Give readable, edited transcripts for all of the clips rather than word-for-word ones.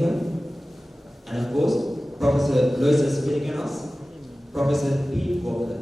Sonegan, and of course, Professor Loises Villicanos, Professor Pete Walker.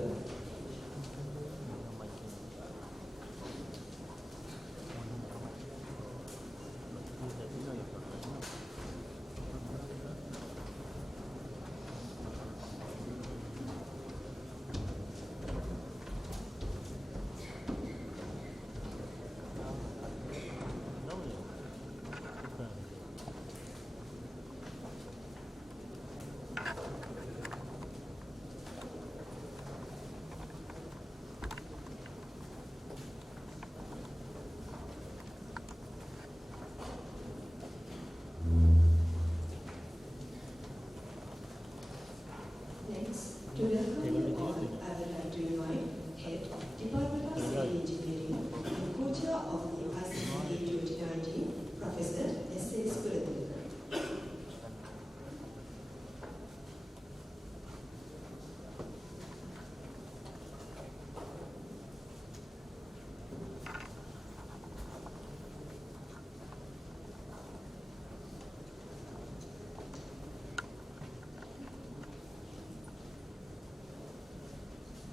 To welcome you all, I would like to invite Head, Department of Civil Engineering and Co-Chair of the ICCA 2019, Professor Iccea Spurudilaka.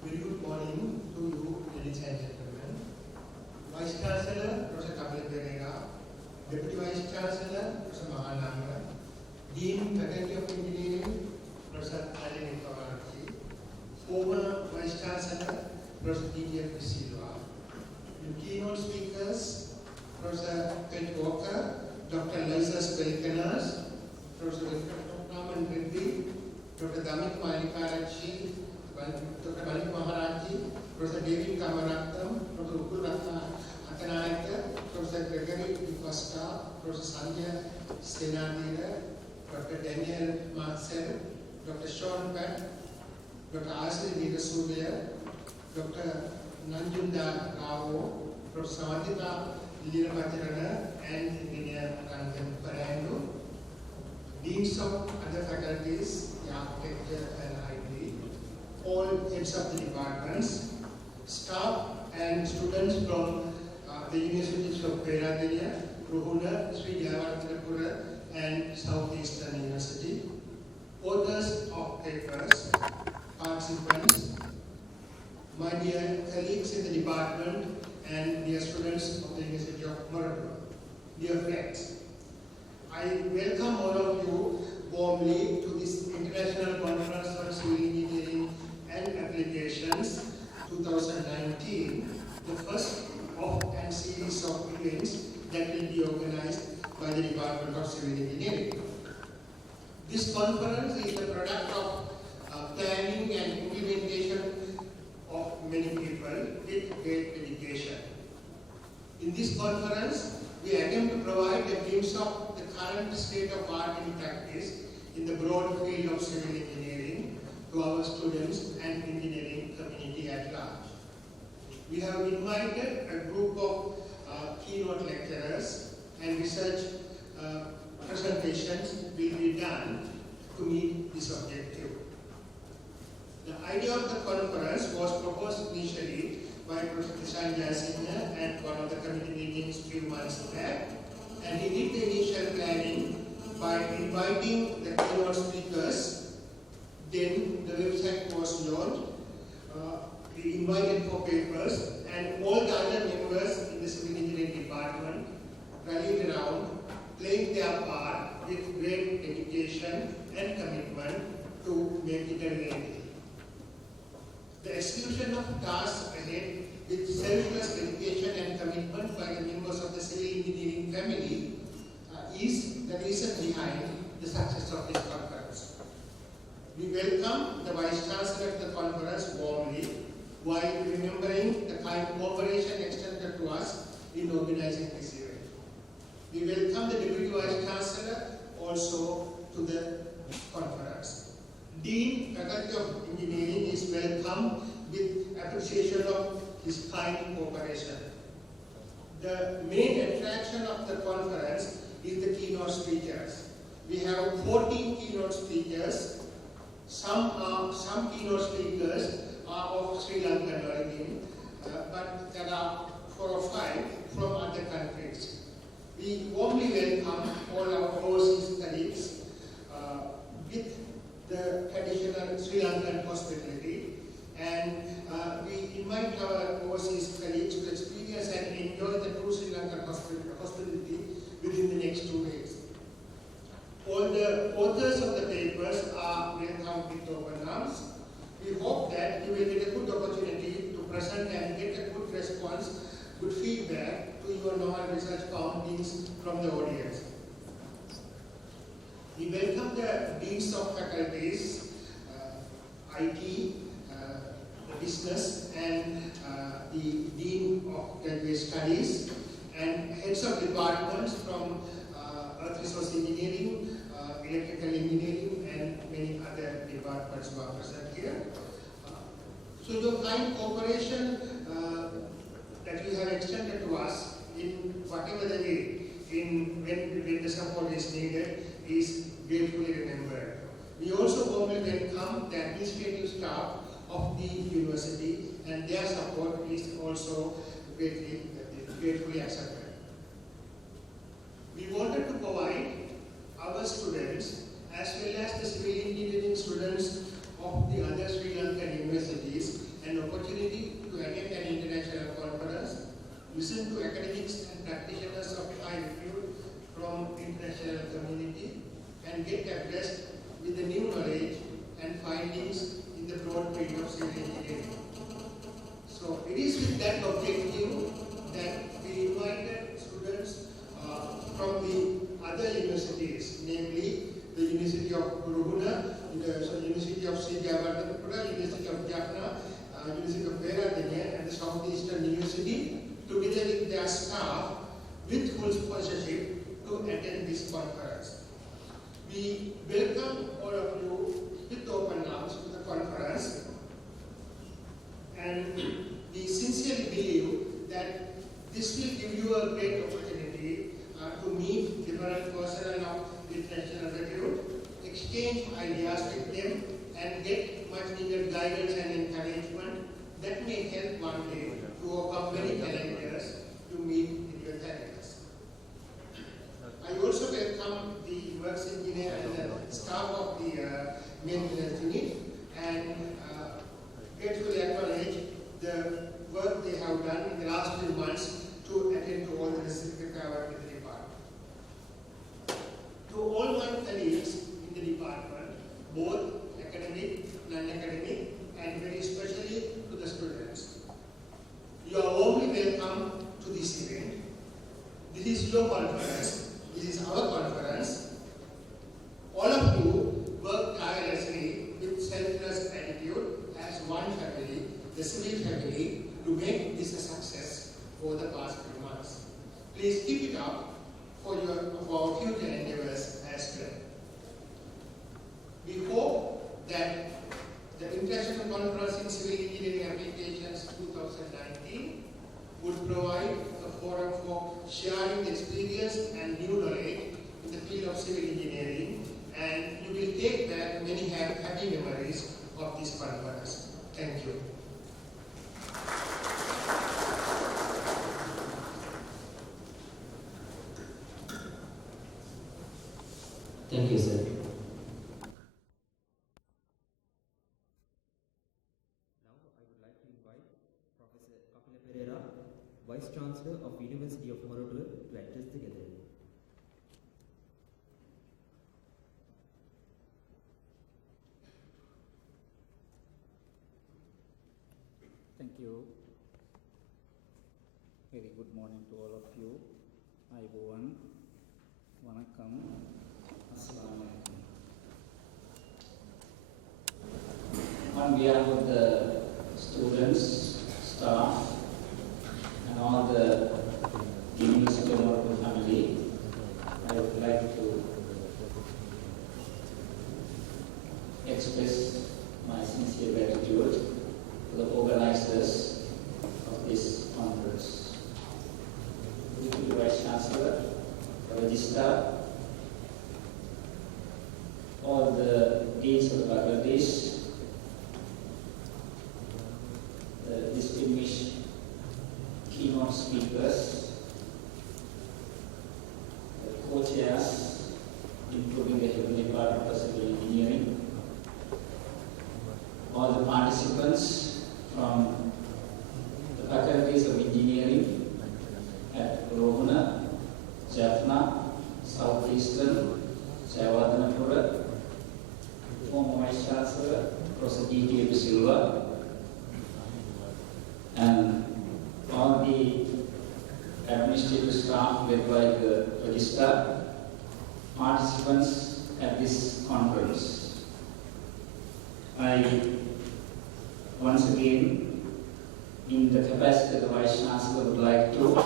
Very good morning to you, ladies and gentlemen. Vice Chancellor, Professor Kapil Pereira, Deputy Vice Chancellor, Professor Mahananga, Dean, Faculty of Engineering, Professor Allen Kavarchi, former Vice Chancellor, Professor D.T.F. Silva, and keynote speakers, Professor Pete Walker, Dr. Loises Villicanos, Professor Raman Reddy, Dr. Damit Malikarachi, Dr. Malik Maharaji, Professor David Kamaratnam, Professor Ukul Athanayaka, Professor Gregory Costa, Professor Sanjay Senadira, Dr. Daniel Marcel, Dr. Sean Pat, Dr. Ashley Nidasulia, Dr. Nanjunda Rao, Professor Samadita Liramatirana, and Engineer Rangan Parandu, Deans of other faculties, the Architecture and IT, all heads of the departments, staff and students from the universities of Peradeniya, Ruhuna, Sri Jayawardhanapura and Southeastern University, authors of papers, participants, my dear colleagues in the department and dear students of the University of Moratuwa, dear friends. I welcome all of you warmly to this International Conference on Civil Engineering and Applications 2019, the first of a series of events that will be organized by the Department of Civil Engineering. This conference is the product of planning and implementation of many people with great dedication. In this conference, we attempt to provide a glimpse of the current state of art in practice in the broad field of civil engineering to our students and engineering community at large. We have invited a group of keynote lecturers and research presentations will be done to meet this objective. The idea of the conference was proposed initially by Professor Sanjay Singh at one of the committee meetings a few months back, and he did the initial planning by inviting the keynote speakers. Then the website was launched, we invited for papers, and all the other members in the civil engineering department rallied around, playing their part with great dedication and commitment to make it a reality. The execution of tasks ahead with selfless dedication and commitment by the members of the civil engineering family is the reason behind the success of this conference. We welcome the Vice Chancellor of the conference warmly while remembering the kind cooperation extended to us in organizing this event. We welcome the Deputy Vice Chancellor also to the conference. Dean, Faculty of Engineering is welcome with appreciation of his kind cooperation. The main attraction of the conference is the keynote speakers. We have 14 keynote speakers. Some keynote speakers are of Sri Lankan origin, but there are 4 or 5 from other countries. We warmly welcome all our overseas colleagues with the traditional Sri Lankan hospitality, and we invite our overseas colleagues to experience and enjoy the true Sri Lankan hospitality within the next 2 days. All the authors of the papers are welcome with open arms. We hope that you will get a good opportunity to present and get a good response, good feedback to your novel research findings from the audience. We welcome the deans of faculties, IT, business, and the dean of graduate studies, and heads of departments from earth resource engineering, electrical engineering, and many other departments who are present here. So your kind cooperation that you have extended to us in whatever the way, when the support is needed, is gratefully remembered. We also warmly welcome the administrative staff of the university, and their support is also gratefully accepted. We wanted to provide our students as well as the civil engineering students of the other Sri Lankan universities an opportunity to attend an international conference, listen to academics and practitioners of high repute from international community, and get abreast with the new knowledge and findings in the broad field of civil engineering. So it is with that objective that we invited students from the other universities, namely the University of Guruguna, the University of Srijavartanapura, University of Jaffna, University of Veradanya, and the Southeastern University, together with their staff, with full sponsorship to attend this conference. We welcome all of you with open arms to the conference, and we sincerely believe that this will give you a great opportunity to meet different personnel of international repute, exchange ideas with them, and get much needed guidance and encouragement that may help one day to overcome many challenges to meet with your challenges. I also welcome the works engineer and the staff of the maintenance unit, and gratefully acknowledge the work they have done in the last few months to attend to all the necessary requirements in the department. To all my colleagues in the department, both academic, non-academic, and very especially to the students, you are warmly welcome to this event. This is your conference. This is our conference. All of you work tirelessly with selfless attitude as one family, the civil family, to make this a success over the past few months. Please keep it up for our future endeavors as well. We hope that the International Conference in Civil Engineering Applications 2019 would provide a forum for sharing the experience and new knowledge in the field of civil engineering, and you will take back many happy memories of this conference. Thank you. Thank you, sir. Now I would like to invite Professor Kapila Pereira, Vice Chancellor of University of Moratuwa, to address the gathering. Thank you. Very good morning to all of you. Ayubowan, Vanakkam, Assalamu alaikum. On behalf of the students, staff, and all the University of Moratuwa family, I would like to express my sincere gratitude to the organizers of this conference. Deputy Vice Chancellor, the Registrar, all the deans of the faculties, the distinguished keynote speakers, staff led by the registrar, participants at this conference. I once again, in the capacity of the Vice Chancellor, would like to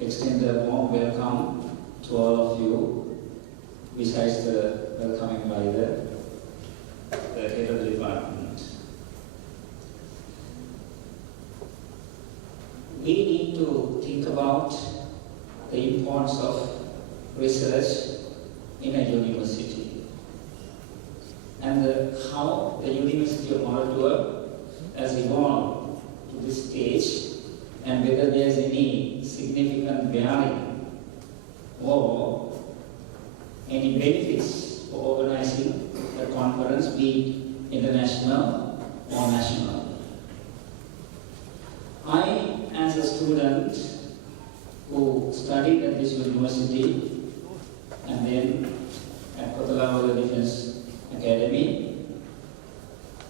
extend a warm welcome to all of you, besides the welcoming by the head of the department. We need to think about the importance of research in a university and how the University of Moratuwa has evolved to this stage, and whether there is any significant bearing or any benefits for organizing a conference, be it international or national. I, as a student who studied at this university and then at Kotalawala Defense Academy,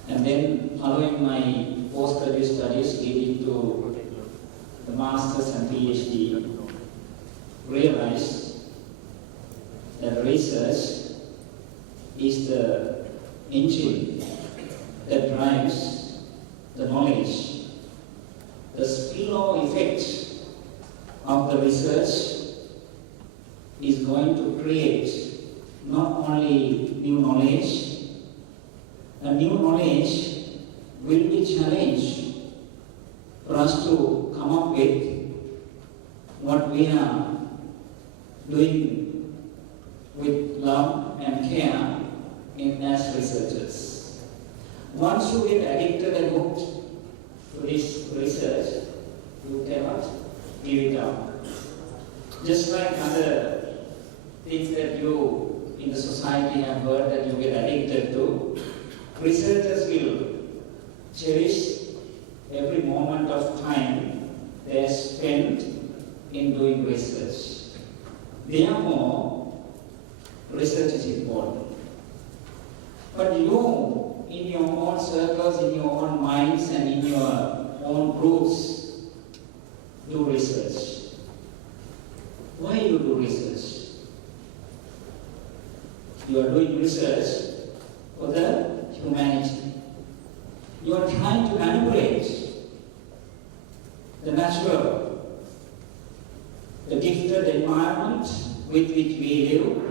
and then following my postgraduate studies leading to the Masters and PhD, realized that research is the engine that drives the knowledge. The spillover effect of the research is going to create not only new knowledge, a new knowledge will be challenged for us to come up with what we are doing with love and care as researchers. Once you get addicted and hooked to this research, you cannot give it up. Just like other things that you in the society have heard that you get addicted to, researchers will cherish every moment of time they spend in doing research. Therefore, research is important. But you, in your own circles, in your own minds, and in your own groups, do research. Why you do research? You are doing research for the humanity. You are trying to manipulate the natural, the gifted environment with which we live,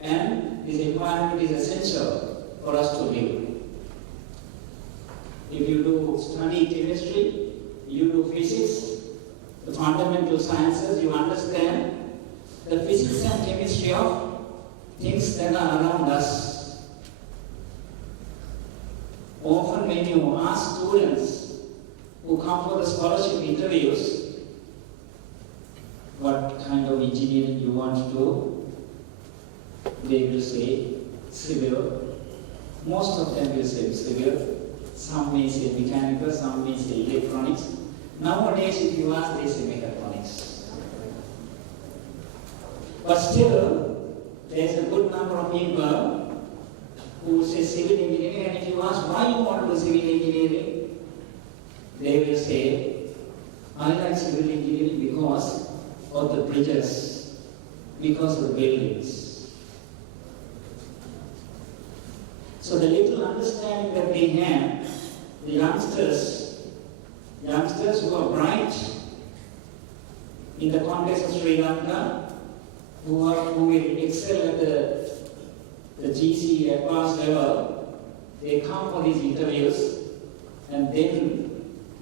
and this environment is essential for us to live. If you do study chemistry, you do physics, the fundamental sciences, you understand the physics and chemistry of things that are around us. Often when you ask students who come for the scholarship interviews, what kind of engineering you want to do, they will say civil. Most of them will say civil. Some may say mechanical, some may say electronics. Nowadays, if you ask, they say mechatronics. But still, there's a good number of people who say civil engineering, and if you ask why you want to do civil engineering, they will say, I like civil engineering because of the bridges, because of the buildings. So the little understanding that they have, the youngsters who are bright in the context of Sri Lanka, who will excel at the GC advanced level, they come for these interviews, and then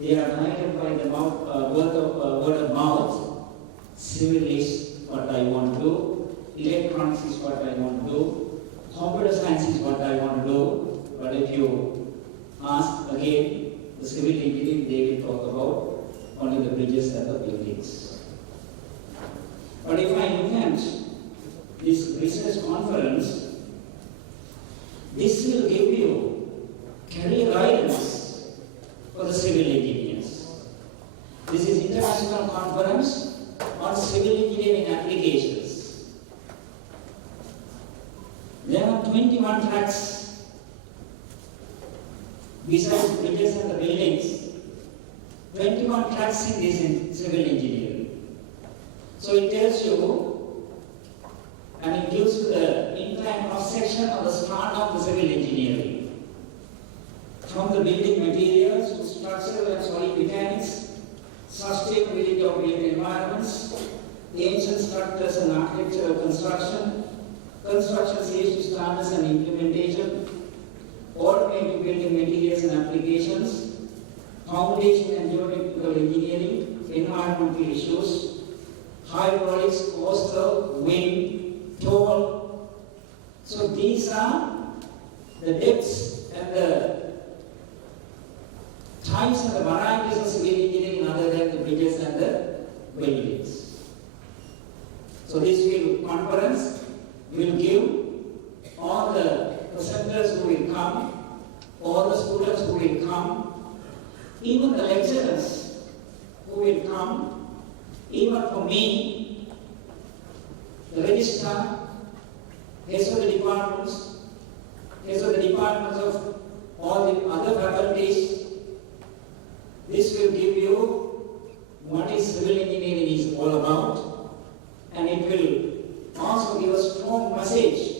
they are guided by the word of mouth. Civil is what I want to do, electronics is what I want to do, computer science is what I want to do. But if you ask again the civil engineering, they will talk about only the bridges and the buildings. But if I look at this research conference, this will give you career guidance for the civil engineers. This is international conference on civil engineering applications. There are 21 tracks besides bridges and the buildings. 21 tracks in this in civil engineering. So it tells you, and it gives you the inclined cross-section of the start of the civil engineering. From the building materials to structural and solid mechanics, sustainability of built environments, ancient structures and architectural construction, construction safety standards and implementation, alternative building materials and applications, foundation and geotechnical engineering, environmental issues, hydraulics, coastal, wind, toll. So these are the depths and the types and the varieties of civil engineering other than the bridges and the buildings. So this conference will give all the presenters who will come, all the students who will come, even the lecturers who will come, even for me, the registrar, heads of the departments, of all the other faculties. This will give you what is civil engineering is all about, and it will also give a strong message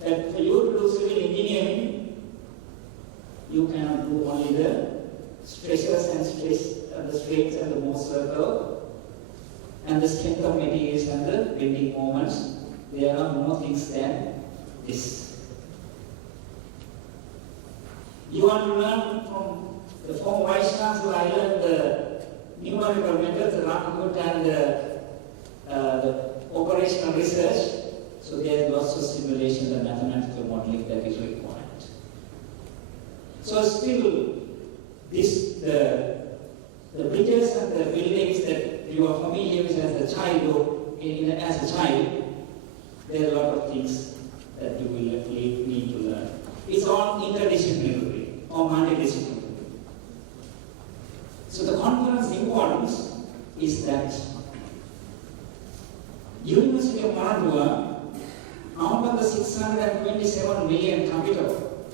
that for you to do civil engineering, you cannot do only the stresses and the straits and the Mohs circle and the strength of materials and the bending moments. There are more things than this. You want to learn from the former Vice Chancellor. I learned the numerical methods, the roundhood and the operational research. So there is lots of simulation and mathematical modeling that is required. So still, the bridges and the buildings that you are familiar with as a child, there are a lot of things that you will need to learn. It's all interdisciplinary or multidisciplinary. So the conference importance is that University of Moratuwa, out of the 627 million capital,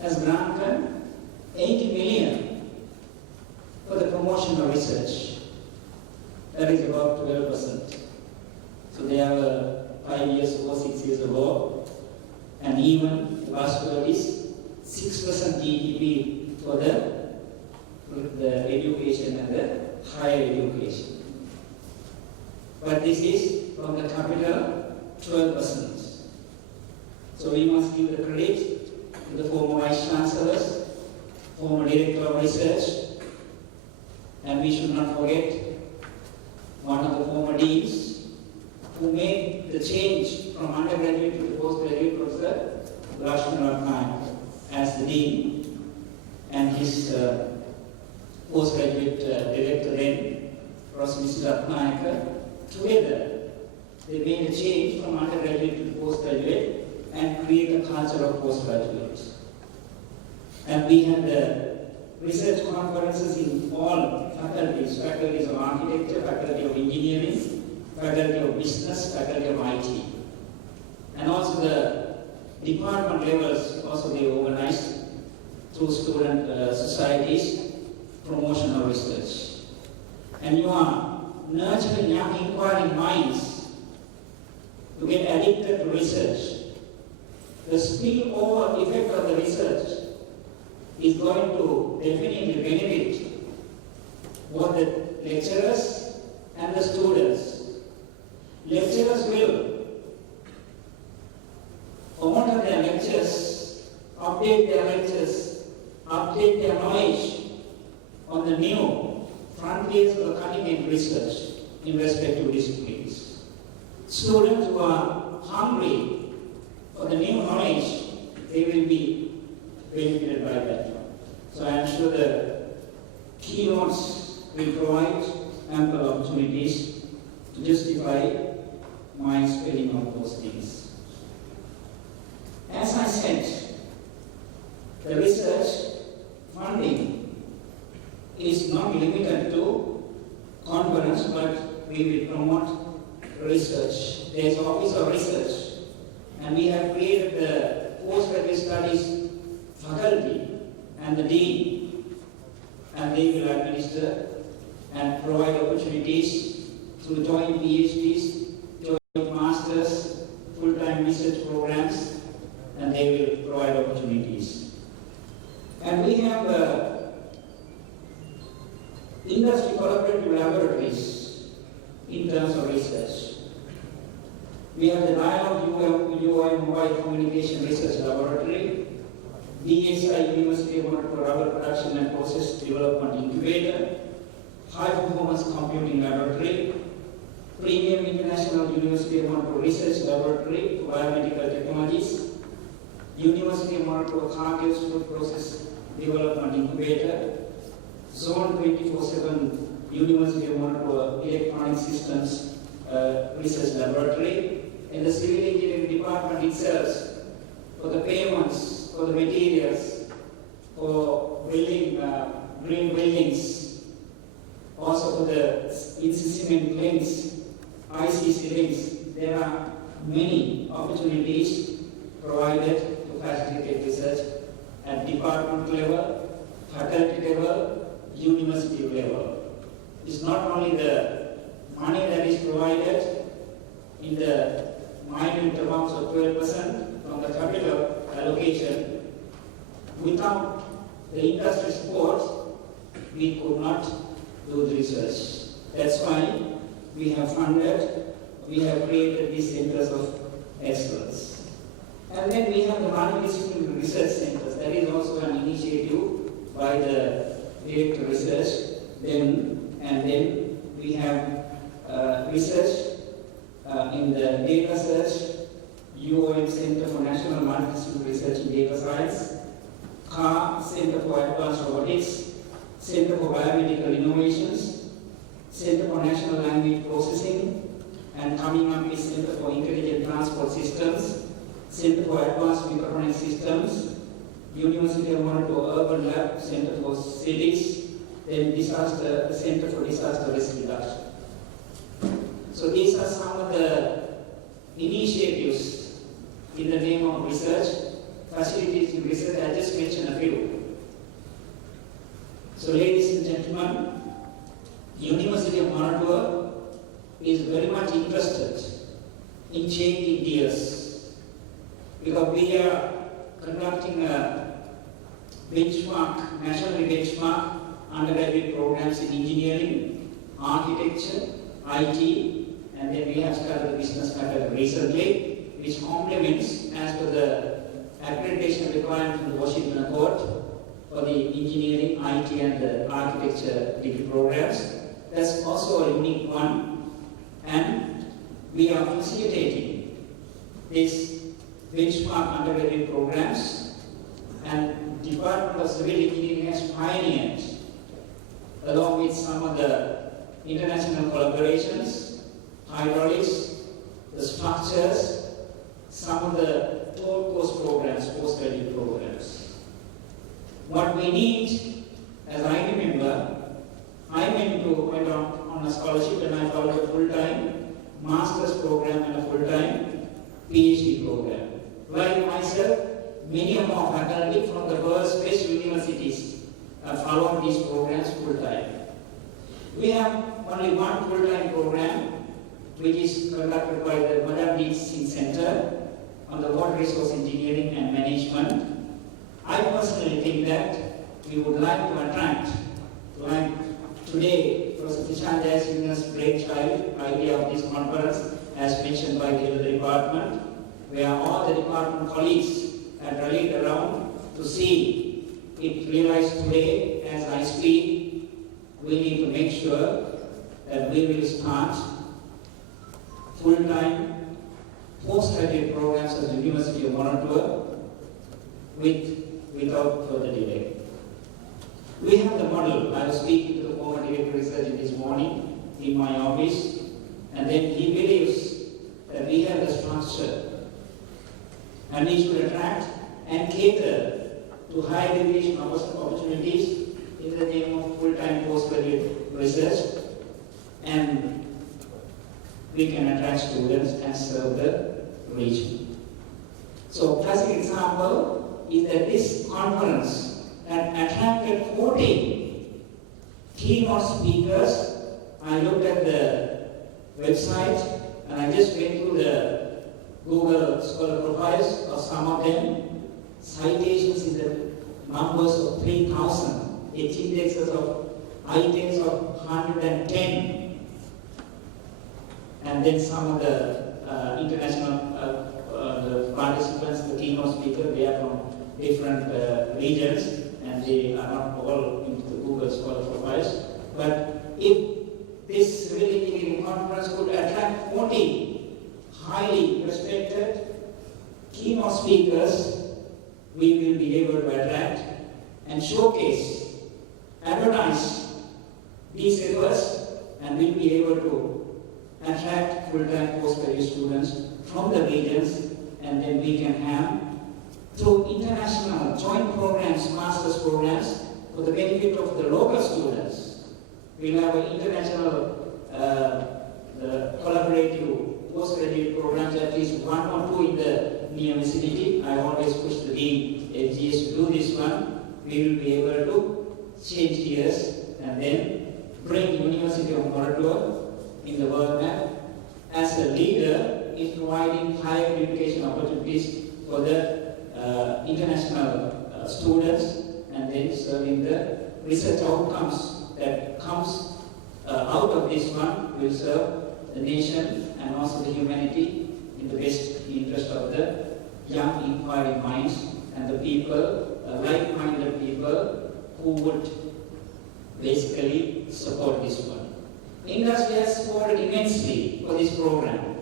has granted 80 million for the promotion of research. That is about 12%. So they have 5 years ago, 6 years ago, and even the buzzword is 6% GDP for the education and the higher education. But this is from the capital 12%. So we must give the credit to the former Vice Chancellors, former Director of Research, and we should not forget one of the former deans who made the change from undergraduate to the postgraduate, Professor Ratnayaka, as the dean, and his postgraduate director then, Professor Mr. Ratnayaka. Together, they made a change from undergraduate to postgraduate and create a culture of postgraduates. And we had research conferences in all faculties, faculties of architecture, faculty of engineering, faculty of business, faculty of IT. And also the department levels, also they organized through student societies, promotion of research. And you are nurturing young inquiring minds to get addicted to research. The spillover effect of the research is going to definitely benefit both the lecturers and the students. Lecturers will promote their lectures, update their lectures, update their knowledge on the new frontiers of the cutting-edge research in respective disciplines. Students who are hungry for the new knowledge, they will be benefited by that. So I am sure the keynotes will provide ample opportunities to justify my spelling of those things. As I said, the research funding is not limited to conference, but we will promote research. There is Office of Research, and we have created the postgraduate studies faculty and the dean, and they will administer and provide opportunities through joint PhDs, joint masters, full-time research programs, and they will provide opportunities. And we have industry collaborative laboratories in terms of research. We have the Dialogue UI Mobile Communication Research Laboratory, DSI University of Moratuwa Rubber Production and Process Development Incubator, High Performance Computing Laboratory, Premium International University of Moratuwa Research Laboratory for Biomedical Technologies, University of Moratuwa Cargill Food Process Development Incubator, Zone 24/7 University of Moratuwa Electronic Systems Research Laboratory, and the Civil Engineering Department itself for the payments, for the materials, for building green buildings, also for the cement links, ICC links. There are many opportunities provided to facilitate research at department level, faculty level, university level. It's not only the money that is provided in the minute amounts of 12% from the capital allocation. Without the industry support, we could not do the research. That's why we have created these centers of excellence. And then we have the multidisciplinary research centers. That is also an initiative by the Director of Research. Then we have research in the data search, UOM Center for National Multidisciplinary Research in Data Science, CAR Center for Advanced Robotics, Center for Biomedical Innovations, Center for National Language Processing, and coming up is Center for Intelligent Transport Systems, Center for Advanced Mechatronic Systems, University of Moratuwa Urban Lab, Center for Cities, then Center for Disaster Risk Reduction. So these are some of the initiatives in the name of research, facilities in research. I just mentioned a few. So ladies and gentlemen, University of Moratuwa is very much interested in changing gears because we are conducting a benchmark, national benchmark undergraduate programs in engineering, architecture, IT, and then we have started the business category recently, which complements as per the accreditation requirement from the Washington Accord for the engineering, IT, and the architecture degree programs. That's also a unique one, and we are facilitating this benchmark undergraduate programs, and Department of Civil Engineering has pioneered, along with some of the international collaborations, hydraulics, the structures, some of the toll course programs, postgraduate programs. What we need, as I remember, I went on a scholarship and I followed a full-time master's program and a full-time PhD program. Like myself, many of our faculty from the world's best universities followed these programs full-time. We have only one full-time program which is conducted by the Madam D. Singh Center on the Water Resource Engineering and Management. I personally think that we would like to attract, like today, Professor Tishan has given us brainchild idea of this conference, as mentioned by the head of the department, where all the department colleagues had rallied around to see it realized today as I speak. We need to make sure that we will start full-time postgraduate programs at the University of Moratuwa without further delay. We have the model. I was speaking to the former director of research this morning in my office, and then he believes that we have the structure and we should attract and cater to high deviation opportunities in the name of full-time postgraduate research, and we can attract students and serve the region. So, classic example is that this conference had attracted 14 keynote speakers I looked at the website and I just went through the Google Scholar profiles of some of them. Citations in the numbers of 3,000, indexes of items of 110, and then some of the international the participants, the keynote speakers, they are from different regions and they are not all into the Google Scholar profiles. But if this civil engineering conference could attract 40 highly respected keynote speakers, we will be able to attract and showcase, advertise these efforts, and we'll be able to attract full-time postgraduate students from the regions, and then we can have, through international joint programs, master's programs, for the benefit of the local students. We'll have an international collaborative postgraduate programs, at least 1 or 2 in the near vicinity. I always push the Dean LGS to do this one. We will be able to change gears and then bring University of Moratuwa in the world map as a leader in providing higher education opportunities for the international students, and then serving the research outcomes that comes out of this one will serve the nation and also the humanity in the best interest of the young inquiring minds and the people, like-minded people who would basically support this one. Industry has supported immensely for this program.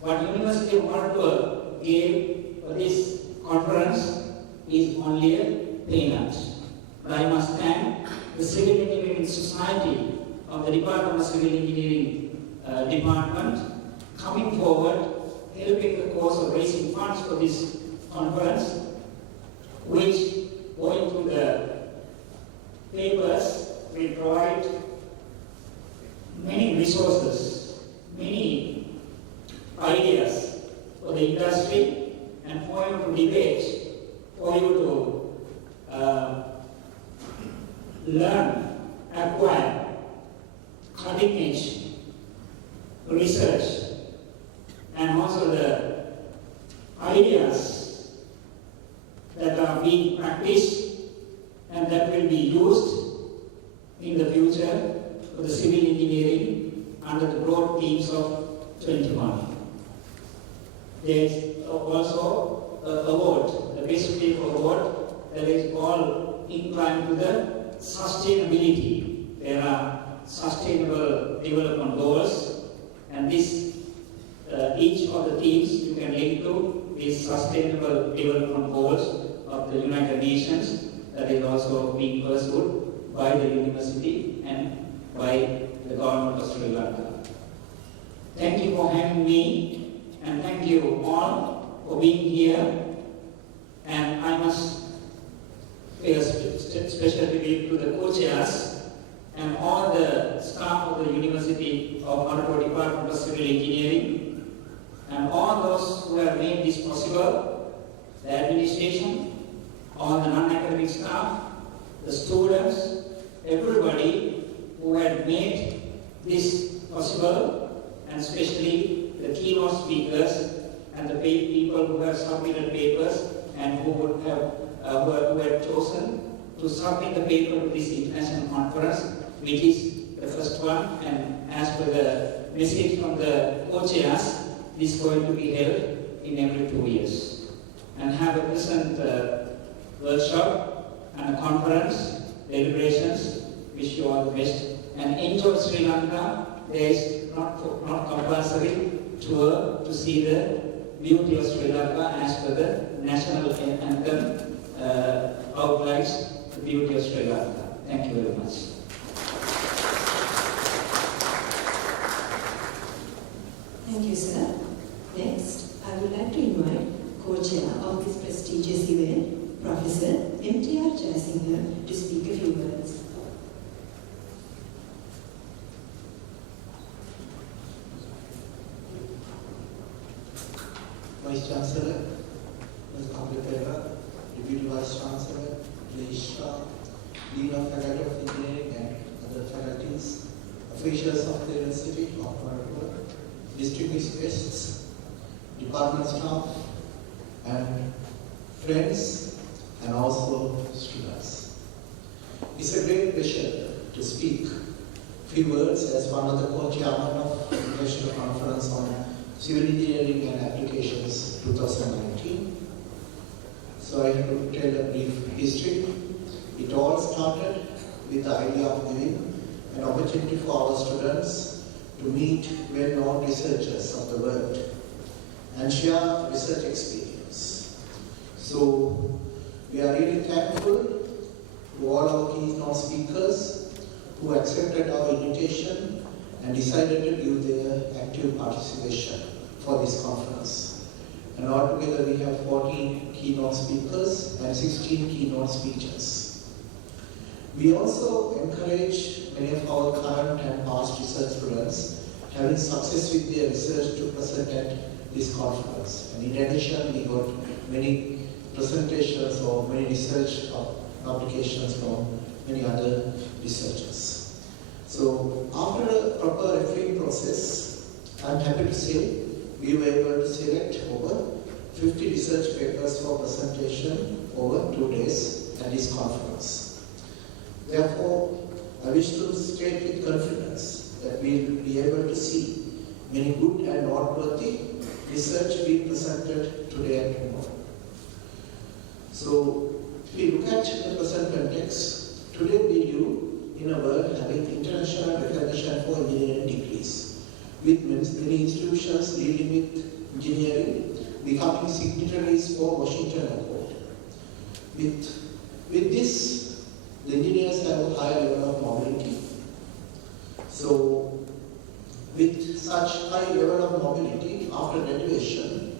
What University of Moratuwa gave for this conference is only a peanut. But I must thank the Civil Engineering Society of the Department of Civil Engineering Department coming forward, helping the cause of raising funds for this conference, which, going through the papers, will provide many resources, many ideas for the industry, and for you to debate, for you to learn, acquire cutting-edge research, and also the ideas that are being practiced and that will be used in the future for the civil engineering under the broad themes of 21. There's also an award, the Best Paper Award, that is all inclined to the sustainability. There are sustainable development goals, and this each of the themes you can link to these sustainable development goals of the United Nations that is also being pursued by the university and by the government of Sri Lanka. Thank you for having me, and thank you all for being here. And I must pay a special tribute to the co-chairs and all the staff of the University of Moratuwa Department of Civil Engineering, and all those who have made this possible, the administration, all the non-academic staff, the students, everybody who had made this possible, and especially the keynote speakers and the people who have submitted papers and who would have who had chosen to submit the paper to this international conference, which is the first one, and as per the message from the co-chairs, this is going to be held in every 2 years. And have a pleasant workshop and a conference, deliberations. Wish you all the best. And enjoy Sri Lanka. There is not compulsory tour to see the beauty of Sri Lanka as per the national anthem outlines the beauty of Sri Lanka. Thank you very much. Thank you, sir. Next, I would like to invite co-chair of this prestigious event, Professor M.T.R. Jayasinghe, to speak a few words. Vice Chancellor, Ms. Kapila, Deputy Vice Chancellor, Iccea, Dean of Faculty of Engineering and other faculties, officials of the University of Moratuwa, distinguished guests, department staff, and friends, and also students. It's a great pleasure to speak few words as one of the co-chairman of the International Conference on Civil Engineering and Applications 2019. So I have to tell a brief history. It all started with the idea of giving an opportunity for our students to meet well-known researchers of the world and share research experience. So we are really thankful to all our keynote speakers who accepted our invitation and decided to give their active participation for this conference. And altogether we have 14 keynote speakers and 16 keynote speeches. We also encourage many of our current and past research students having success with their research to present at this conference. And in addition, we got many presentations or many research publications from many other researchers. So after a proper referring process, I'm happy to say we were able to select over 50 research papers for presentation over 2 days at this conference. Therefore, I wish to state with confidence that we will be able to see many good and noteworthy research being presented today and tomorrow. So, if we look at the present context, today we live in a world having international recognition for engineering degrees, with many institutions dealing with engineering becoming signatories for Washington Accord. With this, the engineers have a higher level of mobility. So, with such high level of mobility after graduation,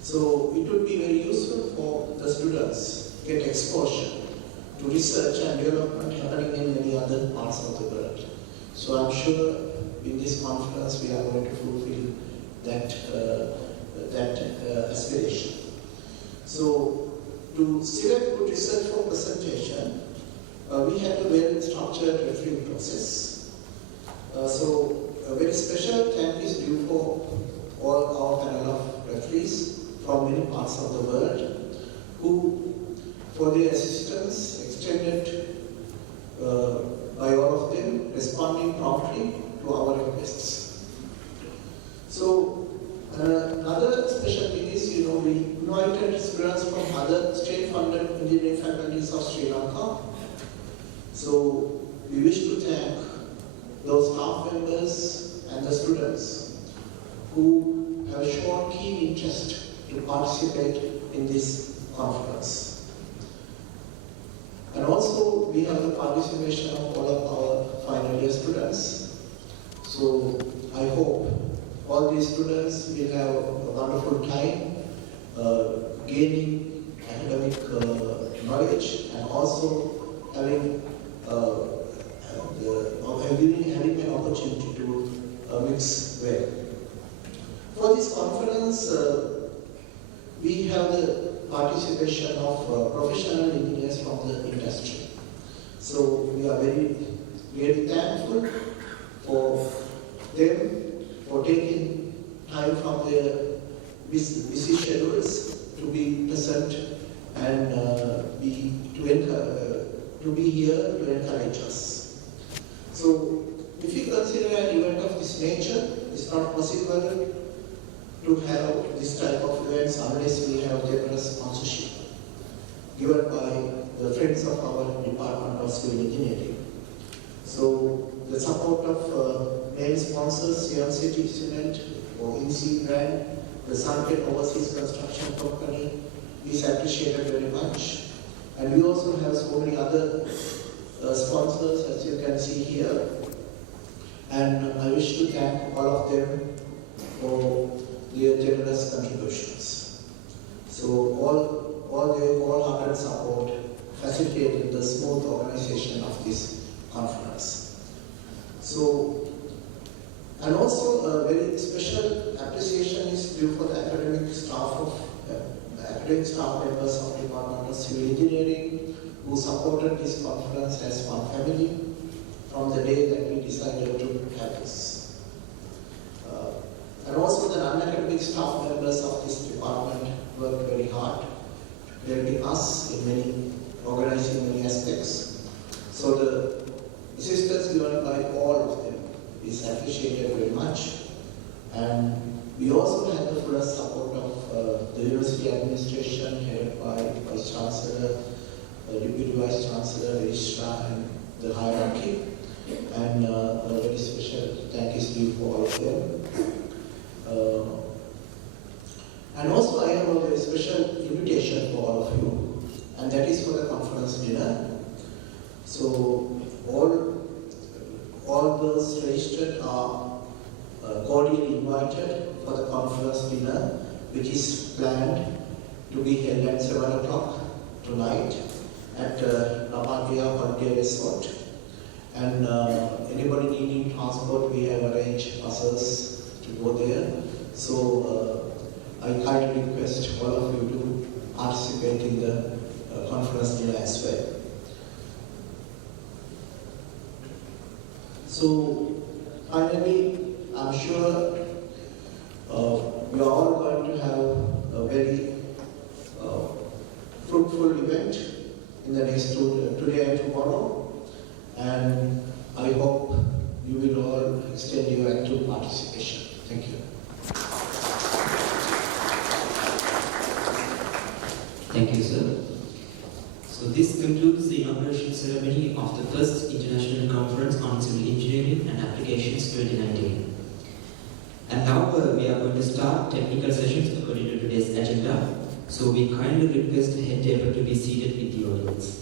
so it would be very useful for the students to get exposure to research and development happening in many other parts of the world. So I'm sure in this conference we are going to fulfill that aspiration. So to select good research for presentation, we had a very structured referring process. So a very special thank is due for all our panel of referees from many parts of the world who, for their assistance extended by all of them, responding promptly to our requests. So another special thing is, we invited students from other state-funded engineering faculties of Sri Lanka. So we wish to thank those staff members and the students who have shown keen interest to participate in this conference. And also we have the participation of all of our final year students. So I hope all these students will have a wonderful time gaining academic knowledge and also having an opportunity to mix well. For this conference, we have the participation of professional engineers from the industry. So we are very thankful for them for taking time from their busy schedules to be present and to be here to encourage us. So if you consider an event of this nature, it's not possible to have this type of events unless we have generous sponsorship given by the friends of our Department of Civil Engineering. So the support of main sponsors, Siam City Cement or INSEE brand, the Sunken Overseas Construction Company is appreciated very much. And we also have so many other sponsors, as you can see here. And I wish to thank all of them for their generous contributions. So all their wholehearted support facilitated the smooth organization of this conference. So, and also a very special appreciation is due for the academic staff members of Department of Civil Engineering who supported this conference as one family. from the day that we decided to have this. And also the non-academic staff members of this department worked very hard, helping us in organizing many aspects. So the assistance given by all of them is appreciated very much. And we also had the full support of the university administration headed by Vice Chancellor, Deputy Vice Chancellor, Registrar, and the hierarchy. And a very special thank is due for all of them. And also I have a very special invitation for all of you, and that is for the conference dinner. So all those registered are cordially invited for the conference dinner, which is planned to be held at 7 o'clock tonight at Namagaya Holiday Resort. And anybody needing transport, we have arranged buses to go there. So I kindly request all of you to participate in the conference dinner as well. So finally, I'm sure we are all going to have a very fruitful event in the next today and tomorrow. And I hope you will all extend your active participation. Thank you. Thank you, sir. So this concludes the inauguration ceremony of the first International Conference on Civil Engineering and Applications 2019. And now we are going to start technical sessions according to today's agenda. So we kindly request the head table to be seated with the audience.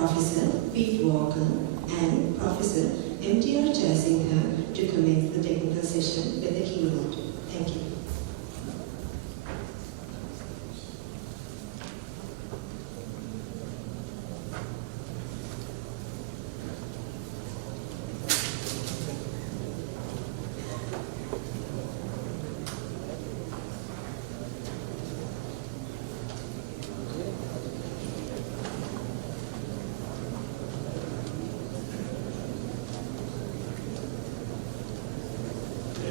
Professor Pete Walker and Professor M.T.R. Jayasinghe to commence the technical session with the keynote. Thank you.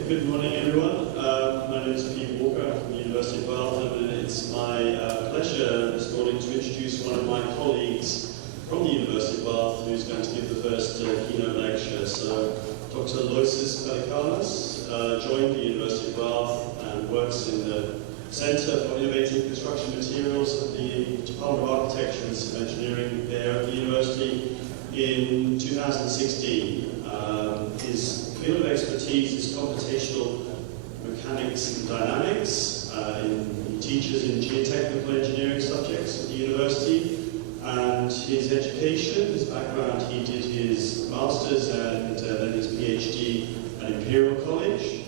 Good morning, everyone. My name is Pete Walker from the University of Bath, and it's my pleasure this morning to introduce one of my colleagues from the University of Bath who's going to give the first keynote lecture. So, Dr. Loisis Pelikanos joined the University of Bath and works in the Centre for Innovative Construction Materials at the Department of Architecture and Civil Engineering there at the university in 2016. His field of expertise is computational mechanics and dynamics. He teaches in geotechnical engineering subjects at the university, and his education, his background, he did his master's and then his PhD at Imperial College,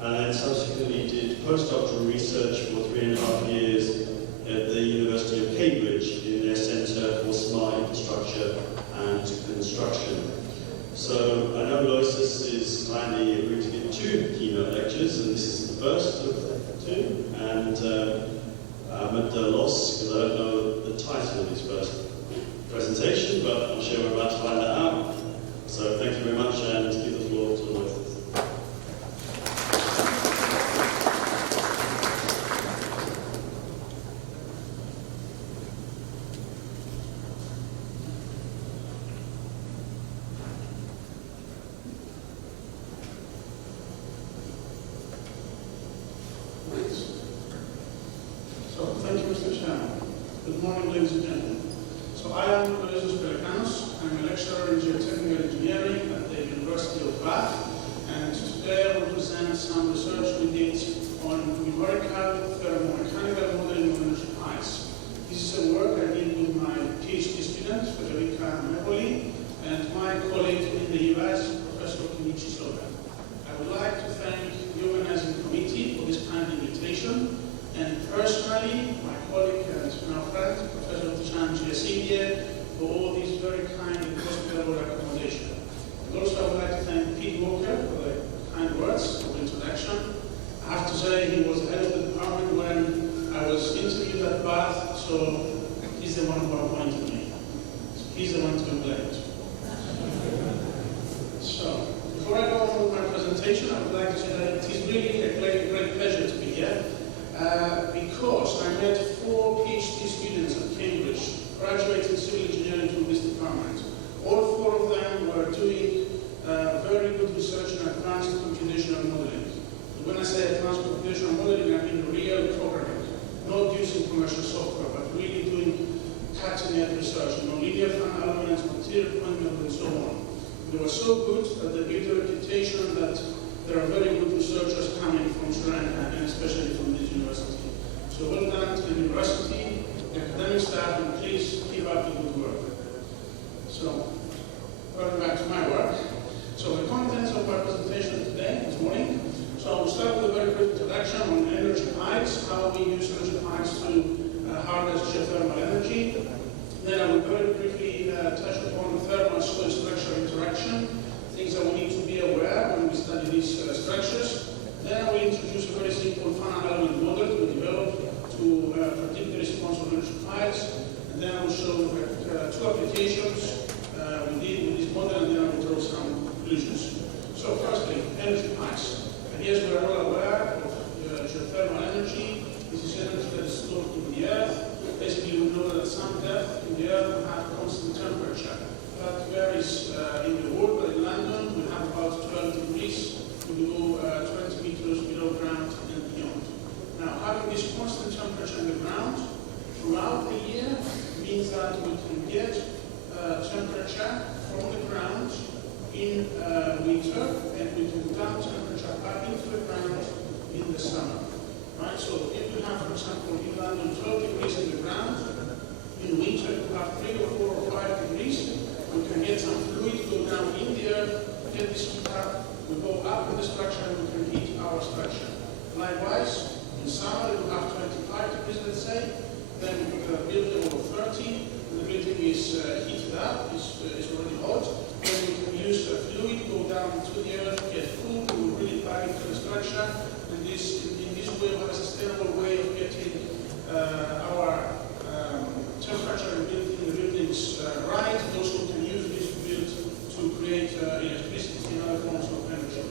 and then subsequently did postdoctoral research for 3.5 years at the University of Cambridge in their Centre for Smart Infrastructure and Construction. So I know Loisis is kindly agreed to give 2 keynote lectures, and this is the first of the 2. And I'm at a loss because I don't know the title of his first presentation, but I'm sure we're about to find that out. So thank you very much, and give the floor to Loisis. Thank you, Mr. Chairman. Good morning, ladies and gentlemen. So I am Loisis Pelikanos. I'm a lecturer in geotechnical engineering at the University of Bath, and today I will present some research we did on numerical thermomechanical modeling of energy piles. This is a work I did with my PhD student, Federica Mepoli, and my colleague in the US, Professor Iccea. I would like to thank the organizing committee for this kind invitation, and personally, my colleague and now friend, Professor Iccea, for all these very kind and hospitable accommodation. And also I would like to thank Pete Walker for the kind words of introduction. I have to say he was the head of the department when I was interviewed at Bath, so he's the one who appointed me. So he's the one to be blamed. So, before I go on with my presentation, I would like to say that it is really a great pleasure to be here because I met 4 PhD students at Cambridge, graduating civil engineering from this department. All 4 of them were doing very good research in advanced computational modeling. When I say advanced computational modeling, I mean real programming, not using commercial software, but really doing cutting-edge research, linear finite elements, material point method, and so on. They were so good that they built a reputation that there are very good researchers coming from Sri Lanka, and especially from this university. So well done to the university, the academic staff, and please keep up the good work. So, going back to my work. So the contents of my presentation today, this morning. So I will start with a very brief introduction on energy piles, how we use energy piles to harness geothermal energy. Then I will very briefly touch upon the thermal soil structure interaction, things that we need to be aware when we study these structures. Then I will introduce a very simple finite element model we developed to predict the response of energy piles. And then I will show 2 applications we did with this model, and then I will draw some conclusions. So firstly, energy piles. And yes, we are all aware of geothermal energy. This is energy that is stored in the earth. Basically, we know that at some depth in the earth we have constant temperature. That varies in the world, but in London we have about 12 degrees. We go 20 meters below ground and beyond. Now, having this constant temperature in the ground throughout the year means that we can get temperature from the ground in winter, and we can dump temperature back into the ground in the summer. Right? So if we have, for example, in London 12 degrees in the ground, in winter we have 3 or 4 or 5 degrees, we can get some fluid, go down in the earth, get this heat up, we go up in the structure and we can heat our structure. Likewise, in summer we have 25 degrees, let's say, then we have a building of 30, and the building is heated up, is already hot, then we can use the fluid, go down to the earth, get cool, we will bring it back into the structure, and in this way we have a sustainable way of getting our temperature in the buildings right, and also we can use this build to create electricity and other forms of energy.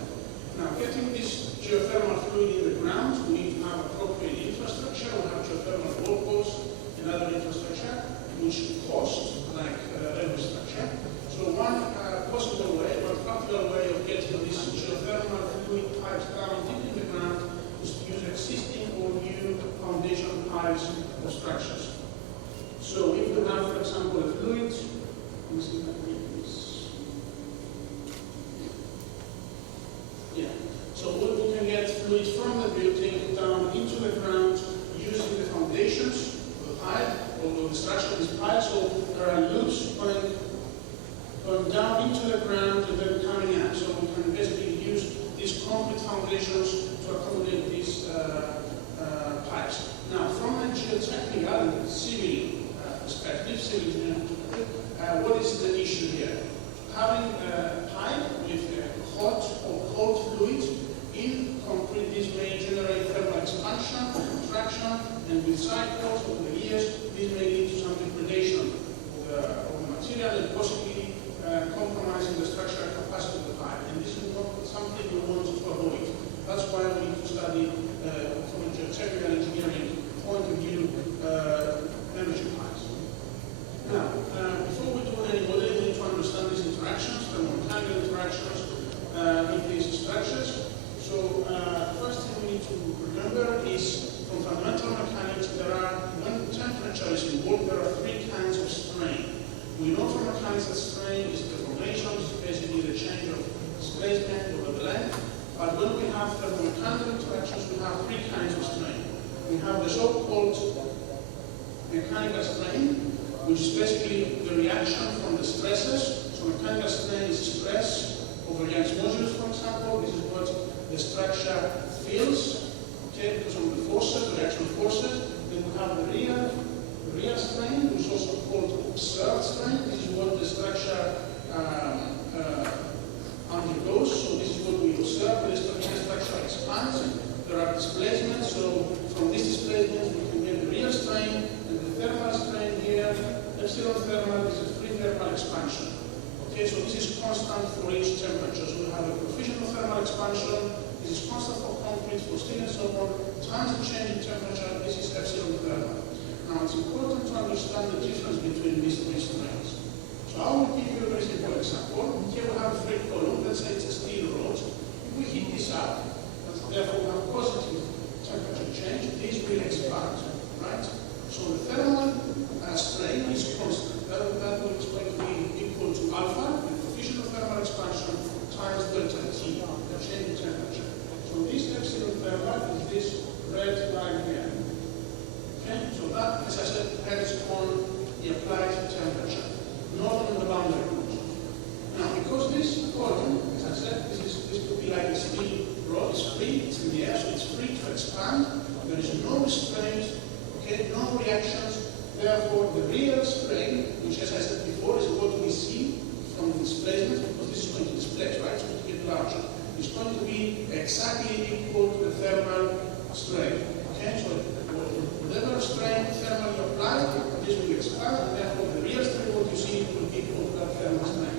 Now, getting this geothermal fluid in the ground, we need to have appropriate infrastructure. We have geothermal boreholes and other infrastructure, which cost, like every structure. So one possible way, one practical way of getting this geothermal fluid pipes down deep in the ground is to use existing or new foundation piles or structures. So if you have, for example, a fluid, let me see if I can make this. Yeah. So we can get fluid from the building down into the ground using the foundations of the pipe or the structure of this pipe. So there are loops going down into the ground and then coming out. So we can basically use these concrete foundations to accommodate these pipes. Now, from a geotechnical and civil perspective, civil engineering perspective, what is the issue here? Having a pipe with a hot or cold fluid in concrete, this may generate thermal expansion, contraction, and with cycles over the years, this may lead to some degradation of the material and possibly compromising the structural capacity of the pipe. And this is not something we want to avoid. That's why we need to study from a geotechnical engineering point of view energy pipes. Now, before we do any modeling, we need to understand these interactions, thermomechanical interactions with these structures. So, first thing we need to remember is from fundamental mechanics, when temperature is involved, there are 3 kinds of strain. We know from mechanics that strain is deformation, basically the change of displacement over the length. But when we have thermomechanical interactions, we have three kinds of strain. We have the so-called mechanical strain, which is basically the reaction from the stresses. So mechanical strain is stress over Young's modulus, for example. This is what the structure feels, okay, because of the forces, the reaction forces. Then we have the real strain, which is also called observed strain. This is what the structure undergoes. So this is what we observe. The structure expands. There are displacements. So from these displacements, we can get the real strain and the thermal strain here. Epsilon thermal is a free thermal expansion. Okay, so this is constant for each temperature. So we have a coefficient of thermal expansion. This is constant for concrete, for steel, and so on. Times the change in temperature. This is epsilon thermal. Now it's important to understand the difference between these three strains. So I will give you a very simple example. Here we have a free column. Let's say it's a steel rod. If we heat this up, therefore we have positive temperature change, this will expand, right? So the thermal strain is constant. That is going to be equal to alpha, the coefficient of thermal expansion, times delta T, the change in temperature. So this epsilon thermal is this red line here. Okay? So that, as I said, depends on the applied temperature, not on the boundary condition. Now, because this column, as I said, this could be like a steel rod, it's free, it's in the air, so it's free to expand. There is no restraint, okay, no reactions. Therefore, the real strain, which, as I said before, is what we see from the displacement, because this is going to displace, right? So to get larger, it's going to be exactly equal to the thermal strain. Okay, so whatever strain thermal you apply, this will expand, and therefore the real strain, what you see, will be equal to that thermal strain.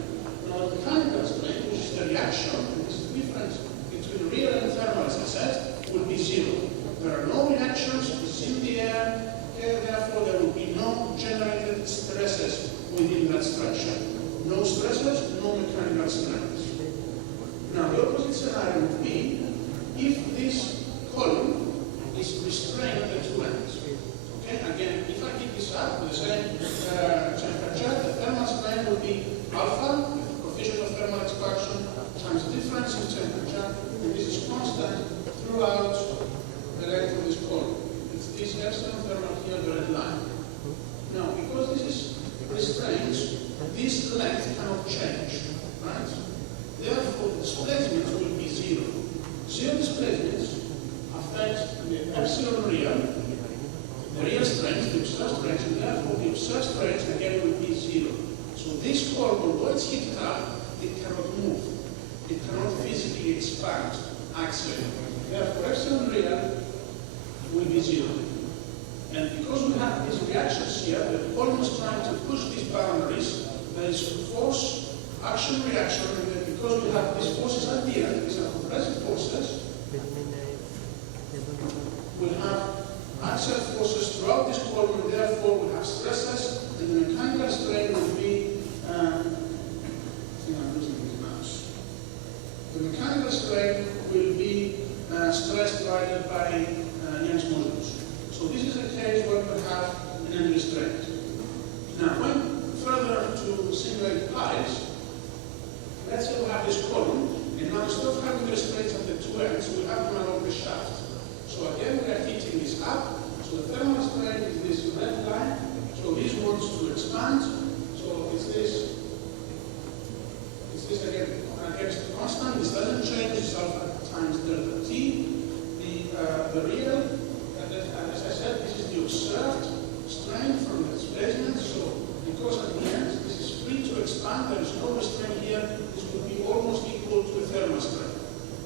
Now, the mechanical strain, which is the reaction, and this is the difference between real and thermal, as I said, will be zero. There are no reactions, it's in the air, okay, therefore there will be no generated stresses within that structure. No stresses, no mechanical strains. Now, the opposite scenario would be if this column is restrained at two ends. Okay, again, if I heat this up with the same temperature, the thermal strain will be alpha, the coefficient of thermal expansion, times the difference in temperature, and this is constant throughout the length of this column. It's this epsilon thermal here, the red line. Now, because this is restrained, this length cannot change, right? Therefore, the displacements will be zero. Zero displacements affect the epsilon real, the real strength, the observed strength, and therefore the observed strength again will be zero. So this column, although it's heated up, it cannot move. It cannot physically expand axially. Therefore, epsilon real will be zero. And because we have these reactions here, the column is trying to push these boundaries. There is force, action, reaction, and then because we have these forces at the end, these are compressive forces, we have axial forces throughout this column, and therefore we have stresses, and the mechanical strain will be, I think I'm losing these maps. The mechanical strain will be stress divided by Young's modulus. So this is a case where we have an end restraint. Now, when further to simulate pies, let's say we have this column, and now instead of having the restraints at the two ends, we have them along the shaft. So again, we are heating this up. So the thermal strain is this red line. So this wants to expand. So it's this again against the constant. This doesn't change. It's alpha times delta T. The real, as I said, this is the observed strain from the displacement. So because at the end this is free to expand, there is no restraint here. This would be almost equal to the thermal strain.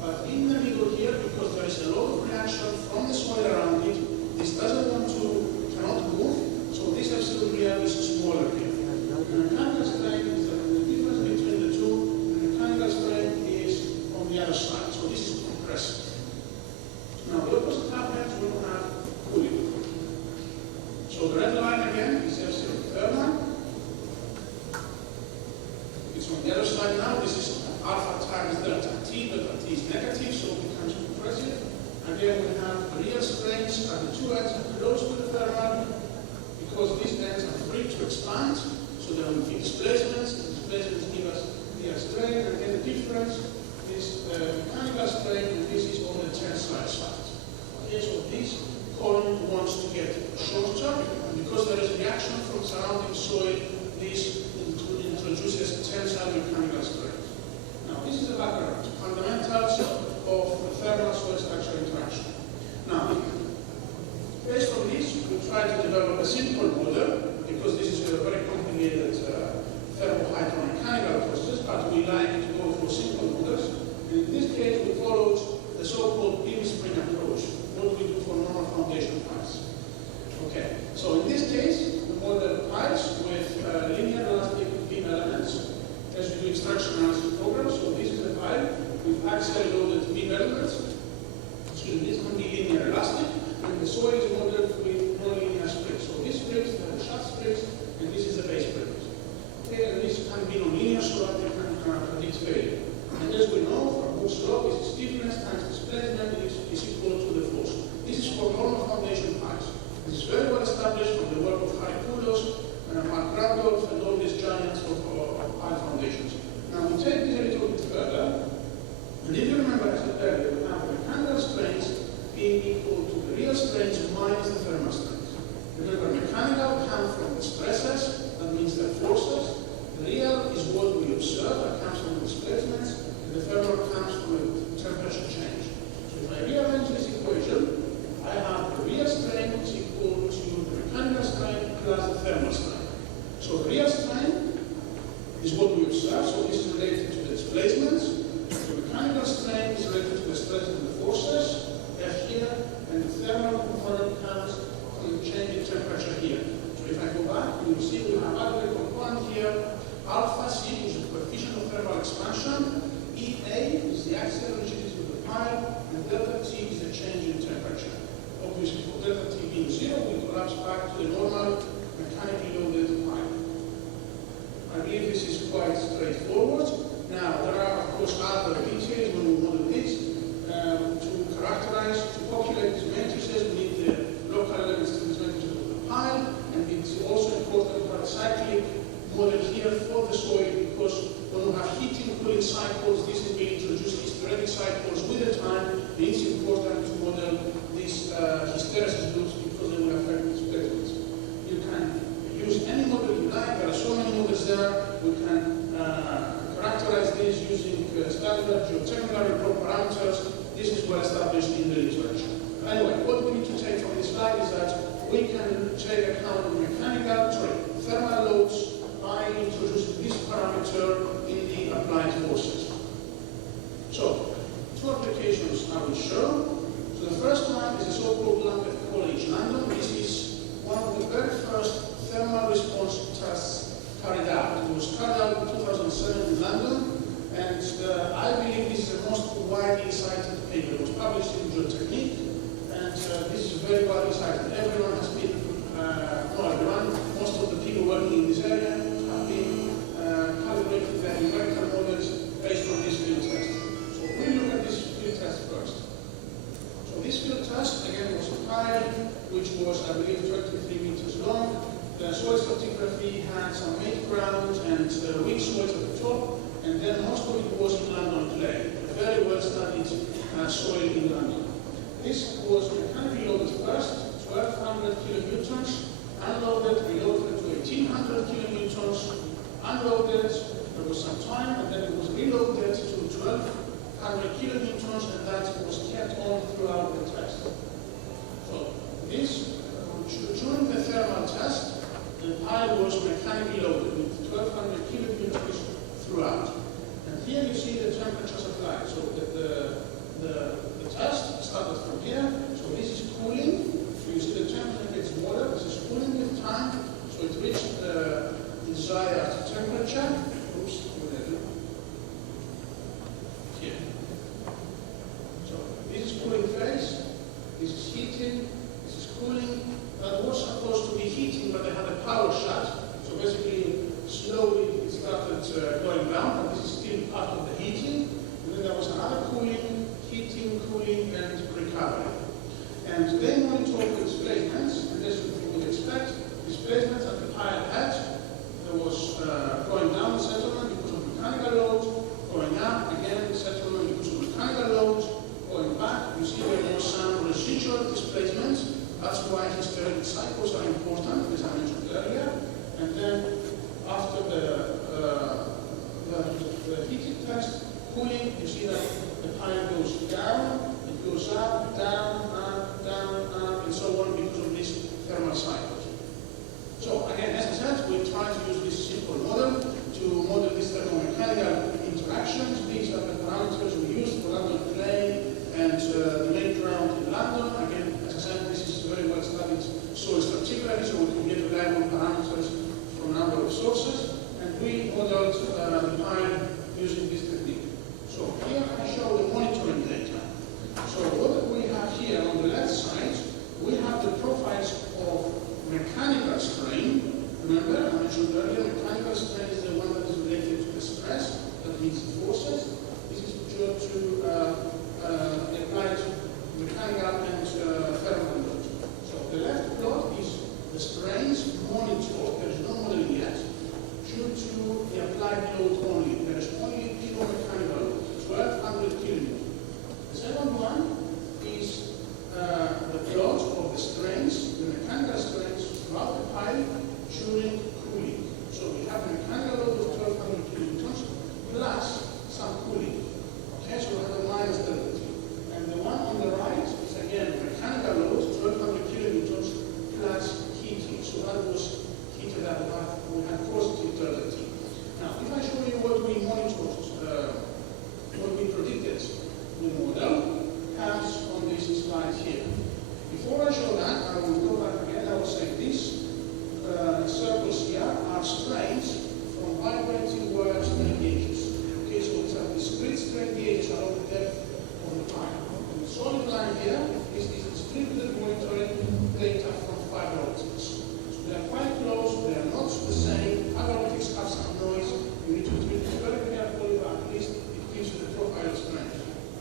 But in the middle here, because there is a lot of reaction from the soil around it, this cannot move, so this epsilon real is smaller here. The mechanical strain is the difference between the two, and the mechanical strain is on the other side, so this is compressive. Now the opposite happens when we have cooling. So the red line again is epsilon thermal. It's on the other side now, this is alpha times delta T. Delta T is negative, so it becomes compressive. Again, we have real strains at the two ends close to the thermal, because these ends are free to expand, so there will be displacements. The displacements give us real strain, and then the difference is mechanical strain, and this is on the tensile side. Okay, so this column wants to get shorter, and because there is reaction from surrounding soil, this introduces tensile mechanical strain. Now, this is the background, fundamentals of thermal soil structure interaction. Now, based on this, we try to develop a simple model, because this is a very complicated thermo-hydromechanical process, but we like to go for simple models. And in this case, we followed the so-called beam spring approach, what we do for normal foundation piles. Okay, so in this case, we model piles with linear elastic beam elements as we do extraction analysis programs. So this is a pile with axially loaded beam elements. So this can be linear elastic, and the soil is modeled with non-linear springs. So this springs, the shaft springs, and this is the base springs. Okay, and this can be non-linear so that they can predict failure. And as we know, for good slope, is stiffness times displacement is equal to the force. This is for normal foundation piles. This is very well established from the work of Harry-Poulos, Mark Randolph, and all these giants of pile foundations. Now we take this a little bit further, and if you remember, as I said earlier, we have mechanical strains being equal to the real strains minus the thermal strains. Remember, mechanical come from the stresses, that means the forces. The real is what we observe, that comes from the displacements, and the thermal comes from the temperature change. So if I rearrange this equation, I have the real strain is equal to the mechanical strain plus the thermal strain. So the real strain is what we observe, so this is related to the displacements. The mechanical strain is related to the stress and the forces, F here, and the thermal component comes from the change in temperature here. So if I go back, you will see we have other component here. Alpha C is the coefficient of thermal expansion, EA is the axial rigidity of the pile, and delta T is the change in temperature. Obviously, for delta T being 0, we collapse back to the normal mechanically loaded pile. I believe this is quite straightforward. Now, there are, of course, other details when we model this. To characterize, to populate these matrices, we need the local elements to these matrices of the pile, and it's also important to have a cyclic model here for the soil, because when we have heating, cooling cycles, this will introduce hysteretic cycles with the time, and it's important to model these hysteresis loops because they will affect these placements. You can use any model you like, there are so many models there. We can characterize this using standard geotechnical report parameters. This is well established in the literature. Anyway, what we need to take from this slide is that we can take account of thermal loads by introducing this parameter in the applied forces. So, two applications I will show. So the first one is the so-called Lambeth College London. This is one of the very first thermal response tests carried out. It was carried out in 2007 in London, and I believe this is the most widely cited paper. It was published in Geotechnique, and this is very widely cited. Everyone has been, not everyone, most of the people working in this area have been calibrating their numerical models based on this field test. So we look at this field test first. So this field test, again, was a pile which was, I believe, 23 meters long. The soil stratigraphy had some made ground and weak soils at the top, and then most of it was in London clay, a very well-studied soil in London. This was mechanically loaded first, 1,200 kilonewtons, unloaded, reloaded to 1,800 kilonewtons, unloaded, there was some time, and then it was reloaded to 1,200 kilonewtons, and that was kept on throughout the test. So this, during the thermal test, the pile was mechanically loaded with 1,200 kilonewtons throughout. And here you see the temperatures applied. So the test started from here. So this is cooling. So you see the temperature gets water. This is cooling with time. So it reached the desired temperature. Oops, what did I do? Here. So this is cooling phase. This is heating. This is cooling. That was supposed to be heating, but they had a power shut. So basically, slowly it started going down, and this is still part of the heating. And then there was another cooling, heating, cooling, and recovery. And they monitored the displacements, and as you would expect, displacements at the pile head, there was going down the modeled the pile using this technique. So here I show the monitoring data. So what we have here on the left side, we have the profiles of mechanical strain. Remember, I mentioned earlier, mechanical strain is the one that is related to the stress, that means the forces. This is due to applied mechanical and thermal load. So the left plot is the strains monitored. There is no modeling yet, due to the applied load only. There is only pure mechanical load, 1200 kilonewtons. The second one is the plot of the strains, the mechanical strains throughout the pile during cooling. So we have a mechanical load of 1200 kilonewtons plus some cooling. Okay, so we have a minus 30. And the one on the right is again mechanical load, 1200 kilonewtons plus heating. So that was heated at we had positive 30. Now, if I show you what we monitored, what we predicted in the model, comes on this slide here. Before I show that, I will go back again. I will say this circles here are strains from vibrating wire strain gauges. Okay, so these are discrete strain gauges along the depth of the pile. And the solid line here is distributed monitoring data from fiber optics. So they are quite close, they are not the same. Fiber optics have some noise. You need to treat it very carefully, but at least it gives you the profile of strain.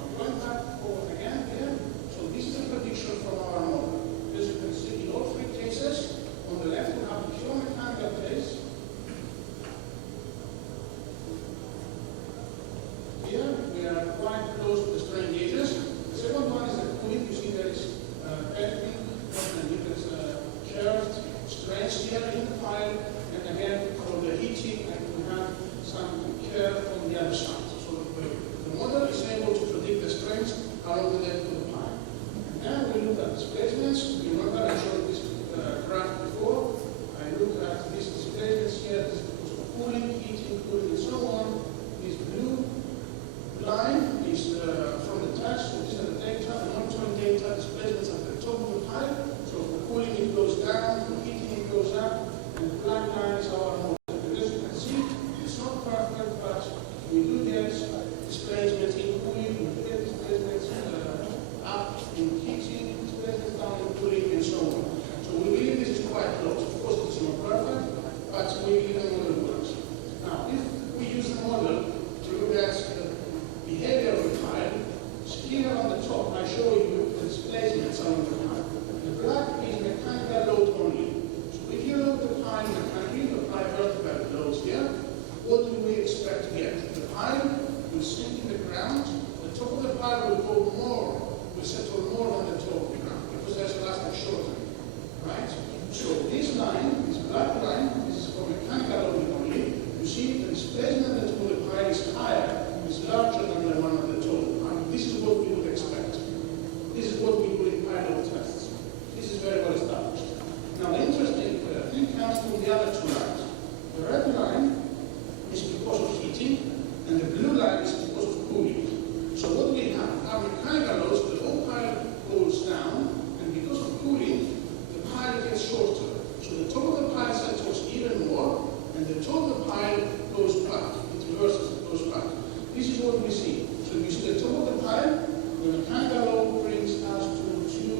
I'm going back forward again here. So this is a prediction from our model. As you can see, in all three cases, on the left we have the pure mechanical case. Here we are quite close to the strain gauges. The second one is the cooling. You see there is everything, and you can curved strains here in the pile, and again for the heating, and we have some curve on the other side. So the model is able to predict the strains along the depth of the pile. And then we look at displacements. You remember I showed this graph before. I looked at these displacements here. This is because of cooling, heating, cooling, and so on. This blue line is from the test. So these are the data, the monitoring data, displacements at the top of the pile. So for cooling it goes down, for heating it goes up, and the black line is our model. And as you can see, it's not perfect, but we do get displacement in cooling, we do get displacements up in heating, displacements down in cooling, and so on. So we believe this is quite close. Of course, it's not perfect, but we believe the model works. Now, if we use the model to look at the behavior of the pile, here on the top, I show you the displacements along the pile. The black is mechanical load only. So if you load the pile mechanically, you apply vertical loads here, what do we expect to get? The pile will sink in the ground, the top of the pile will go more, will settle more than the top of the ground, because there's elastic shortening, right? So this line, this black line, this is for mechanical loading only. You see the displacement at the top of the pile is higher, is larger than the one at the top. And this is what we would expect. This is what we do in pilot tests. This is very well established. Now the interesting thing comes from the other two lines. The red line is because of heating, and the blue line is because of cooling. So what we have are mechanical loads, the whole pile goes down, and because of cooling, the pile gets shorter. So the top of the pile settles even more, and the top of the pile goes back. It reverses, it goes back. This is what we see. So you see the top of the pile, the mechanical load brings us to 2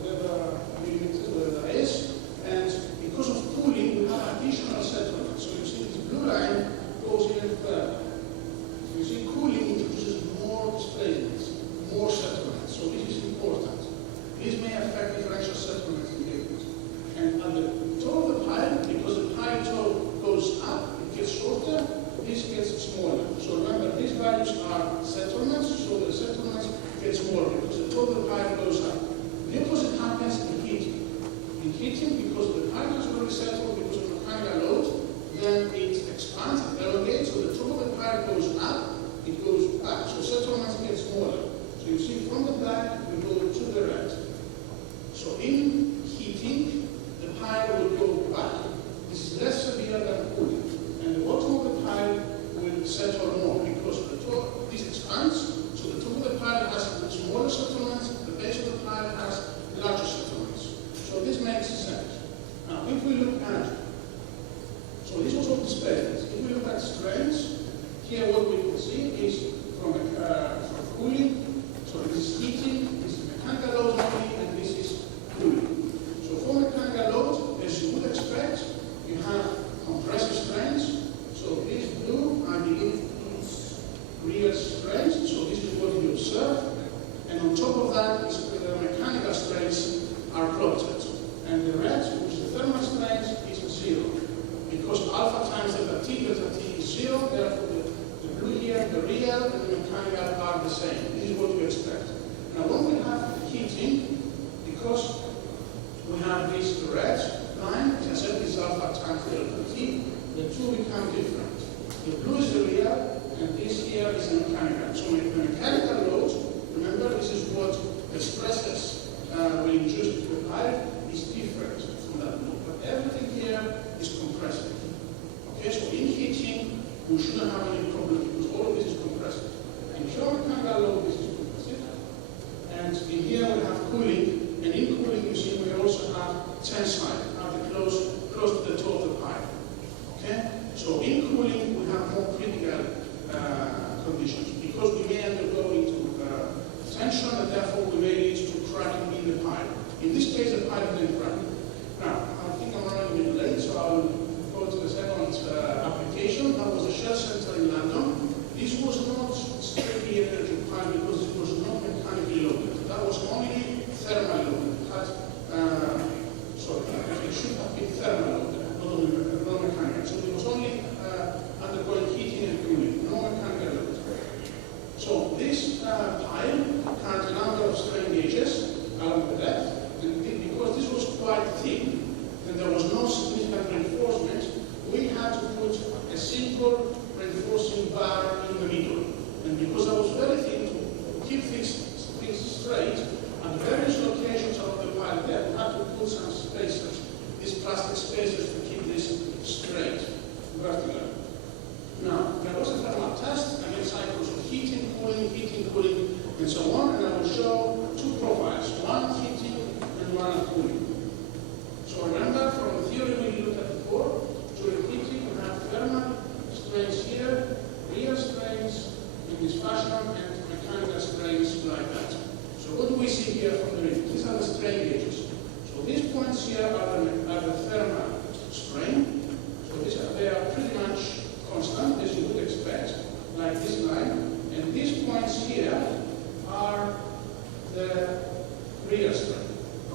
whatever millimeters, whatever that is, and because of cooling, we have additional settlement. So you see this blue line goes even further. So you see cooling introduces more displacements, more settlement. So this is important. This may affect differential settlement in liquids. And at the top of the pile, because the pile top goes up, it gets shorter, this gets smaller. So remember, these values are settlements, so the settlements get smaller because the top of the pile goes up. The opposite happens in heating. In heating, because the pile is already settled because of mechanical load, then it expands, it elongates, so the top of the pile goes up, it goes back, so settlements get smaller. So you see from the black, we go to the red. So in heating, the pile will go back. This is less severe than cooling. And the bottom of the pile will settle more because the top, this expands, so the top of the pile has smaller settlements, the base of the pile has larger settlements. So this makes sense. Now, if we look at, so this was all displacements. If we look at Here what we can see is from cooling, so this is heating, this is mechanical load only, and this is cooling. So for mechanical load, as you would expect, you have compressive strains. So this blue, I believe, is real strains, so this is what you observe. And on top of that is the mechanical strains are plotted. And the red, which is the thermal strains, is 0. Because alpha times delta T is 0, therefore the blue here, the real, and the mechanical are the same. This is what you expect. Now when we have heating, because we have this red line, as I said, this alpha times delta T, the two become different. The blue is the real, and this here is the mechanical. So the mechanical load, remember, this is what the stresses will induce to the pipe, is different from that blue. But everything here is compressive. Okay, so in heating, we shouldn't have any problem because all of this is compressive. In pure mechanical load, this is compressive. And in here we have cooling, and in cooling you see we also have tensile, close to the toe of the pipe. Okay? So in cooling we have more critical conditions because we may undergo into tension and therefore we may lead to cracking in the pipe. In this case the pipe didn't crack. Now, I think I'm running a bit late, so I'll go to the second application. That was the Shell Centre in London. This was not strictly energy pipe because it was not mechanically loaded. That was only thermal loaded. It should have been thermal loaded, not mechanical. So it was only undergoing heating and cooling, no mechanical load. So this pipe had a number of strain gauges along the left, and because this was quite thick and there was no significant reinforcement, we had to put a simple reinforcing bar in the middle. And because that was very thin, to keep things straight, at various locations of the pipe there, we had to put some spacers, these plastic spacers to keep this straight, vertical. Now, there was a thermal test against cycles of heating, cooling, and so on, and I will show two profiles, one heating and one cooling. So remember, from the theory we looked at before, during heating we have thermal strains here, real strains in this fashion, and mechanical strains like that. So what do we see here from the reading? These are the strain gauges. So these points here are the thermal strain. So they are pretty much constant, as you would expect, like this line. And these points here are the real strain,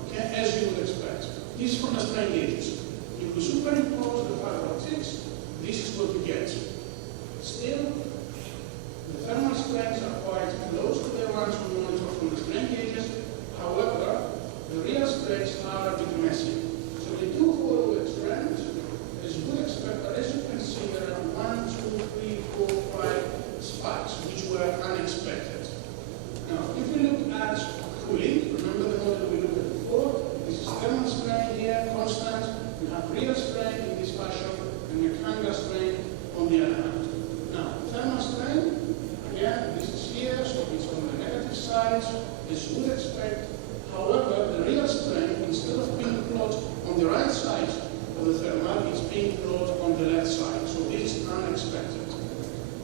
okay, as you would expect. These from the strain gauges. If we superimpose the fiber optics, this is what you get. Still, the thermal strains are quite close to the ones we monitor from the strain gauges. However, the real strains are a bit messy. So they do follow a trend, as you would expect, but as you can see, there are 1, 2, 3, 4, 5 spikes, which were unexpected. Now, if we look at cooling, remember the model we looked at before? This is thermal strain here, constant. We have real strain in this fashion, and mechanical strain on the other hand. Now, thermal strain, again, this is here, so it's on the negative side, as you would expect. However, the real strain, instead of being plotted on the right side of the thermal, it's being plotted on the left side. So this is unexpected.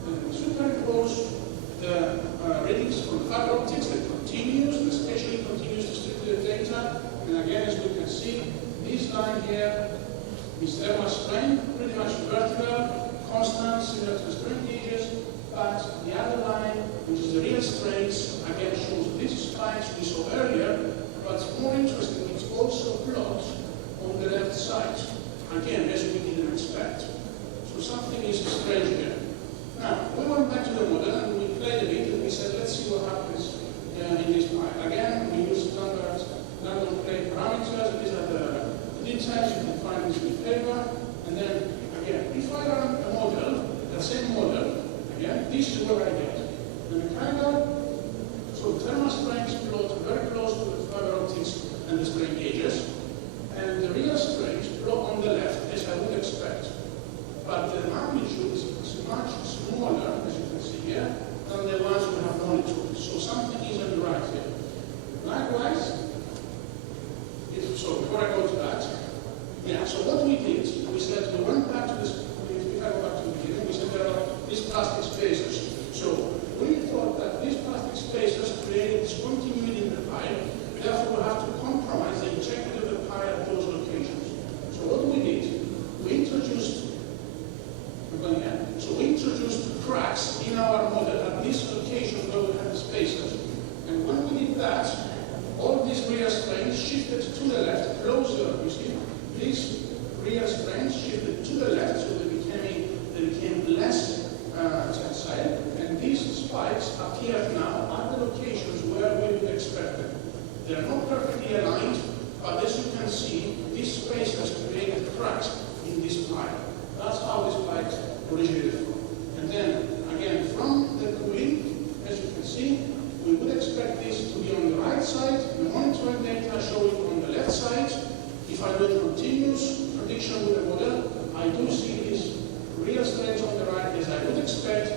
And we superimpose the readings from fiber optics that continues, and especially continues distributed data. And again, as we can see, this line here is thermal strain, pretty much vertical, constant, similar to the strain gauges. But the other line, which is the real strains, again shows these spikes we saw earlier. But more interesting, it's also plotted on the left side. Again, as we didn't expect. So something is strange here. Now, we went back to the model and we played a bit and we said, let's see what happens in this pipe. Again, we use standard random plate parameters. These are the details. You can find this in the paper. And then, again, if I run a model, the same model, again, this is what I get. The mechanical, so the thermal strains plot very close to the fiber optics and the strain gauges. And the real strains plot on the left, as I would expect. But the magnitude is much smaller, as you can see here, than the ones we have monitored. So something isn't right here. Likewise, so before I go to that, so what we did, we said we went back to this, if I go back to the beginning, we said there are these plastic we introduced cracks in our model at this location where we had the spacers. And when we did that, all these real strains shifted to the left, closer, you see. These real strains shifted to the left, so they became less tensile. And these spikes appeared now at the locations where we would expect them. They are not perfectly aligned, but as you can see, these spacers created cracks in this pile. That's how these spikes originated from. And then, again, from the cooling, as you can see, we would expect this to be on the right side, the monitoring data showing on the left side. If I do a continuous prediction with the model, I do see these real strains on the right as I would expect,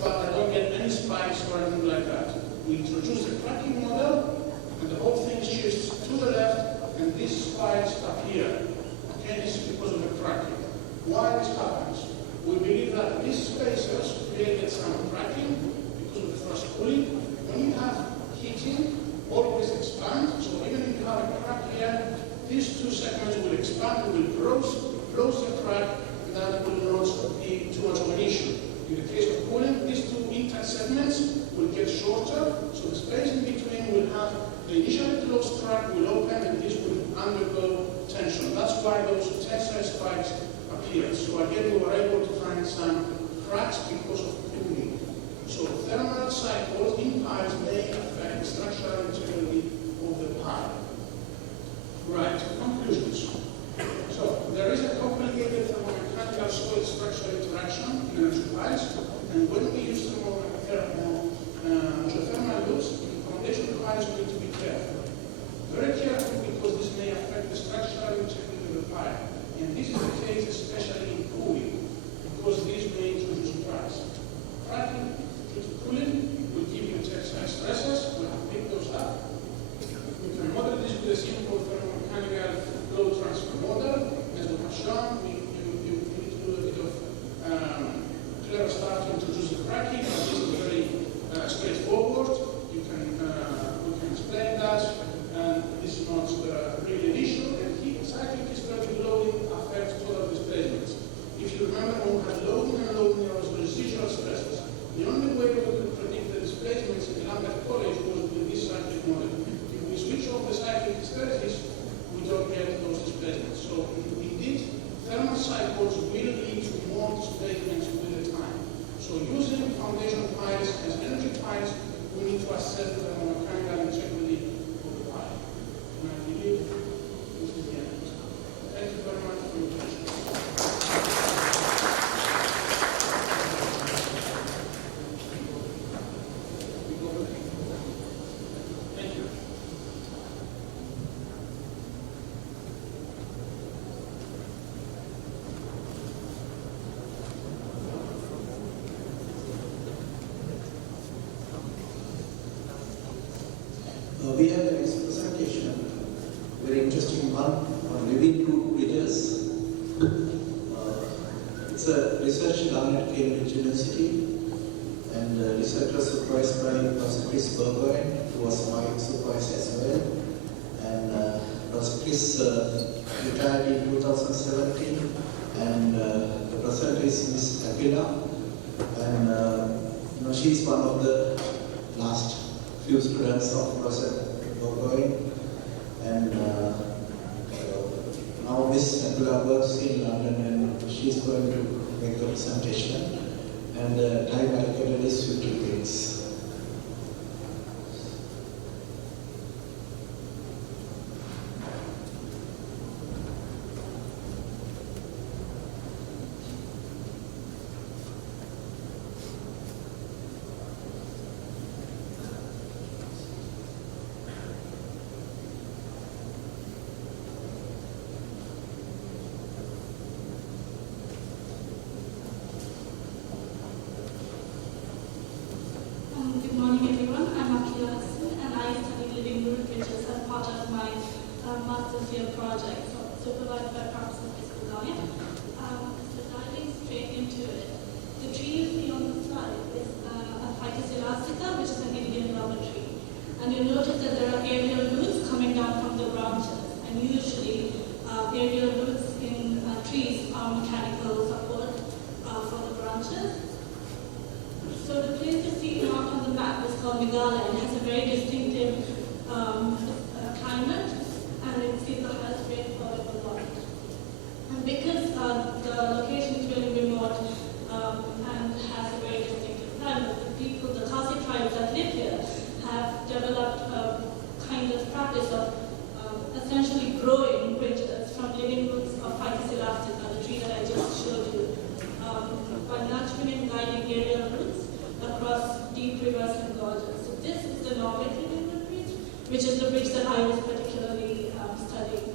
but I don't get any spikes or anything like that. We introduce the cracking model, and the whole thing shifts to the left, and these spikes appear. Okay, this is because of the cracking. Why this happens? We believe that these spacers created some cracking because of the thrust cooling. When you have heating, all of this expand, so even if you have a crack here, these two segments will expand, will close the crack, and that will not be too much of an issue. In the case of cooling, these two intact segments will get shorter, so the space in between will have the initially closed crack will open, and this will undergo tension. That's why those tensile spikes appear. So again, we were able to find some cracks because of cooling. So thermal cycles in piles may affect the structural integrity of the pile. Right, conclusions. So there is a complicated thermomechanical solid structural interaction in energy piles, and when we use geothermal loops in foundation piles, we need to be careful. Very careful, because this may affect the structural integrity of the pile. And this is the case especially in cooling, because these may introduce cracks. Cracking due to cooling will give you tensile stresses. We have picked those up. We can model this with a simple thermomechanical flow transfer model. As we have shown, you need to do a bit of clever stuff to introduce the cracking, but this is very straightforward. We can explain that, and this is not really an issue. And cyclic hysteretic loading affects total displacements. If you remember, when we had loading and loading, there was residual stresses. The only way we could predict the displacements in Lambert College was with this cyclic model. If we switch off the cyclic hysterics, we don't get those displacements. So indeed, thermal cycles will lead to more displacements with the time. So using foundation piles as energy piles, we need to assess the thermomechanical integrity of the pile. And I believe this is the end. Thank you very much for your attention. Thank you. We have a next presentation, very interesting one on living root bridges. It's a research done at Cambridge University, and the research was supervised by Professor Chris Burgoyne, who was my supervisor as well. And Professor Chris retired in 2017, and the presenter is Ms. Aquila, and she is one of the last few students of Professor Burgoyne, and now Ms. Aquila works in London, and she is going to make the presentation, and the time allocated is 50 minutes. which is the bridge that I was particularly studying.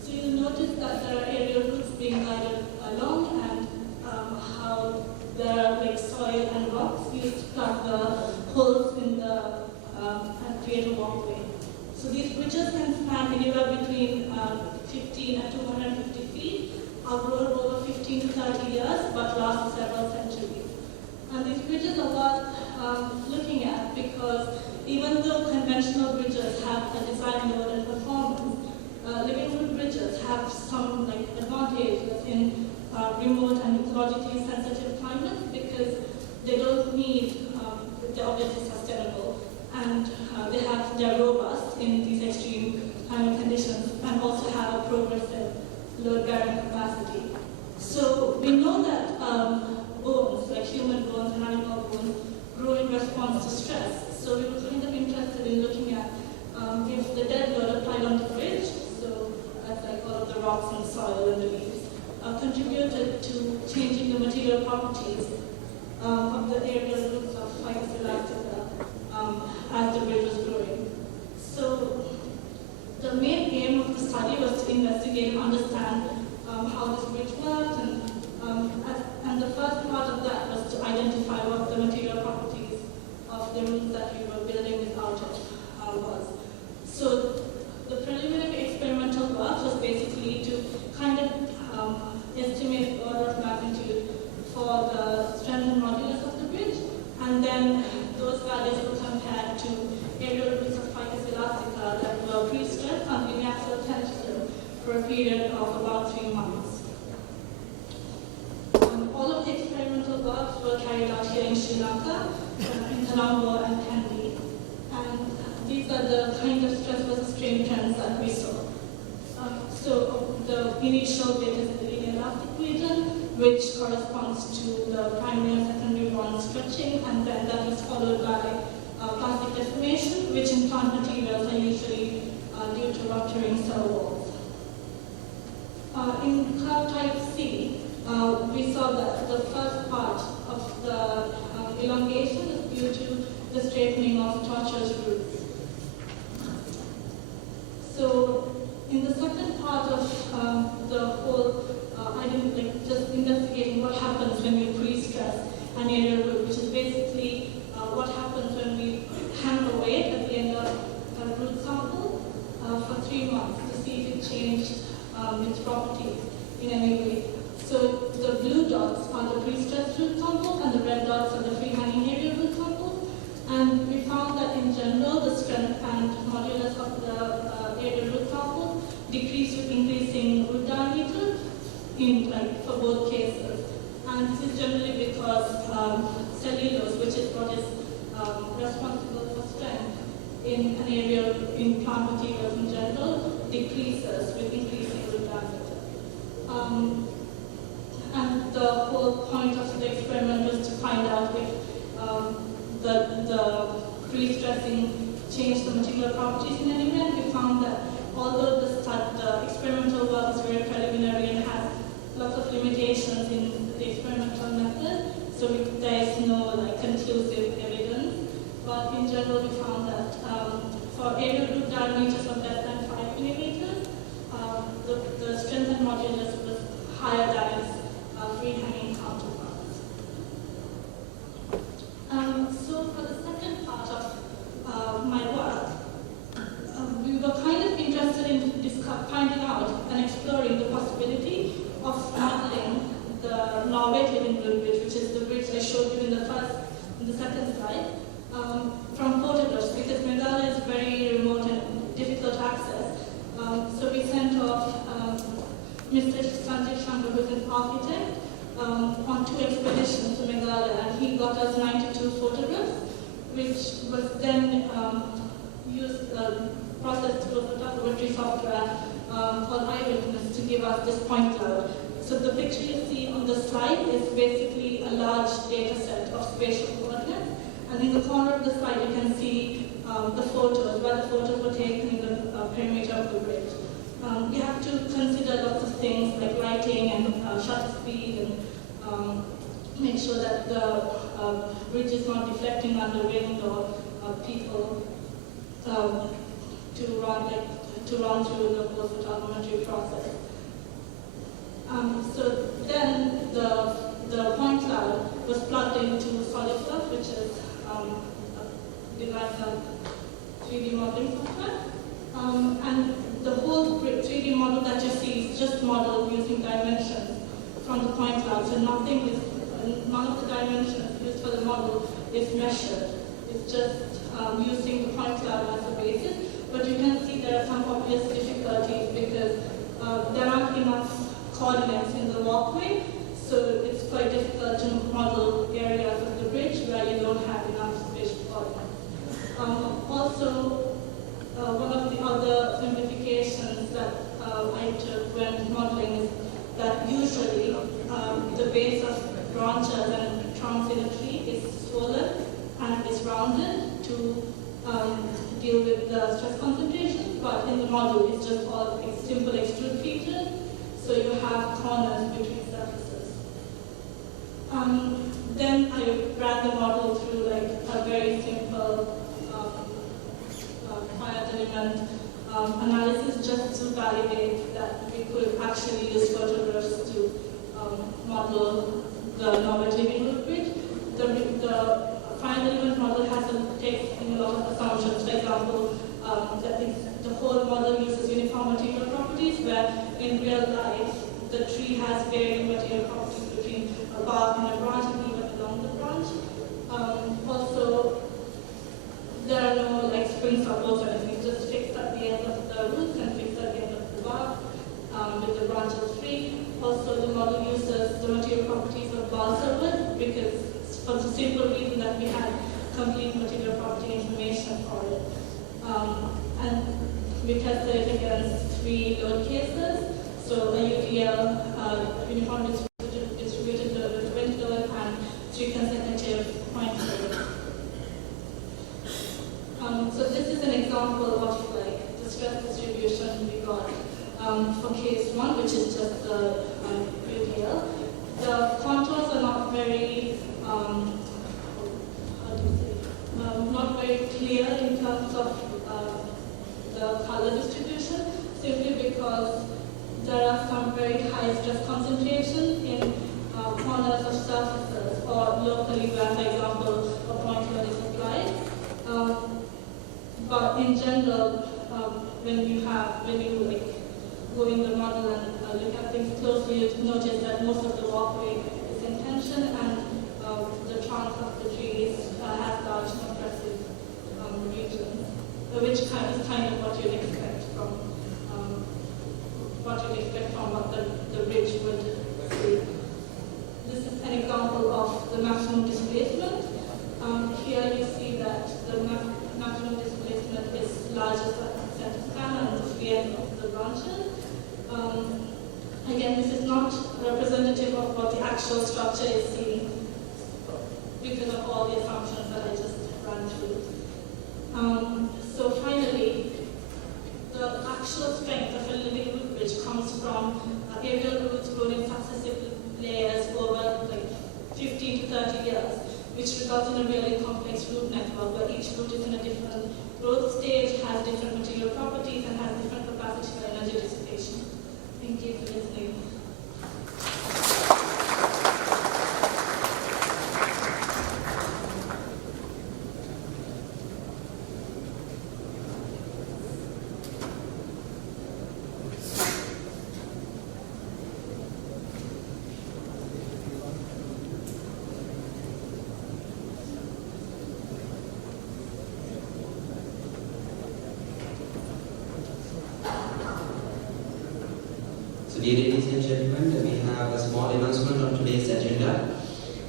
So you'll notice that there are aerial routes being guided along, and how there are like soil and rocks used to plug the holes in the and create a walkway. So these bridges can span anywhere between 15 and 250 feet, are grown over 15 to 30 years, but last several centuries. And these bridges are worth looking at because even though conventional bridges have a design load and performance, living root bridges have some advantages in remote and ecologically sensitive climates because they don't need, they're obviously sustainable, and they're robust in these extreme climate conditions and also have a progressive load-bearing capacity. So we know that bones, like human bones and animal bones, grow in response to stress. So we were kind of interested in looking at if the dead load applied on the bridge, so as like all of the rocks and soil and the leaves, contributed to changing the material properties of the aerial roots of Ficus elastica as the bridge was growing. So the main aim of the study was to investigate and understand how this bridge worked, and the first part of that was to identify what the material properties of the roots that we were building this out of was. So the preliminary experimental work was basically to kind of estimate the order of magnitude for the strength and modulus of the bridge, and then those values were compared to aerial roots of Ficus elastica that were pre-stressed under uniaxial tension for a period of about 3 months. All of the experimental works were carried out here in Sri Lanka, in Colombo and Kandy, and these are the kind of stress versus strain trends that we saw. So the initial bit is the linear elastic region, which corresponds to the primary and secondary bond stretching, and then that is followed by plastic deformation, which in plant materials are usually due to rupturing cell walls. In curve type C, we saw that the first part of the elongation is due to the straightening of tortuous roots. So in the second part of the whole, just investigating what happens when we pre-stress an aerial root, which is basically what happens when we hang a weight at the end of a root sample for 3 months to see if it changed its properties in any way. So the blue dots are the pre-stressed root samples and the red dots are the free-hanging aerial root samples. And we found that in general, the strength and modulus of the aerial root samples decreased with increasing root diameter for both cases. And this is generally because cellulose, which is what is responsible for strength in an area in plant materials in general, decreases with increasing root diameter. And the whole point of the experiment was to find out if the pre-stressing changed the material properties in any way. And we found that although the experimental work is very preliminary and has lots of limitations in the experimental method, so there is no conclusive evidence. But in general, we found that for aerial root diameters of less than 5 millimeters, the strength and modulus was higher than its free-hanging counterparts. So for the second part of my work, we were kind of interested in finding out and exploring the possibility of modeling the Norway living root bridge, which is the bridge I showed you in the second slide, from photographs, because Meghalaya is very remote and difficult to access. So we sent off Mr. Sanjay Shankar, who is an architect, on 2 expeditions to Meghalaya, and he got us 92 photographs, which was then processed through a photogrammetry software called Eyewitness to give us this point cloud. So the picture you see on the slide is basically a large data set of spatial coordinates, and in the corner of the slide you can see the photos, where the photos were taken in the perimeter of the bridge. You have to consider lots of things like lighting and shutter speed, and make sure that the bridge is not deflecting under wind or people to run through the post-autonometry process. So then the point cloud was plugged into SolidWorks, which is derived 3D modeling software. And the whole 3D model that you see is just modeled using dimensions from the point cloud. So none of the dimensions used for the model is measured. It's just using the point cloud as a basis. But you can see there are some obvious difficulties because there aren't enough coordinates in the walkway. So it's quite difficult to model areas of the bridge where you don't have enough spatial coordinates. Also, one of the other simplifications that I took when modeling is that usually the base of branches and trunks in a tree is swollen and is rounded to deal with the stress concentration, but in the model it's just all simple extrude features, so you have corners between surfaces. Then I ran the model through like a very simple finite element analysis just to validate that we could actually use photographs to model the normative input bridge. The finite element model takes in a lot of assumptions. For example, the whole model uses uniform material properties, where in real life the tree has varying material properties between a bark and a branch and even along the branch. Also, there are no like spring supports or anything, it's just fixed at the end of the roots and fixed at the end of the bark with the branches free. Also, the model uses the material properties of balsa wood because for the simple reason that we had complete material property information for it. And we tested it against 3 load cases, so a UDL, uniform distributed load with wind load, and 3 consecutive point load. So this is an example of like the stress distribution we got for case 1, which is just the UDL. The contours are not very not very clear in terms of the color distribution, simply because there are some very high stress concentrations in corners of surfaces or locally where, for example, a point load is applied. But in general, when you like go in the model and look at things closely, you notice that most of the walkway is in tension and the trunk of the trees has large compressive regions, which is kind of what you'd expect from what the bridge would see. This is an example of the maximum displacement. Here you see that the maximum displacement is largest at the center span and the free end of the branches. Again, this is not representative of what the actual structure is seen because of all the assumptions that I just ran through. So finally, the actual strength of a living root bridge comes from aerial roots grown in successive layers over like 15 to 30 years, which results in a really complex root network where each root is in a different growth stage, has different material properties, and has different capacity for energy dissipation. Thank you for listening. Dear ladies and gentlemen, we have a small announcement on today's agenda.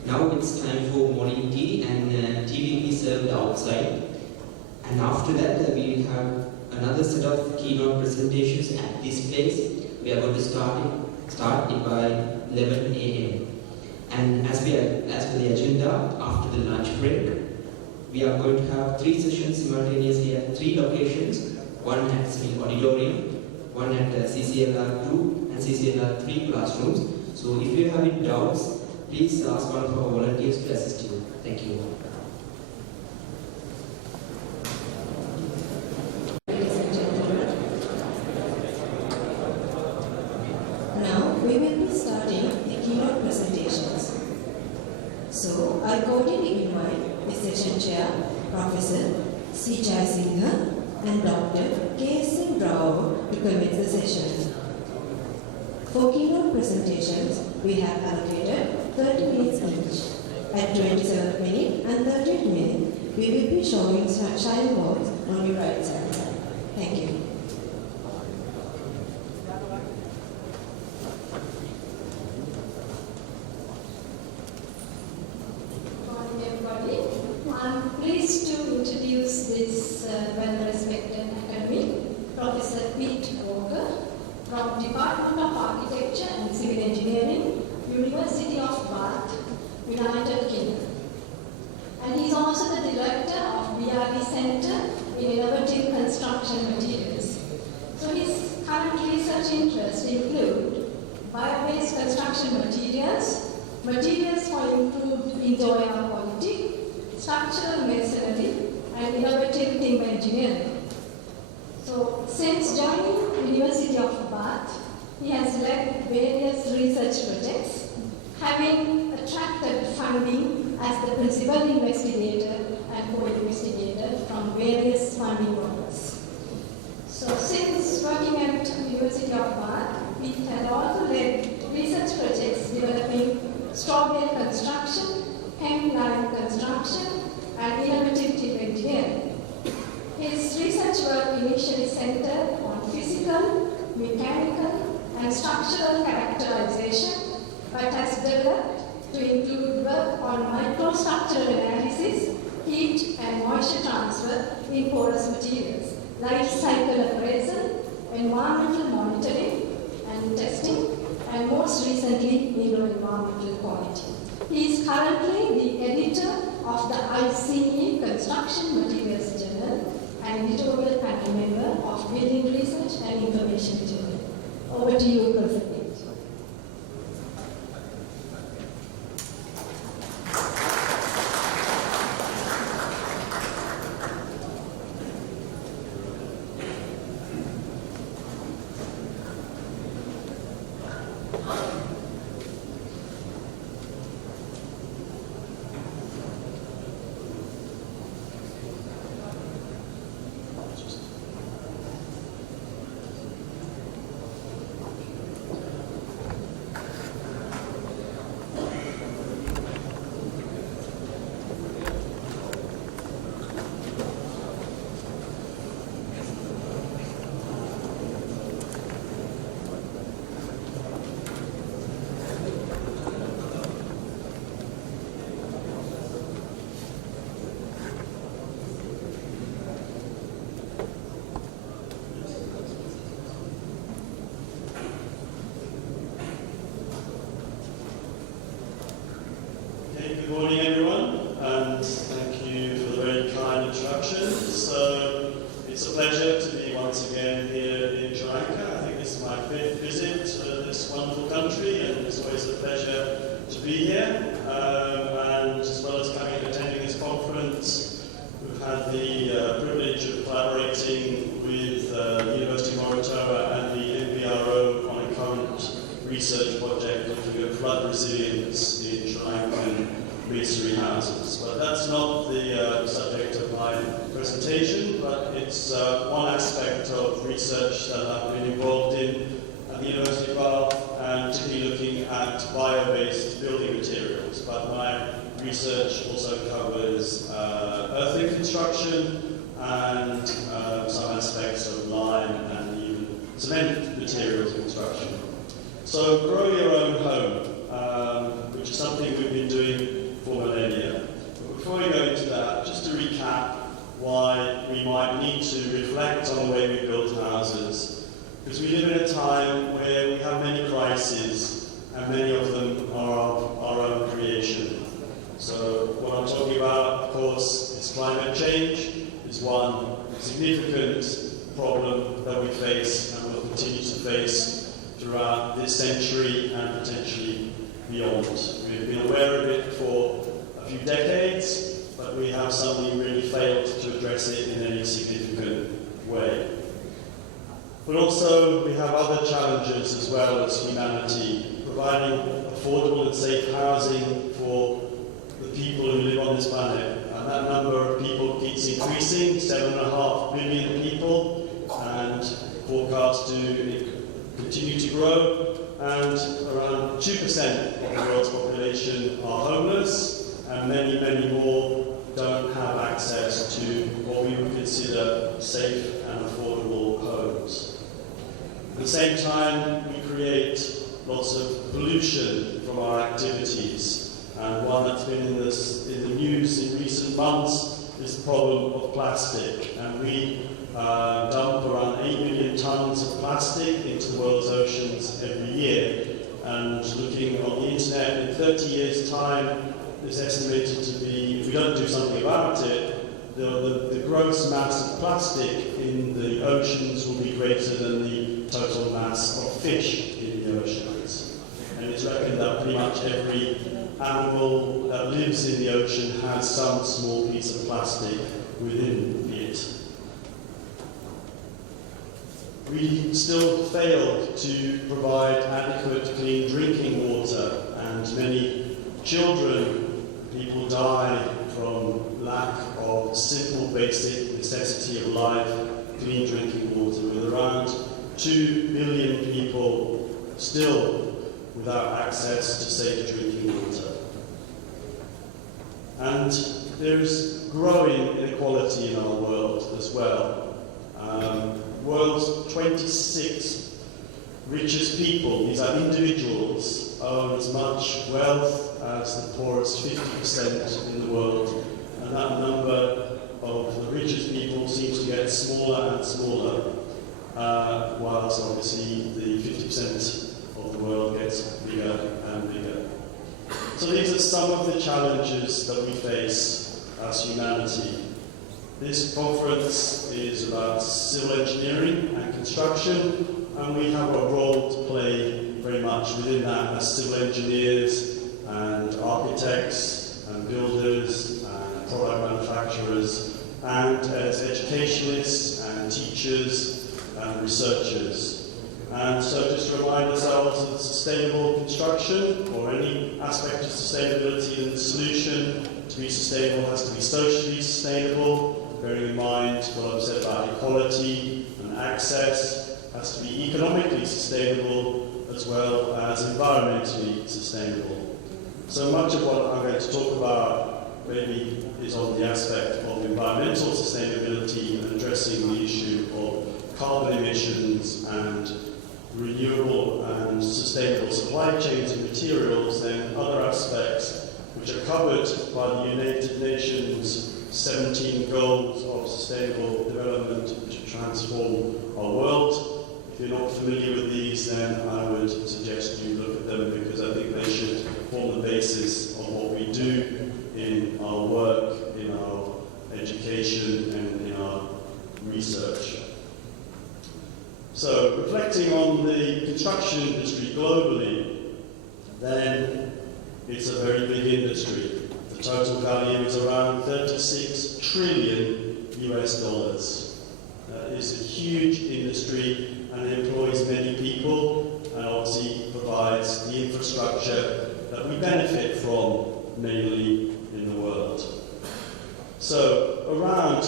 Now it's time for morning tea, and tea will be served outside. And after that, we will have another set of keynote presentations at this place. We are going to start it by 11 a.m. And as per the agenda, after the lunch break, we are going to have 3 sessions simultaneously at 3 locations. One at Civil Auditorium, one at CCLR 2 and CCLR 3 classrooms. So if you have any doubts, please ask one of our volunteers to assist you. Thank you. Ladies and I cordially invite the session chair, Professor Iccea and Dr. K.S. Rao to commence the session. For keynote presentations, we have allocated 30 minutes each. At 27th minute and 30th minute, we will be showing shine boards on your right side. Thank you. Good morning, everybody. I'm pleased to introduce this well-respected academic, Professor Pete Walker, from Department of Architecture and Civil Engineering, University of Bath, United Kingdom. And he's also the director of BRD Centre in Innovative Construction Materials. So his current research interests include bio-based construction materials, materials for improved indoor air quality, structural masonry, and innovative timber engineering. So since joining University of Bath, he has led various research projects, having attracted funding as the principal investigator and co-investigator from various funding bodies. So since working at University of Bath, he has also led research projects developing straw bale construction, hemp line construction, and innovative timber engineering. His research work initially centered on physical, mechanical, and structural characterization, but has developed to include work on microstructural analysis, heat and moisture transfer in porous materials, life cycle appraisal, environmental monitoring and testing, and most recently, indoor environmental quality. He is currently the editor of the ICE Construction Materials Journal and editorial panel member of Building Research and Information Journal. Over to you, Professor. Good morning, everyone, and thank you for the very kind introduction. So, it's a pleasure to be once again here in Sri Lanka. I think this is my 5th visit to this wonderful country, and it's always a pleasure to be here. And as well as coming and attending this conference, we've had the privilege of collaborating with the University of Moratuwa and the NPRO on a current research project looking at flood resilience in Sri Lankan masonry houses. But that's not the subject of my presentation, but it's one aspect of research that I've been involved in at the University of Bath, and particularly looking at bio-based building materials. But my research also covers earthing construction and some aspects of lime and even cement materials construction. So grow your own home, which is something we've been doing for millennia. But before we go into that, just to recap why we might need to reflect on the way we build houses, because we live in a time where we have many crises, and many of them are of our own creation. So what I'm talking about, of course, is climate change, is one significant problem that we face and will continue to face throughout this century and potentially beyond. We've been aware of it for a few decades, but we have suddenly really failed to address it in any significant way. But also, we have other challenges as well as humanity, providing affordable and safe housing for the people who live on this planet. And that number of people keeps increasing, 7.5 billion people, and forecast to continue to grow. And around 2% of the world's population are homeless, and many, many more don't have access to what we would consider safe and affordable homes. At the same time, we create lots of pollution from our activities. And one that's been in the news in recent months is the problem of plastic. And we dump around 8 million tons of plastic into the world's oceans every year. And looking on the internet, in 30 years' time, it's estimated to be, if we don't do something about it, the gross mass of plastic in the oceans will be greater than the total mass of fish in the oceans. And it's reckoned that pretty much every animal that lives in the ocean has some small piece of plastic within it. We still fail to provide adequate clean drinking water, and many children, people die from lack of simple basic necessity of life, clean drinking water, with around 2 billion people still without access to safe drinking water. And there is growing inequality in our world as well. World's 26 richest people, these are individuals, own as much wealth as the poorest 50% in the world. And that number of the richest people seems to get smaller and smaller, whilst obviously the 50% of the world gets bigger and bigger. So these are some of the challenges that we face as humanity. This conference is about civil engineering and construction, and we have a role to play very much within that as civil engineers and architects and builders and product manufacturers, and as educationists and teachers and researchers. And so just remind ourselves that sustainable construction, or any aspect of sustainability and the solution to be sustainable, has to be socially sustainable, bearing in mind what I've said about equality and access, has to be economically sustainable as well as environmentally sustainable. So much of what I'm going to talk about maybe is on the aspect of environmental sustainability and addressing the issue of carbon emissions and renewable and sustainable supply chains of materials, then other aspects which are covered by the United Nations 17 goals of sustainable development to transform our world. If you're not familiar with these, then I would suggest you look at them, because I think they should form the basis of what we do in our work, in our education, and in our research. So, reflecting on the construction industry globally, then it's a very big industry. The total value is around 36 trillion US dollars. It's a huge industry, and it employs many people, and obviously provides the infrastructure that we benefit from, mainly in the world. So, around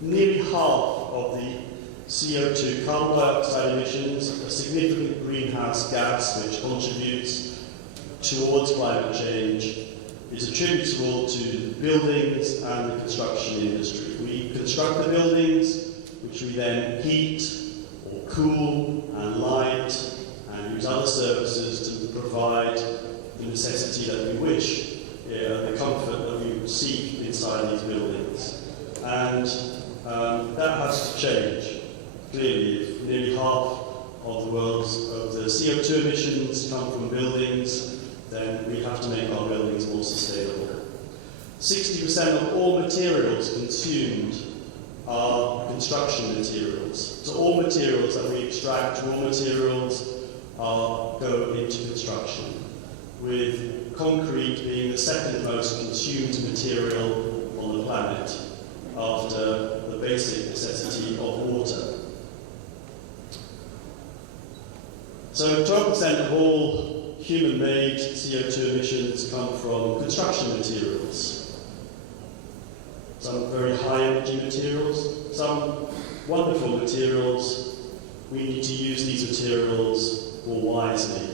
nearly half of the CO2, carbon dioxide emissions, a significant greenhouse gas which contributes towards climate change, is attributable to the buildings and the construction industry. We construct the buildings, which we then heat or cool and light and use other services to provide the necessity that we wish, the comfort that we seek inside these buildings. And that has to change. Clearly, if nearly half of the world's of the CO2 emissions come from buildings, then we have to make our buildings more sustainable. 60% of all materials consumed are construction materials. So all materials that we extract, raw materials, go into construction, with concrete being the second most consumed material on the planet, after the basic necessity of water. So 12% of all human-made CO2 emissions come from construction materials. Some very high-energy materials, some wonderful materials. We need to use these materials more wisely.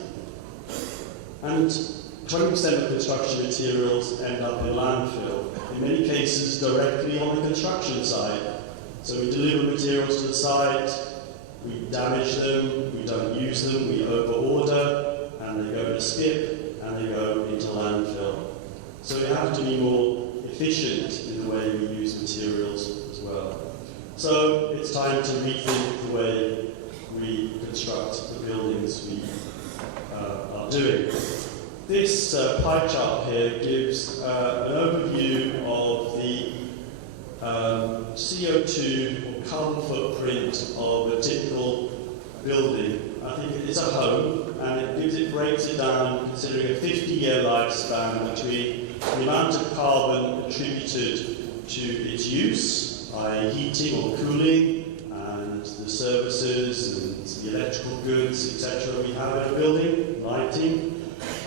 And 20% of construction materials end up in landfill, in many cases directly on the construction site. So we deliver materials to the site, we damage them, we don't use them, we over-order, and they go to skip, and they go into landfill. So we have to be more efficient in the way we use materials as well. So it's time to rethink the way we construct the buildings we are doing. This pie chart here gives an overview of the CO2 or carbon footprint of a typical building. I think it's a home, and it breaks it down considering a 50-year lifespan between the amount of carbon attributed to its use, i.e. heating or cooling, and the services and the electrical goods, etc. we have in a building, lighting,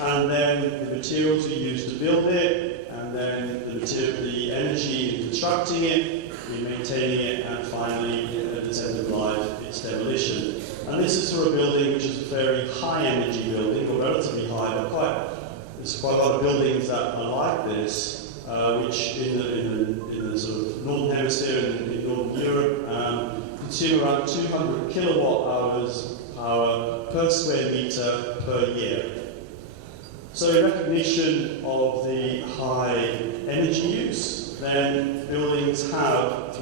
and then the materials we use to build it, and then the energy in constructing it, in maintaining it, and finally, at its end of life, its demolition. And this is for a building which is a very high energy building, or relatively high, but there's quite a lot of buildings that are like this, which in the sort of northern hemisphere and in northern Europe consume around 200 kilowatt hours power per square meter per year. So in recognition of the high energy use, then buildings have,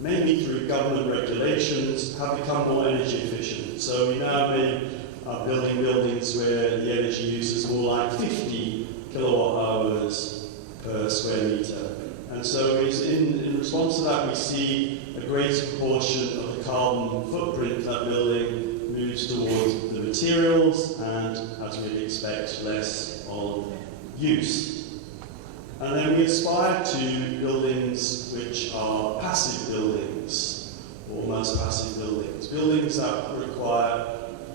mainly through government regulations, have become more energy efficient. So we now are building buildings where the energy use is more like 50 kilowatt hours per square meter. And so in response to that, we see a greater proportion of the carbon footprint of that building moves towards the materials and, as we'd expect, less on use. And then we aspire to buildings which are passive buildings, almost passive buildings. Buildings that require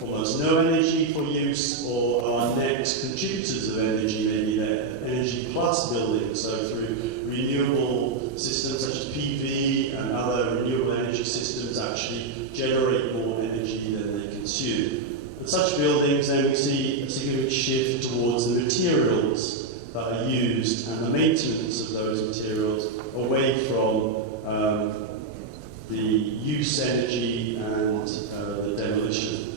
almost no energy for use or are net contributors of energy, maybe they're energy plus buildings, so through renewable systems such as PV and other renewable energy systems actually generate more energy than they consume. With such buildings, then we see a significant shift towards the materials that are used and the maintenance of those materials away from the use energy and the demolition.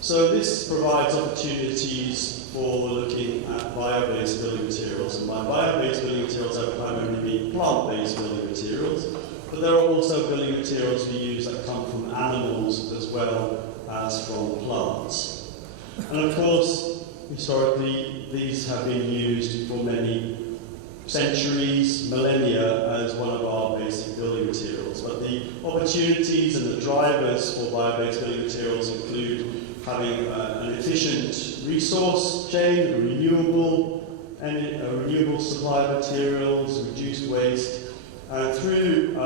So this provides opportunities for looking at bio-based building materials. And by bio-based building materials, I primarily mean plant-based building materials. But there are also building materials we use that come from animals as well as from plants. And of course, historically, these have been used for many centuries, millennia, as one of our basic building materials. But the opportunities and the drivers for bio-based building materials include having an efficient resource chain, a renewable supply of materials, reduced waste, and through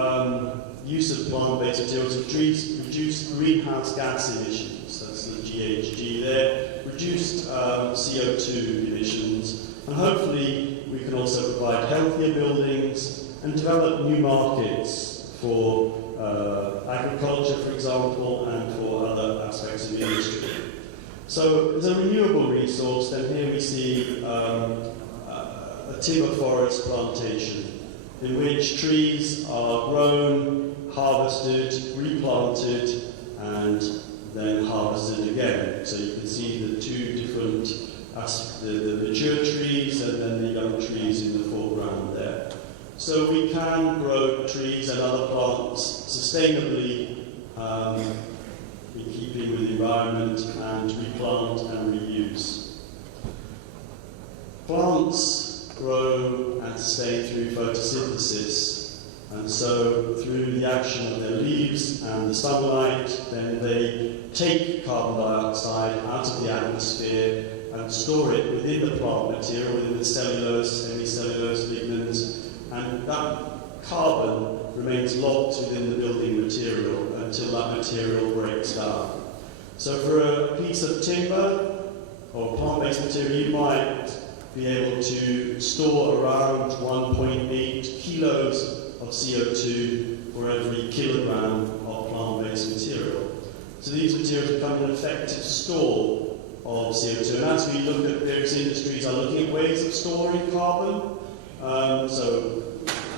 use of plant-based materials, reduced greenhouse gas emissions, that's the GHG there, reduced CO2 emissions, and hopefully we can also provide healthier buildings and develop new markets for agriculture, for example, and for other aspects of industry. So as a renewable resource, then here we see a timber forest plantation in which trees are grown, harvested, replanted, and then harvested again. So you can see the two different aspects, the mature trees and then the young trees in the foreground there. So we can grow trees and other plants sustainably in keeping with the environment and replant and reuse. Plants grow and sustain through photosynthesis, and so through the action of their leaves and the sunlight, then they take carbon dioxide out of the atmosphere and store it within the plant material, within the cellulose, hemicellulose, lignins, and that carbon remains locked within the building material until that material breaks down. So for a piece of timber or plant-based material, you might be able to store around 1.8 kilos of CO2 for every kilogram of plant-based material. So these materials become an effective store of CO2. And as we look at various industries are looking at ways of storing carbon, so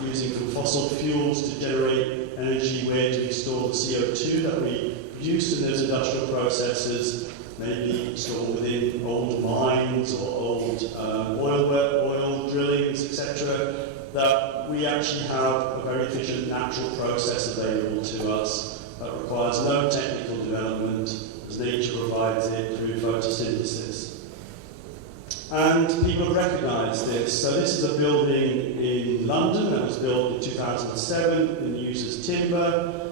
using from fossil fuels to generate energy, where do we store the CO2 that we produce in those industrial processes, maybe stored within old mines or old oil drillings, etc., that we actually have a very efficient natural process available to us that requires no technical development, as nature provides it through photosynthesis. And people have recognised this. So this is a building in London that was built in 2007 and uses timber.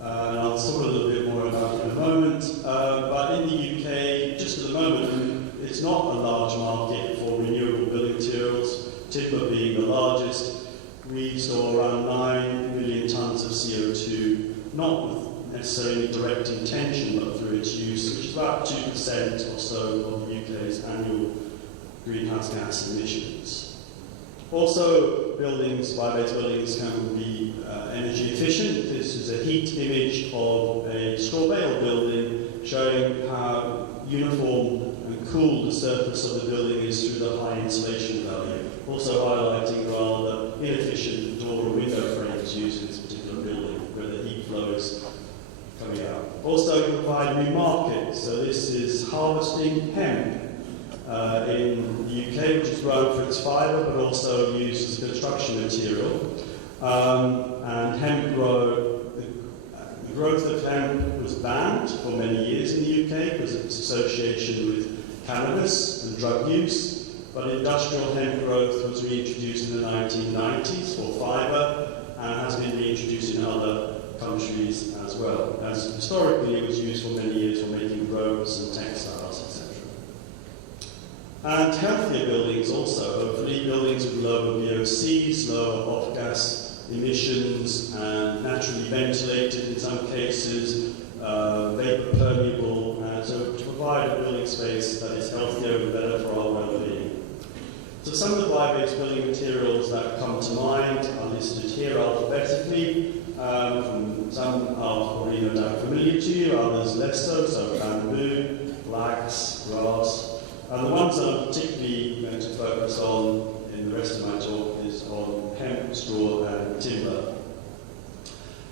And I'll talk a little bit more about it in a moment. But in the UK, just at the moment, it's not a large market for renewable building materials, timber being the largest. We store around 9 million tonnes of CO2, not with necessarily direct intention, but through its use, which is about 2% or so of the UK's annual greenhouse gas emissions. Also, buildings, bio-based buildings, can be energy efficient. This is a heat image of a straw bale building showing how uniform and cool the surface of the building is through the high insulation value. Also highlighting rather inefficient door or window frames used in this particular building, where the heat flow is coming out. Also, you provide new markets. So this is harvesting hemp in the UK, which is grown for its fibre, but also used as construction material. And hemp the growth of hemp was banned for many years in the UK because of its association with cannabis and drug use. But industrial hemp growth was reintroduced in the 1990s for fibre and has been reintroduced in other countries as well. As historically, it was used for many years for making robes and textiles, etc. And healthier buildings also, hopefully buildings with lower VOCs, lower off-gas emissions, and naturally ventilated in some cases, vapor permeable, and so to provide a building space that is healthier and better for our well-being. So some of the bio-based building materials that come to mind are listed here alphabetically. Some are probably no doubt familiar to you, others less so, so bamboo, flax, grass. And the ones that I'm particularly going to focus on in the rest of my talk is on hemp, straw and timber.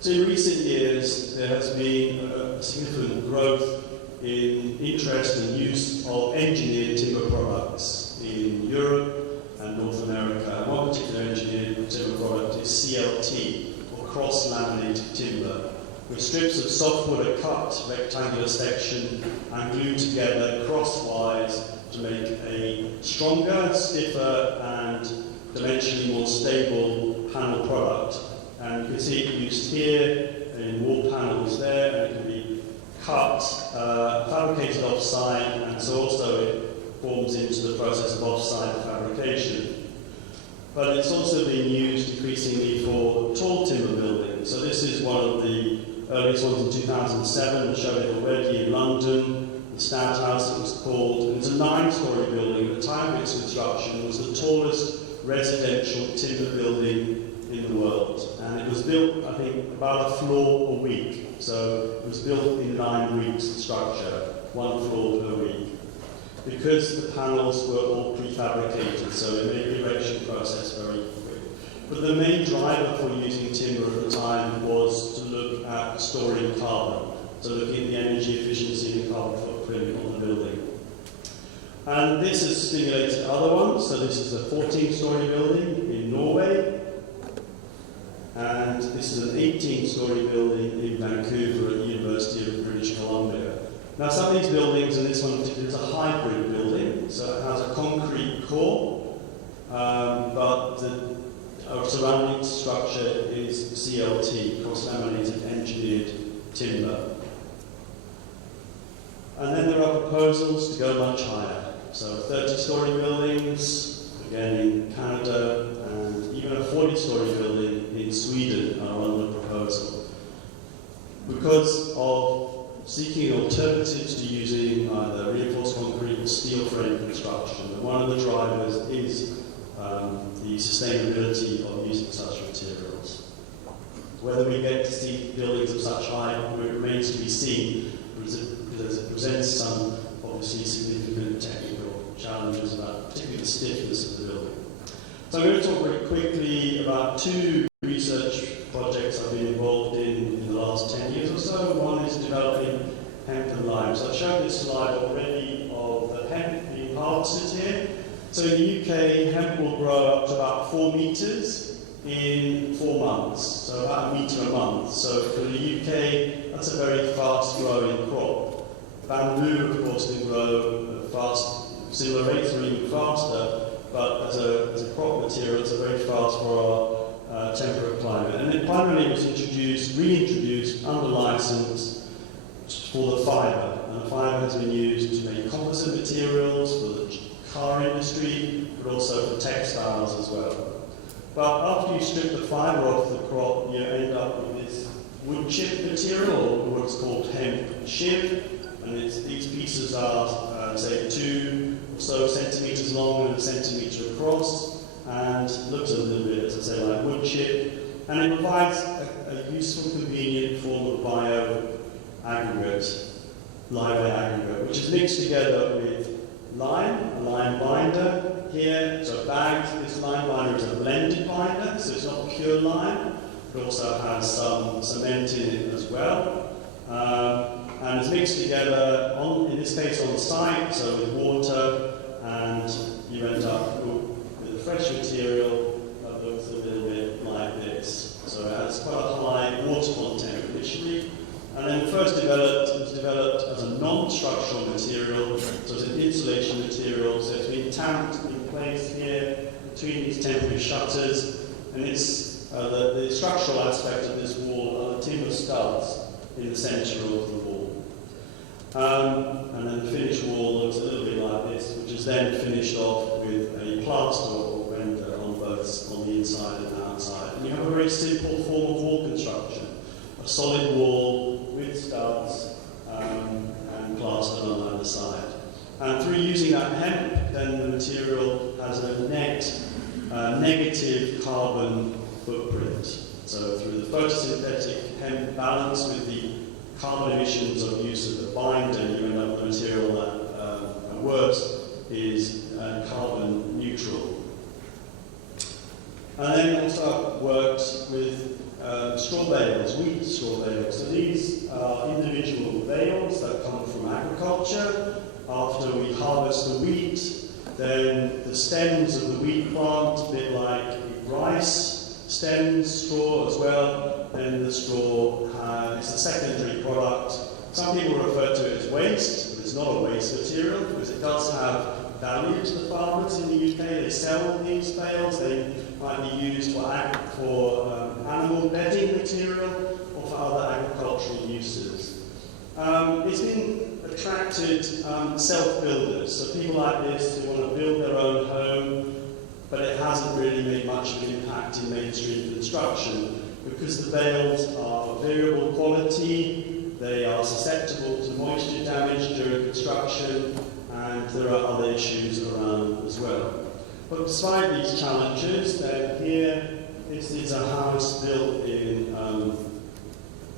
So in recent years there has been a significant growth in interest and use of engineered timber products in Europe and North America. And one particular engineered timber product is CLT, or cross-laminated timber, where strips of softwood are cut rectangular section and glued together crosswise to make a stronger, stiffer and dimensionally more stable panel product. And you can see it used here in wall panels there, and it can be cut, fabricated off-site, and so also it forms into the process of off-site fabrication. But it's also being used increasingly for tall timber buildings. So this is one of the earliest ones in 2007, I showed it already in London, the Stout House it was called. And it's a 9-storey building. At the time of its construction, it was the tallest residential timber building in the world. And it was built, I think, about a floor a week. So it was built in 9 weeks, the structure, 1 floor per week. Because the panels were all prefabricated, so it made the erection process very quick. But the main driver for using timber at the time was to look at storing carbon, so looking at the energy efficiency and carbon footprint on the building. And this has stimulated other ones. So this is a 14-storey building in Norway, and this is an 18-storey building in Vancouver at the University of British Columbia. Now some of these buildings, and this one is a hybrid building, so it has a concrete core, but the surrounding structure is CLT, cross-laminated engineered timber. And then there are proposals to go much higher. So 30-storey buildings, again in Canada, and even a 40-storey building in Sweden are under proposal. Because of seeking alternatives to using either reinforced concrete or steel frame construction. And one of the drivers is the sustainability of using such materials. Whether we get to see buildings of such height remains to be seen, because it presents some obviously significant technical challenges about particularly the stiffness of the building. So I'm going to talk very quickly about two research projects I've been involved in the last 10 years or so. One is developing hemp and lime. So I've shown this slide already of the hemp being harvested here. So in the UK, hemp will grow up to about 4 metres in 4 months, so about 1 metre a month. So for the UK, that's a very fast-growing crop. Bamboo, of course, can grow fast, similar rates or even faster, but as a crop material, it's a very fast for our temperate climate. And it primarily was reintroduced under license for the fibre. And the fibre has been used to make composite materials for the car industry, but also for textiles as well. But after you strip the fibre off the crop, you end up with this wood chip material, or what's called hemp shiv, and these pieces are, say, 2 or so centimetres long and 1 centimetre across, and looks a little bit, as I say, like wood chip, and it provides a useful, convenient form of bio-aggregate, live aggregate, which is mixed together with lime, a lime binder here, so bagged. This lime binder is a blended binder, so it's not pure lime. It also has some cement in it as well. And it's mixed together, in this case on site, so with water, and you end up with a fresh material that looks a little bit like this. So it has quite a high water content initially. And then it was developed as a non-structural material, so it's an insulation material, so it's been tamped in place here between these temporary shutters, and it's the structural aspect of this wall are the timber studs in the centre of the wall. And then the finished wall looks a little bit like this, which is then finished off with a plaster or render on the inside and outside. And you have a very simple form of wall construction, a solid wall with studs and plaster on either side. And through using that hemp, then the material has a net negative carbon footprint. So through the photosynthetic hemp balance with the carbon emissions of use of the binder, you end up with a material that works is carbon neutral. And then also works with straw bales, wheat straw bales. So these are individual bales that come from agriculture. After we harvest the wheat, then the stems of the wheat plant, a bit like rice stems, straw as well, then the straw is a secondary product. Some people refer to it as waste, but it's not a waste material because it does have value to the farmers in the UK. They sell these bales. They might be used for animal bedding material or for other agricultural uses. It's been attracted self-builders, so people like this who want to build their own home, but it hasn't really made much of an impact in mainstream construction because the bales are of variable quality, they are susceptible to moisture damage during construction, and there are other issues around as well. But despite these challenges, then here, this is a house built in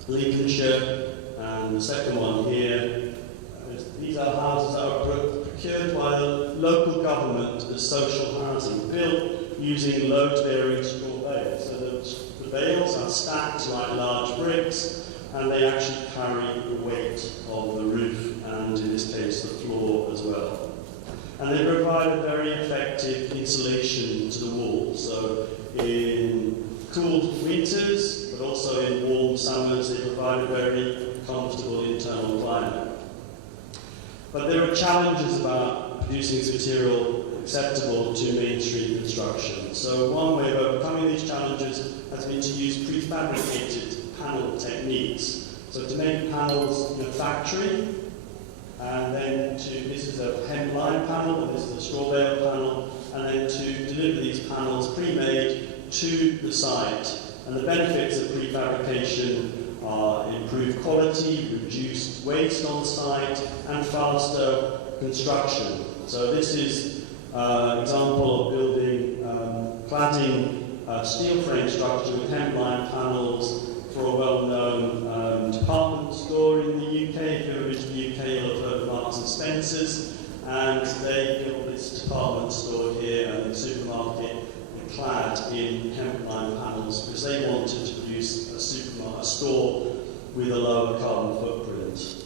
Lincolnshire, and the second one here. These are houses that are procured by the local government as social housing, built using load-bearing straw bales. So the bales are stacked like large bricks, and they actually carry the weight of the roof, and in this case the floor as well. And they provide a very effective insulation to the wall. So in cool winters, but also in warm summers, they provide a very comfortable internal climate. But there are challenges about producing this material acceptable to mainstream construction. So one way of overcoming these challenges has been to use prefabricated panel techniques. So to make panels in a factory, and then this is a hemp lime panel, and this is a straw bale panel, and then to deliver these panels pre-made to the site. And the benefits of prefabrication improved quality, reduced waste on site, and faster construction. So this is an example of building cladding steel frame structure with hemp-lined panels for a well-known department store in the UK. If you've ever been to the UK, you'll have heard of Marks and Spencer's, and they built this department store here and the supermarket clad in hemp-lined panels because they wanted to produce a store with a lower carbon footprint.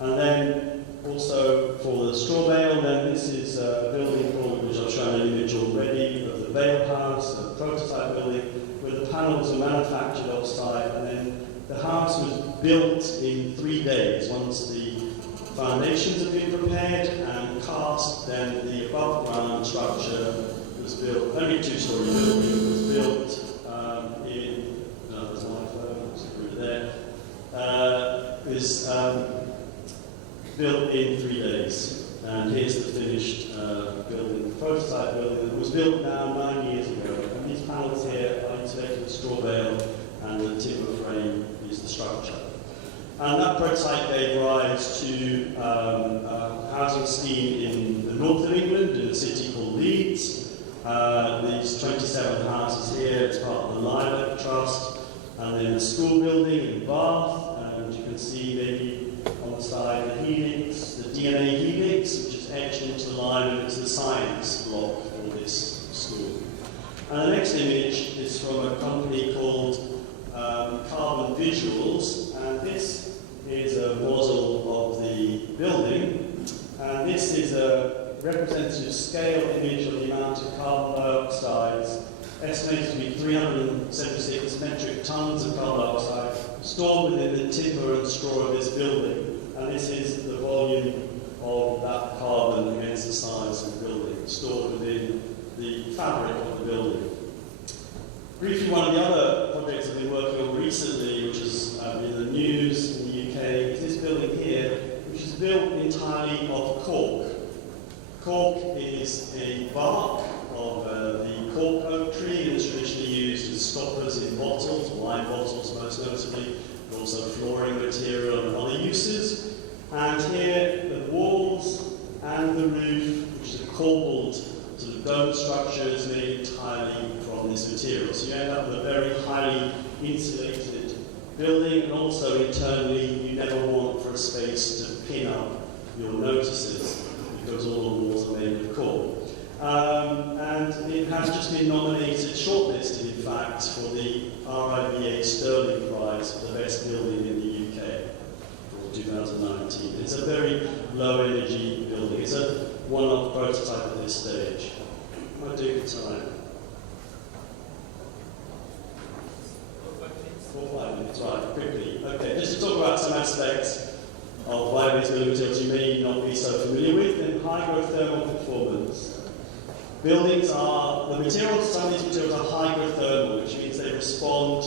And then also for the straw bale, then this is a building called, which I've shown an image already, of the bale house, a prototype building, where the panels are manufactured off-site, and then the house was built in 3 days. Once the foundations have been prepared and cast, then the above-ground structure was built, only a 2-story building, was built in, no, there's my phone, it's through there, is built in 3 days. And here's the finished building, prototype building that was built now 9 years ago. And these panels here are insulated with straw bale, and the timber frame is the structure. And that prototype gave rise to a housing scheme in the north of England, in a city called Leeds. These 27 houses here as part of the Lilac Trust, and then a school building in Bath, and you can see maybe on the side the helix, the DNA helix, which is etched into the line, and it's the science block for this school. And the next image is from a company called Carbon Visuals, and this is a model of the building, and this is a representative scale image of the amount of carbon dioxide, estimated to be 376 metric tons of carbon dioxide stored within the timber and straw of this building. And this is the volume of that carbon against the size of the building, stored within the fabric of the building. Briefly, one of the other projects I've been working on recently, which is in the news in the UK, is this building here, which is built entirely of cork. Cork is a bark of the cork oak tree, and it's traditionally used as stoppers in bottles, wine bottles most notably, but also flooring material and other uses. And here, the walls and the roof, which is a corbelled sort of dome structure, is made entirely from this material. So you end up with a very highly insulated building, and also internally you never want for a space to pin up your notices, because all the walls are made of cork. And it has just been nominated, shortlisted in fact, for the RIBA Sterling Prize for the best building in the UK for 2019. It's a very low energy building. It's a one-off prototype at this stage. Am I doing time? 4 or 5 minutes, right, quickly. Okay, just to talk about some aspects of bio-based building materials you may not be so familiar with. In hygrothermal performance, buildings are, some of these materials are hygrothermal, which means they respond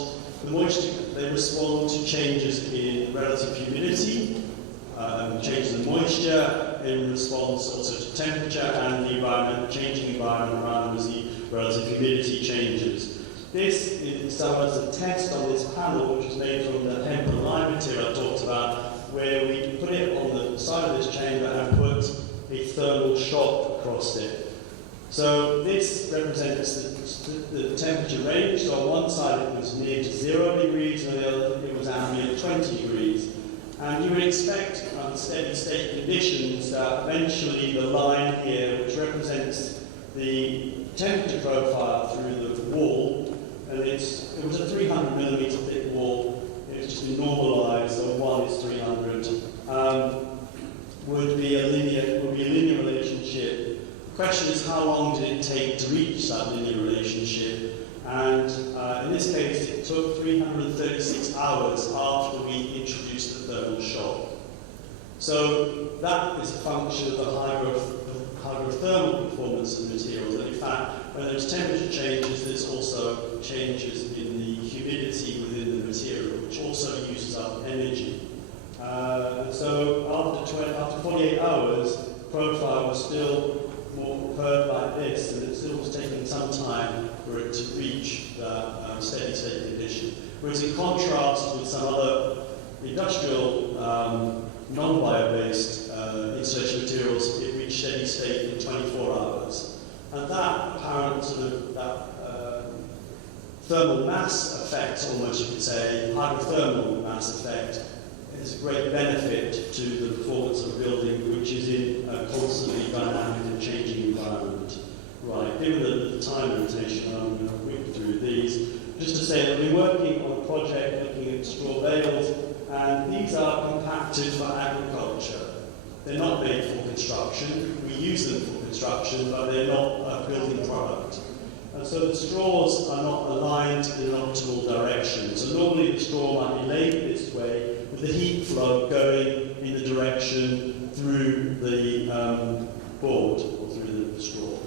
to changes in relative humidity, changes in moisture, in response also to temperature and the environment, changing environment around as the relative humidity changes. This is done as a test on this panel, which is made from the hemp and lime material I talked about, where we put it on the side of this chamber and put a thermal shock across it. So this represents the temperature range. So on one side it was near to 0 degrees, and on the other it was ambient 20 degrees. And you would expect under steady state conditions that eventually the line here, which represents the temperature profile through the wall, and it was a 300 millimeter thick wall, it's just been normalized, so 1 is 300, would be a linear relationship. The question is, how long did it take to reach that linear relationship? And in this case, it took 336 hours after we introduced the thermal shock. So that is a function of the hydrothermal performance of the materials. And in fact, when there's temperature changes, there's also changes in the humidity within the material, which also uses up energy. So after 48 hours, the profile was still more curved like this, and it still was taking some time for it to reach that steady state condition. Whereas in contrast with some other industrial non-bio-based insulation materials, it reached steady state in 24 hours. And that apparent sort of thermal mass effect, almost you could say, hydrothermal mass effect, is a great benefit to the performance of a building which is in a constantly dynamic and changing environment. Right, given the time limitation, I'm going to whip through these. Just to say that we're working on a project looking at straw bales, and these are compacted for agriculture. They're not made for construction. We use them for construction, but they're not a building product. And so the straws are not aligned in an optimal direction. So normally the straw might be laid this way, with the heat flow going in the direction through the board, or through the straw.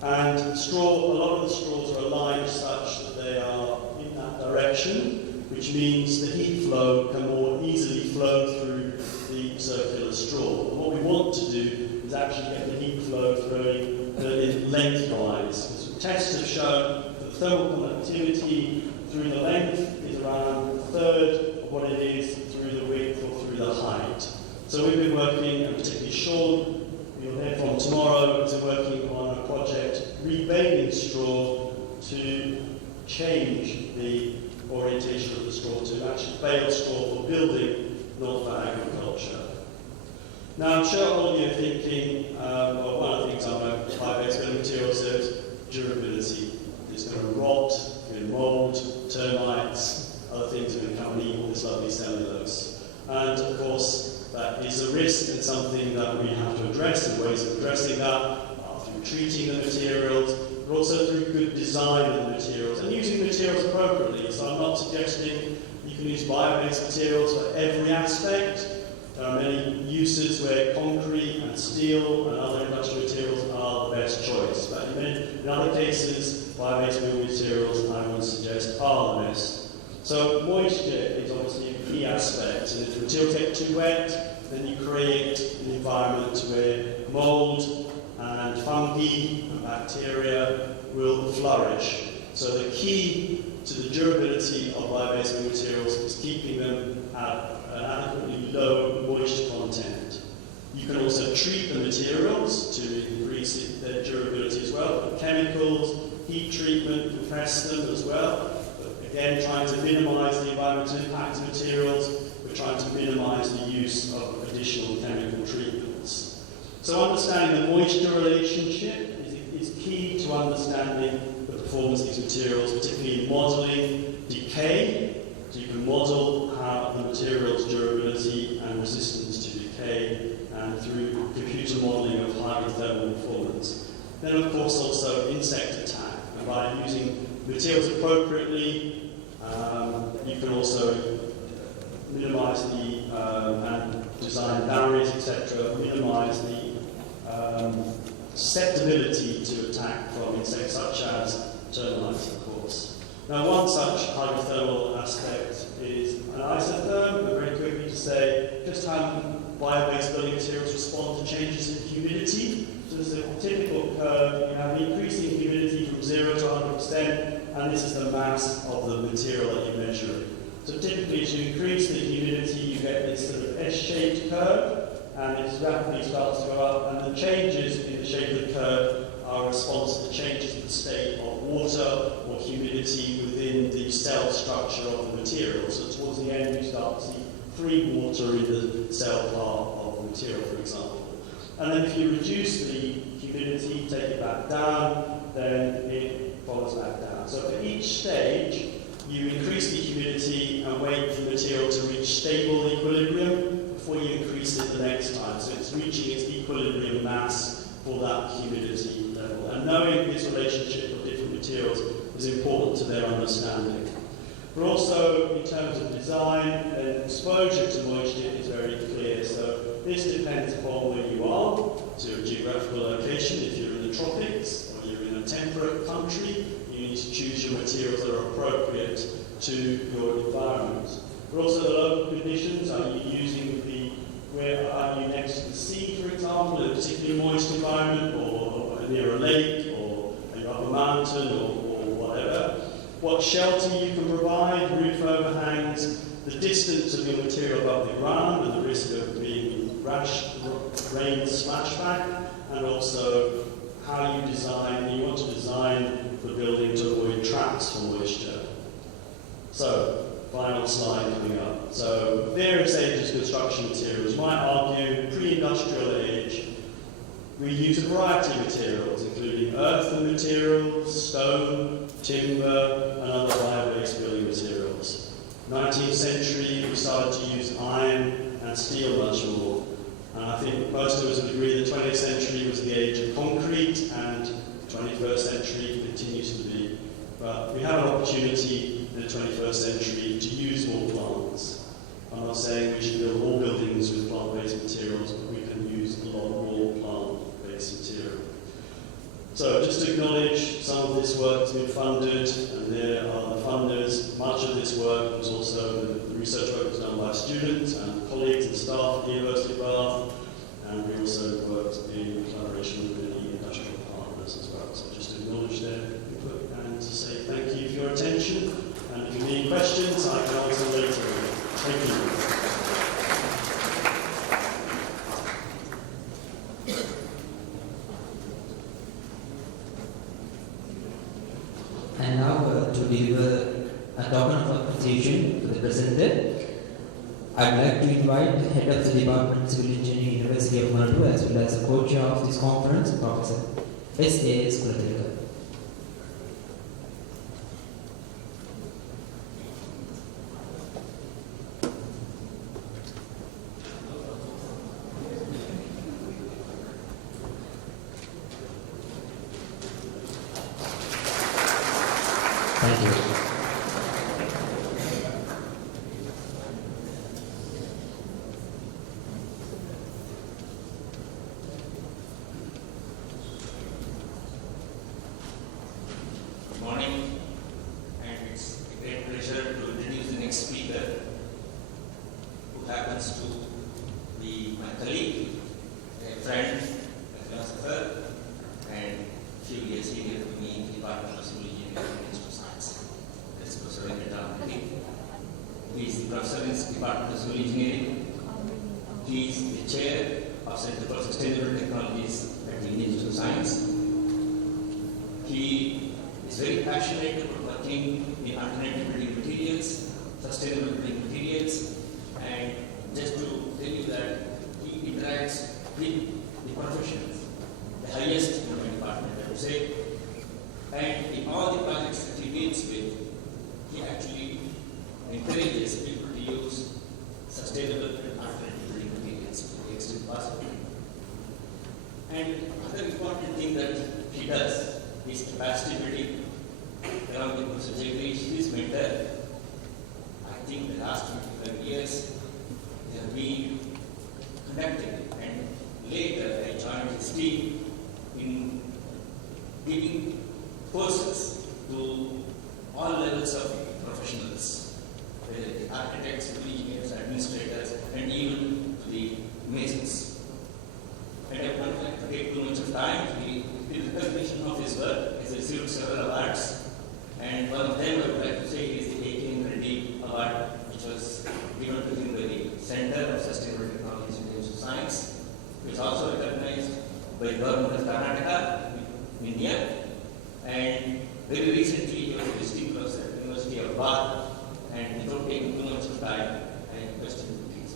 And a lot of the straws are aligned such that they are in that direction, which means the heat flow can more easily flow through the circular straw. And what we want to do is actually get the heat flow flowing lengthwise. Tests have shown that the thermal conductivity through the length is around a third of what it is through the width or through the height. So we've been working, and particularly Sean, you'll hear from tomorrow, is working on a project rebaling straw to change the orientation of the straw to actually bale straw for building, not for agriculture. Now I'm sure all of you are thinking, well, one of the things I know bio-based building materials is durability. It's going to rot, mold, termites, other things are going to come and eat all this lovely cellulose. And of course, that is a risk and something that we have to address, and ways of addressing that are through treating the materials, but also through good design of the materials and using materials appropriately. So I'm not suggesting you can use bio-based materials for every aspect. There are many uses where concrete and steel and other industrial materials are the best choice. But in other cases, bio-based building materials, I would suggest, are the best. So moisture is obviously a key aspect. And if the materials get too wet, then you create an environment where mold and fungi and bacteria will flourish. So the key to the durability of bio-based building materials is keeping them at an adequately low moisture content. You can also treat the materials to increase their durability as well. But chemicals, heat treatment, compress them as well. But again, trying to minimize the environmental impact of materials, we're trying to minimize the use of additional chemical treatments. So understanding the moisture relationship is key to understanding the performance of these materials, particularly in modeling decay. So you can model how the material's durability and resistance to decay, and through computer modeling of hydrothermal performance. Then of course also insect attack. And by using materials appropriately, you can also minimize and design barriers, etc., minimize the susceptibility to attack from insects such as termites, of course. Now, one such hydrothermal aspect is an isotherm, but very quickly to say just how bio-based building materials respond to changes in humidity. So this is a typical curve. You have increasing humidity from 0 to 100%, and this is the mass of the material that you're measuring. So typically, as you increase the humidity, you get this sort of S-shaped curve, and it rapidly starts to go up, and the changes in the shape of the curve are a response to the changes in the state of water or humidity within the cell structure of the material. So towards the end, you start to see free water in the cell part of the material, for example. And then if you reduce the humidity, take it back down, then it follows back down. So for each stage, you increase the humidity and wait for the material to reach stable equilibrium before you increase it the next time. So it's reaching its equilibrium mass for that humidity level. And knowing this relationship of different materials is important to their understanding. But also, in terms of design, exposure to moisture is very clear. So this depends upon where you are, so your geographical location. If you're in the tropics or you're in a temperate country, you need to choose your materials that are appropriate to your environment. But also the local conditions. Are you using where are you next to the sea, for example, in a particularly moist environment, or near a lake, or are you up a mountain, or whatever. what shelter you can provide, roof overhangs, the distance of your material above the ground and the risk of being rain splashback, and also how you design, you want to design the building to avoid traps for moisture. So, final slide coming up. So, various ages of construction materials. You might argue, pre-industrial age, we use a variety of materials, including earthen materials, stone, timber, and other bio-based building materials. 19th century, we started to use iron and steel much more. And I think most of us would agree the 20th century was the age of concrete, and the 21st century continues to be. But we have an opportunity in the 21st century to use more plants. I'm not saying we should build all buildings with plant-based materials, but we can use a lot more plant-based material. So just to acknowledge some of this work has been funded, and there are the funders. Much of this work was also the research work was done by students and colleagues and staff at the University of Bath, and we also worked in collaboration with many industrial partners as well. So just to acknowledge their input and to say thank you for your attention, and if you have any questions I can answer later. Thank you. And now to deliver a token of appreciation to the presenter, I would like to invite the head of the Department of Civil Engineering, University of Moratuwa, as well as the co-chair of this conference, Professor Iccea. Thank you. Good morning, and it's a great pleasure to introduce the next speaker, who happens to be my colleague, a friend, a philosopher, and a few years senior to me in the Department of Civil Engineering and Industrial Science. That's Professor Moratuwa. He is the professor in the Department of Civil Engineering. He is the chair of Center for Sustainable Technologies at the Institute of Science. He is very passionate about working in alternative building materials, sustainable building materials, and just to tell you that he interacts with the professionals, the highest in my department, I would say, and in all the projects that he deals with, he actually encourages people to use sustainable and alternative building materials to the extent possible. And another important thing that he does is capacity building. Along with Professor Jagdish, his mentor, I think the last 25 years they have been conducting, and later I joined his team in giving courses to all levels of professionals, the architects, civil engineers, administrators, and even to the masons. And I won't like to take too much of time. The recognition of his work has received several awards, and one of them I would like to say is the 1820 award, which was given to him by the Center of Sustainable Technologies and Institute of Science, which is also recognized by the government of Karnataka, India, and very recently he was a visiting professor at the University of Bath, and without taking too much of time, I request him to please.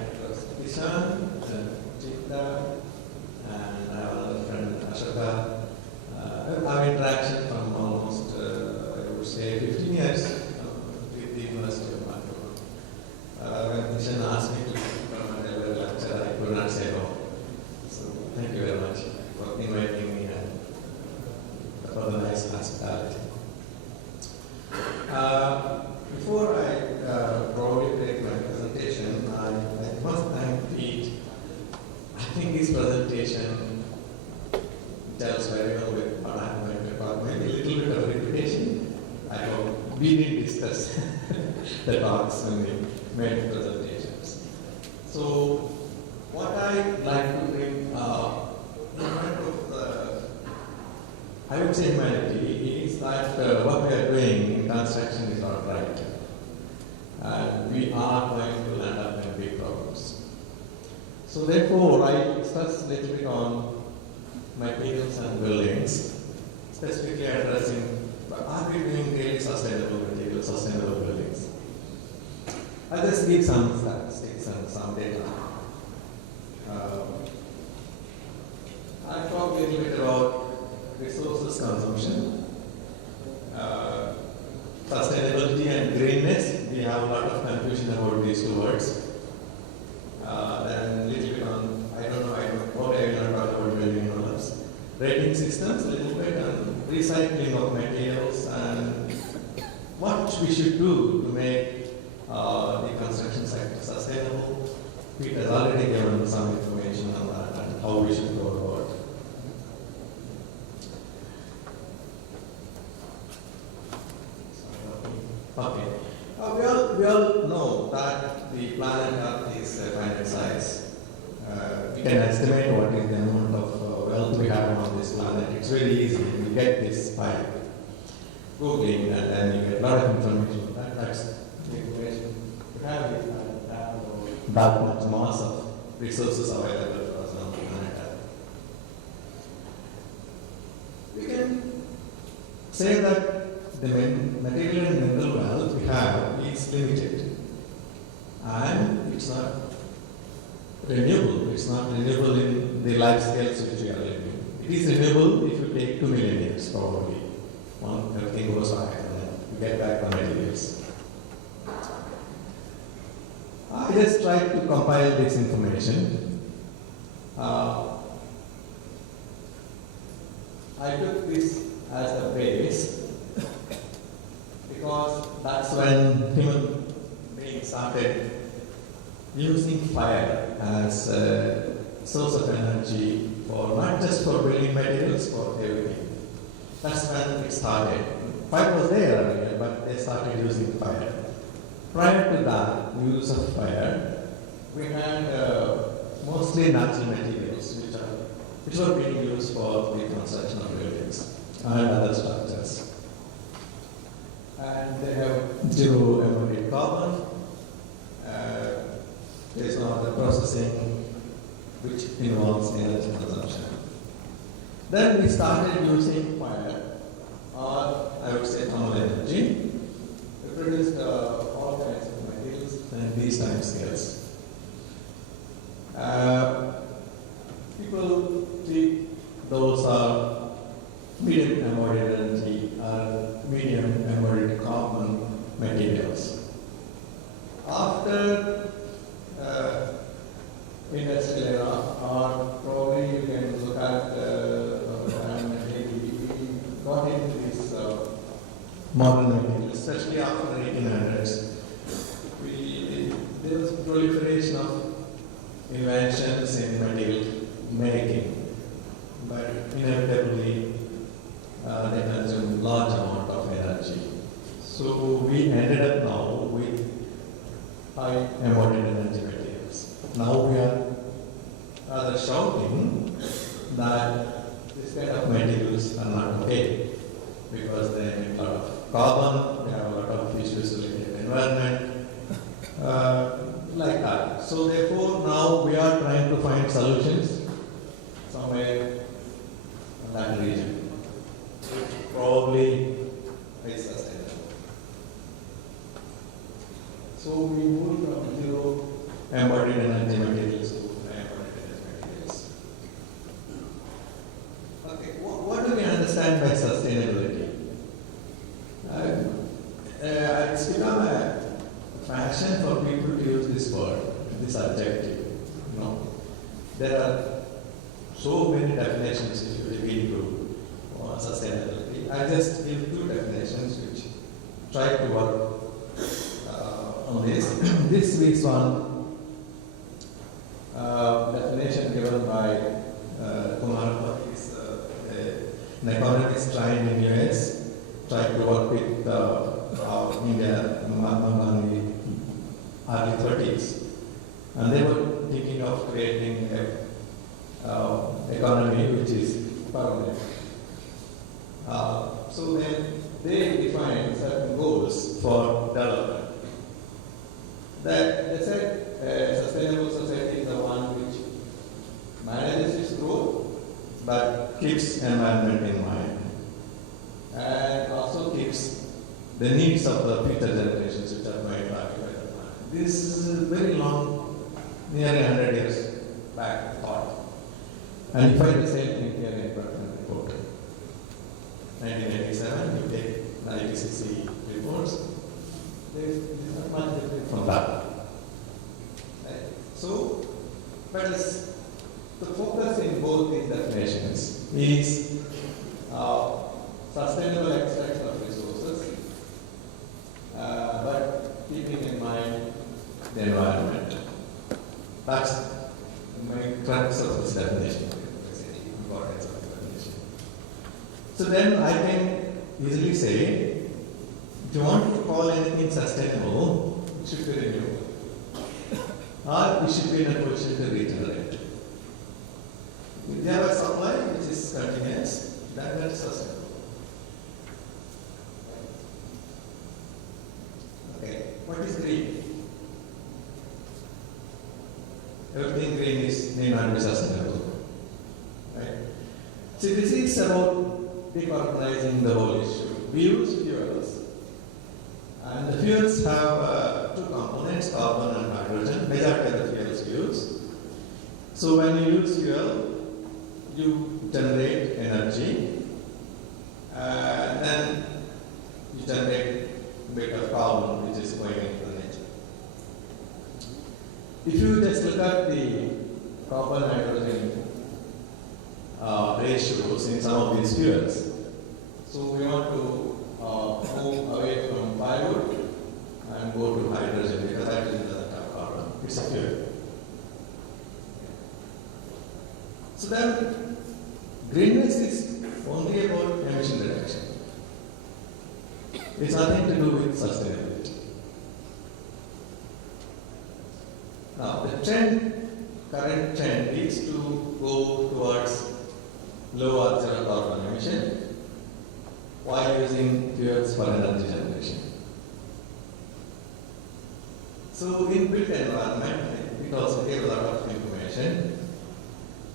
it was Kishan, Chitra, and I have another friend, Ashoka. I have interaction from almost, I would say, 15 years with the University of Moratuwa. When Kishan asked me to come and deliver a lecture, I could not say no. So thank you very much for inviting me and for the nice hospitality. Before I probably take my presentation, I must thank Pete. I think this presentation tells very well with what I'm going to talk. Maybe a little bit of repetition. I hope we didn't discuss the talks when we made presentations. So, what I'd like to bring in front of the, I would say, humanity is that what we are doing in construction is not right. And we are going to land up in big problems. So therefore, I stress a little bit on materials and buildings, specifically addressing, are we doing really sustainable materials, sustainable buildings? I'll just give some statistics and some data. I'll talk a little bit about resources consumption, sustainability and greenness. We have a lot of confusion about these two words. Then a little bit on, I don't know what I will not talk about building envelopes. Rating systems, a little bit on recycling of materials and what we should do to make the construction sector sustainable. Peter has already given some information on that and how we should go about it. Okay. We all know that the planet Earth is a finite size. We can estimate what is the amount of wealth we have on this planet. It's very easy. You get this by Googling and then you get a lot of information. That's the information you have it. That much mass of resources available for us on the planet Earth. We can say that the material and mineral wealth we have is limited. And it's not renewable. It's not renewable in the life scales which we are living. It is renewable if you take 2 million years, probably. Everything goes back and then you get back the materials. I just tried to compile this information. I took this as a base because that's when human beings started using fire as a source of energy for not just for building materials, for everything. That's when it started. Fire was there earlier, but they started using fire. Prior to that use of fire, we had mostly natural materials which were being used for the construction of buildings and other structures. And they have zero embodied carbon. There is no other processing which involves energy consumption. Then we started using fire, or I would say thermal energy. We produced all kinds of materials and these time scales. People treat those are medium embodied energy or medium embodied carbon materials. After industrial era, or probably you can look at we got into this modern materials, especially after the 1800s. There was proliferation of inventions in material making, but inevitably they consume large amount of energy. So we ended up now with high embodied energy materials. Now we are rather shouting that this kind of materials are not okay because they emit a lot of carbon, they have a lot of issues related to the environment, like that. So therefore now we are trying to find solutions somewhere in that region, which probably is sustainable. So we moved from 0 embodied energy materials to embodied energy materials. Okay, what do we understand by sustainability? It's become a fashion for people to use this word, this adjective. You know, there are so many definitions if you read through sustainability. I just give two definitions which try to work on this. This week's one definition given by Moratuwa is an economist trained in US, tried to work with India, Mahatma in the early 30s. And they were thinking of creating an economy which is permanent. So then they defined certain goals for development. That they said a sustainable society is the one which manages its growth but keeps environment in mind and also keeps the needs of the future generations which are going to occupy the planet. This is a very long, nearly 100 years back thought. And you find the same thing here in Pratham report. 1987, you take the IPCC reports, there is not much different from that. Right? So, but the focus in both these definitions is sustainable extraction of resources, but keeping in mind the environment. That's the crux of this definition. Importance of the definition. So then I can easily say, if you want to call anything sustainable, it should be renewable. Or we should be in a position to regenerate. If you have a supply which is continuous, that is sustainable. Okay, what is green? Everything green may not be sustainable. Right? See, this is about decarbonizing the whole issue. We use fuels, and the fuels have two components, carbon and hydrogen. Majority of the fuels use. So when you use fuel, you generate energy, and then you generate a bit of carbon which is going into the nature. If you just look at the carbon hydrogen ratios in some of these fuels, so we want to move away from firewood and go to hydrogen because hydrogen doesn't have carbon, it's a fuel. So then, greenness is only about emission reduction. It's nothing to do with sustainability. Now, the current trend is to go towards low or zero carbon emission while using fuels for energy generation. So, in built environment, it also gave a lot of information.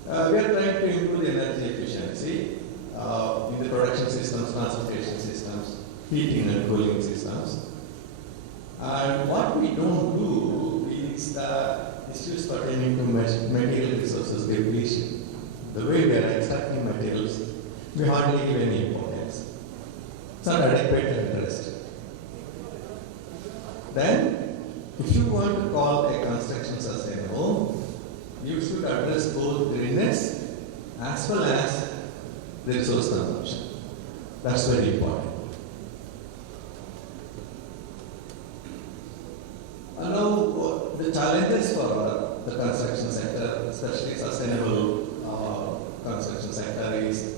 We are trying to improve the energy efficiency in the production systems, transportation systems, heating and cooling systems. And what we don't do is the issues pertaining to material resources depletion. The way we are extracting materials, we hardly give any importance. It's not adequate and addressed. Then, if you want to call a construction sustainable, you should address both greenness as well as the resource consumption. That's very important. And now, the challenges for the construction sector, especially sustainable construction sector, is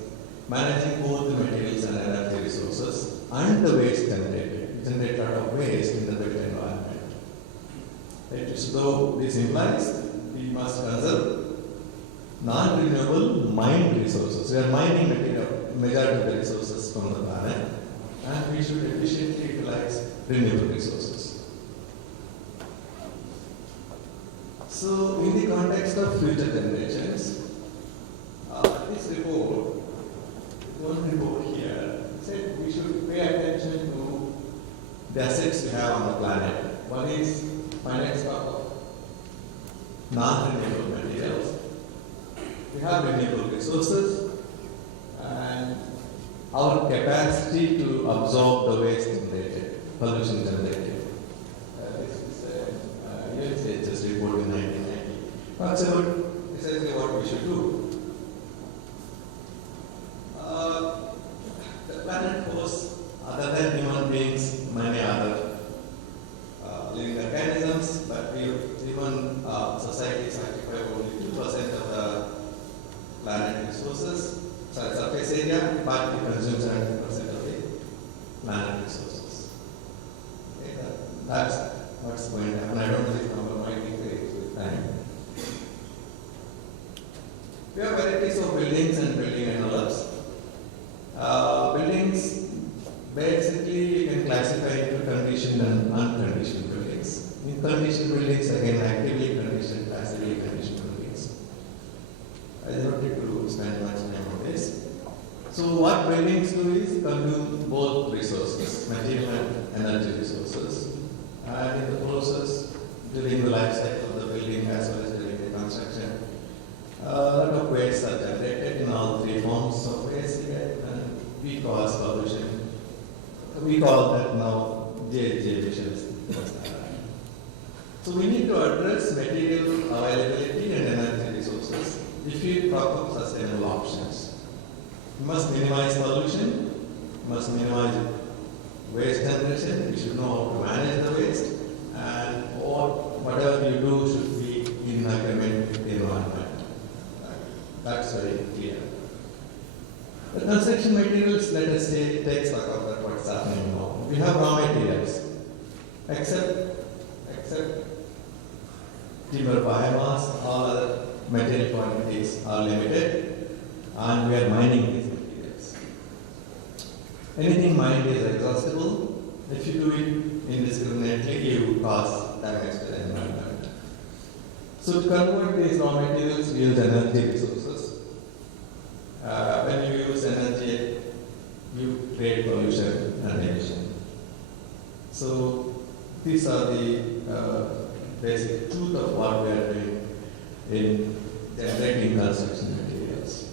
managing both the materials and energy resources and the waste generated. We generate a lot of waste in the built environment. Right? So, this implies we must conserve non-renewable mined resources. We are mining majority of the resources from the planet, and we should efficiently utilize renewable resources. So, in the context of future generations, this report, one report here, said we should pay attention to the assets we have on the planet. One is finite stock of non-renewable materials. We have renewable resources, and our capacity to absorb the waste generated, pollution generated. This is UNCHS report in 1990. Talks about essentially what we should do. The planet hosts, other than human beings, many other living organisms, but human societies occupy only 2% of the planet resources, surface area, but we consume 70% of the planet resources. Okay, that's what's going to happen. I don't know if number might increase with time. We have varieties of buildings and building envelopes. Buildings, basically, you can classify into conditioned and unconditioned buildings. In conditioned buildings, again, actively conditioned, passively conditioned buildings. I don't need to spend much time on this. So, what buildings do is consume both resources, material and energy resources. And in the process, during the life cycle of the building as well as during the construction, a lot of waste are generated in all three forms of waste, and we cause pollution. We call that now GHG emissions. So we need to address material availability and energy resources if we talk of sustainable options. We must minimize pollution, we must minimize waste generation, we should know how to manage the waste, and whatever you do should be in agreement with the environment. That's very clear. The construction materials, let us say, take stock of what's happening now. We have raw materials, except timber biomass, all other material quantities are limited, and we are mining these materials. Anything mined is exhaustible. If you do it indiscriminately, you cause damage to the environment. So to convert these raw materials, we use energy resources. When you use energy, you create pollution and emission. So these are the basic truth of what we are doing in generating construction materials.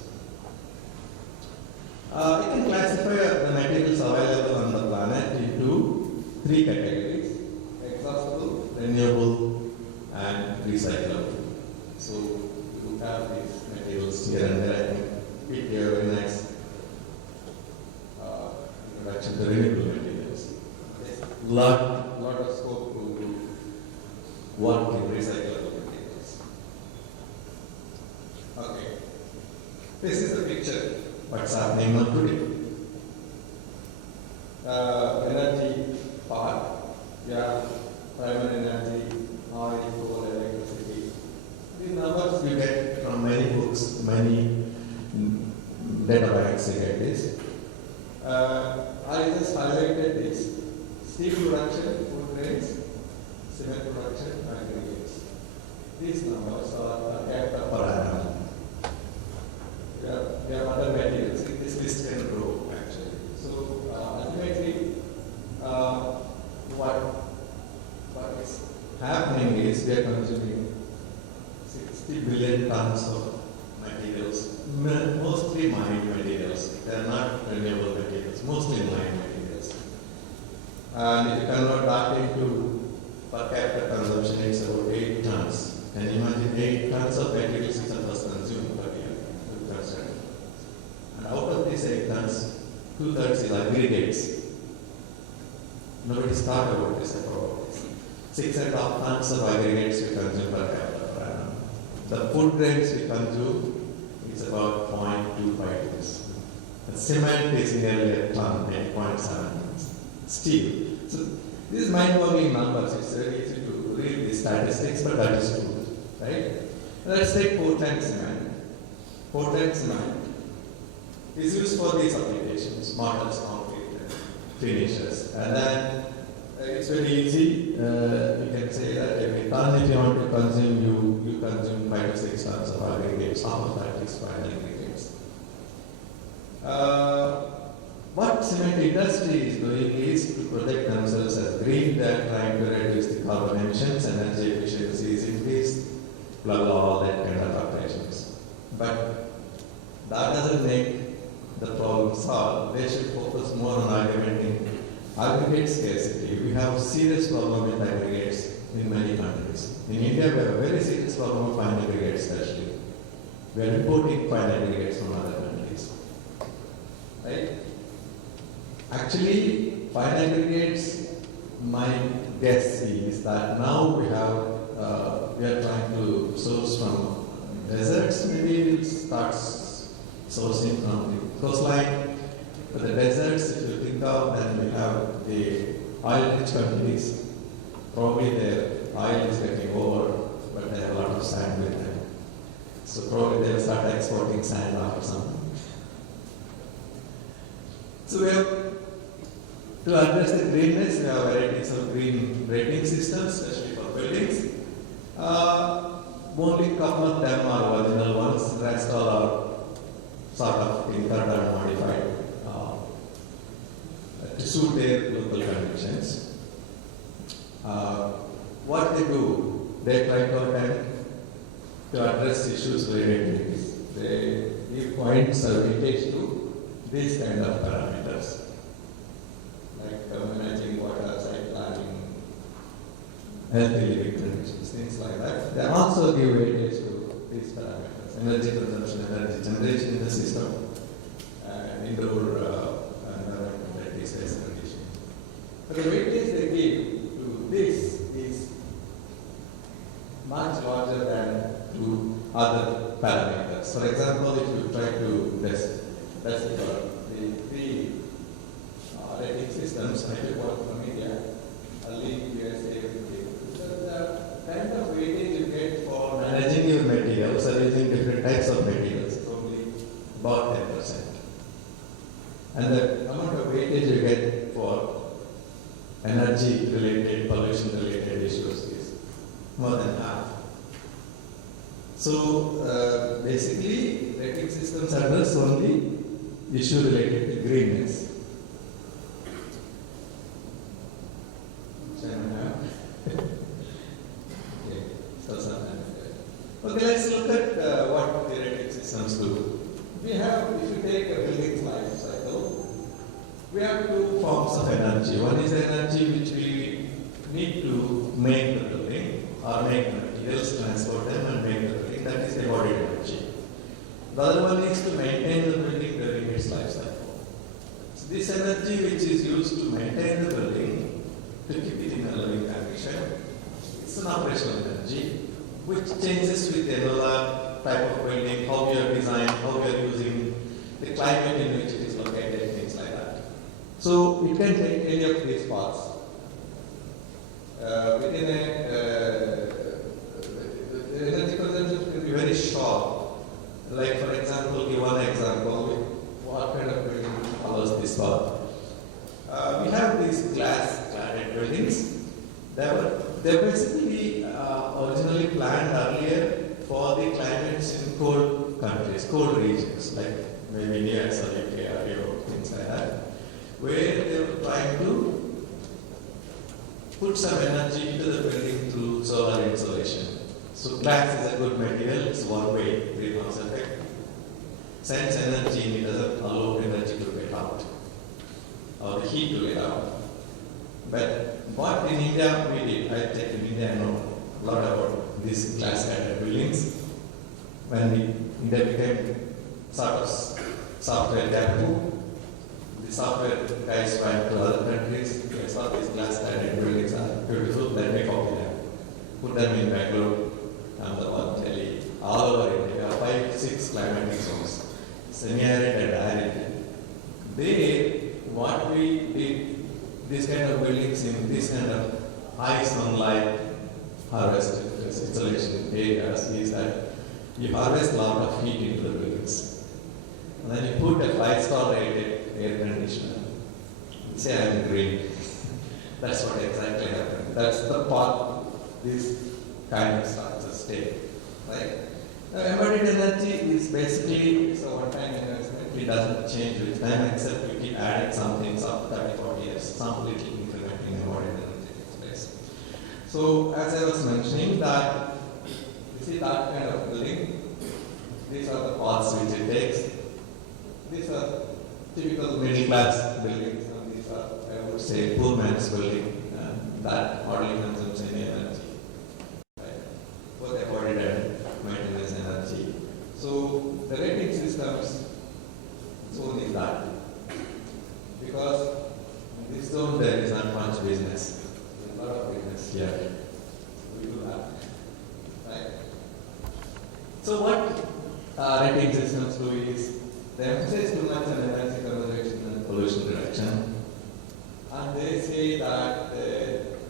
You can classify the materials available on the planet into three categories: exhaustible, renewable, and recyclable. So you have these materials here and there. I think it gave a very nice introduction to renewable materials. Lot of scope to work in recyclable materials. Okay. This is a picture what's happening now today. Energy part, primary energy, oil, coal, electricity. These numbers you get from many books, many data banks, you get this. I just highlighted this. Steel production, food grains, cement production, aggregates. These numbers are kept up per annum. We have other materials. This list can grow actually. So ultimately, what is happening is we are consuming 60 billion tons of materials, mostly mined materials. They are not renewable materials, mostly mined materials. And if you convert that into per capita consumption, it's about 8 tons. Can you imagine 8 tons of materials is the first consumed per year? And out of these 8 tons, 2/3 is aggregates. Nobody's thought about this about this. 6.5 tons of aggregates we consume per capita per annum. The food grains we consume is about 0.25 tons. The cement is nearly a ton, 8.7 tons. Steel. So these mind-boggling numbers. It's very easy to read these statistics, but that is true, right? Let's take Portland cement. Portland cement is used for these applications, mortars, concrete, finishes, and then it's very easy. You can say that every ton, if you want to consume, you consume 5 to 6 tons of aggregates. Half of that is final aggregates. What cement industry is doing is to protect themselves as green. They are trying to reduce the carbon emissions, energy efficiency is increased, plug all that kind of operations. But that doesn't make the problem solved. They should focus more on augmenting aggregate scarcity. We have serious problem with aggregates in many countries. In India, we have a very serious problem of fine aggregates especially. We are importing fine aggregates from other countries. Right? Actually, fine aggregates, my guess is that now we are trying to source from deserts. Maybe we'll start sourcing from the coastline. But the deserts, if you think of, then we have the oil-rich countries. Probably their oil is getting over, but they have a lot of sand with them. So probably they'll start exporting sand or something. So we have to address the greenness. We have varieties of green rating systems, especially for buildings. Only a couple of them are original ones. The rest all are sort of tinkered and modified to suit their local conditions. What they do, they try to attempt to address issues related to this. They give points or weightage to these kind of parameters, like managing water, site planning, healthy living conditions, things like that. They also give weightage to these parameters: energy consumption, energy generation in the system, indoor environmental space condition. But the weightage they give to this is much larger than to other parameters. For example, if you try to decipher the three rating systems, I took one from India, early USA, the kind of weightage you get for managing your materials or using different types of materials is probably about 10%. And the amount of weightage you get for energy-related, pollution-related issues is more than half. So basically, rating systems address only issue related to greenness. Okay, let's look at what the rating systems do. We have, if you take a building's life cycle, we have two forms of energy. One is energy which we need to make the building or make the materials, transport them and make the building. That is embodied energy. The other one is to maintain the building during its life cycle. So this energy which is used to maintain the building, to keep it in a living condition, it's an operational energy which changes with the another type of building, how you are designed, how you are using, the climate in which it is located, things like that. So it can take any of these parts. Within the energy consumption can be very short. Like for example, give one example, what kind of building follows this path. We have these glass-cladded buildings. They're basically originally planned earlier for the climates in cold countries, cold regions, like maybe US or UK or Europe, things like that, where they were trying to put some energy into the building through solar insulation. So glass is a good material, it's one-way greenhouse effect. Sends energy in, it doesn't allow energy to get out, or the heat to get out. But what in India we did, I think in India I know a lot about these glass-cladded buildings. When India became sort of software capital, the software guys went to other countries, they saw these glass-cladded buildings are beautiful, then we copy them. Put them in Bangalore, Ahmedabad, Delhi, all over India, 5-6 climatic zones, semi-arid and arid. There, what we did, this kind of buildings in this kind of high sunlight harvested insulation areas is that you harvest a lot of heat into the buildings. And then you put a 5-star rated air conditioner. Say I'm green. That's what exactly happened. That's the path this kind of structures take. Right? Now, embodied energy is basically it's a one-time investment. It doesn't change with time except you keep adding some things after 30-40 years. Some little incrementing embodied energy takes place. So as I was mentioning that the see that kind of building. These are the paths which it takes. These are typical middle class buildings, and these are, I would say, poor man's building. That hardly consumes any energy. Right? Both avoided and maintenance energy. So the rating systems zone is that. Because in this zone there is not much business. There's a lot of business here. We do that. Right? So what rating systems do is they emphasize too much on energy conservation and pollution reduction. And they say that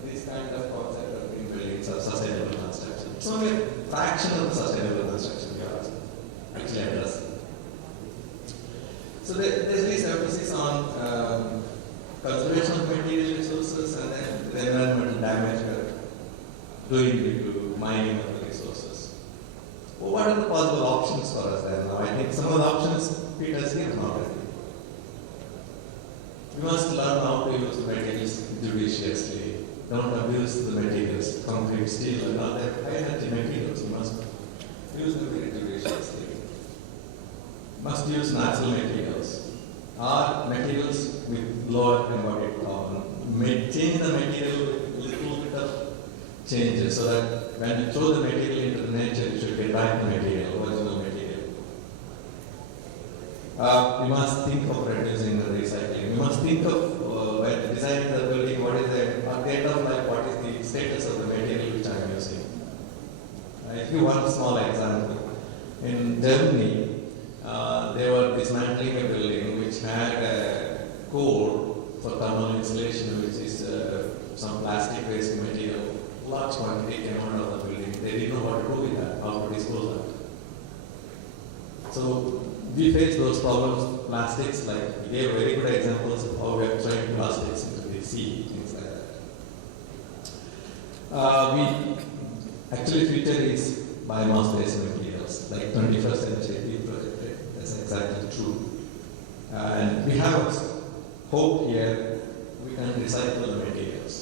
these kind of concept of green buildings are sustainable construction. It's only a fraction of the sustainable construction we are actually addressing. So there's this emphasis on conservation of material resources and then the environmental damage we are doing due to mining of the resources. Well, what are the possible options for us then? Now, I think some of the options Peter has given already. We must learn how to use the materials judiciously. Don't abuse the materials, concrete, steel, and other high energy materials. We must use them very judiciously. Must use natural materials or materials with lower embodied carbon. May change the material with little bit of changes so that when you throw the material into the nature, you should get back the material, original material. We must think of reducing and recycling. We must think of when designing the building, what is the, at the end of life, what is the status of the material which I am using. I give one small example. In Germany, they were dismantling a building which had a core for thermal insulation, which is some plastic waste material. Large quantity came out of the building. They didn't know what to do with that, how to dispose that. So we face those problems, plastics, like we gave very good examples of how we are throwing plastics into the sea, things like that. We actually future is biomass-based materials, like 21st century projected. That's exactly true. And we have hope here, we can recycle the materials.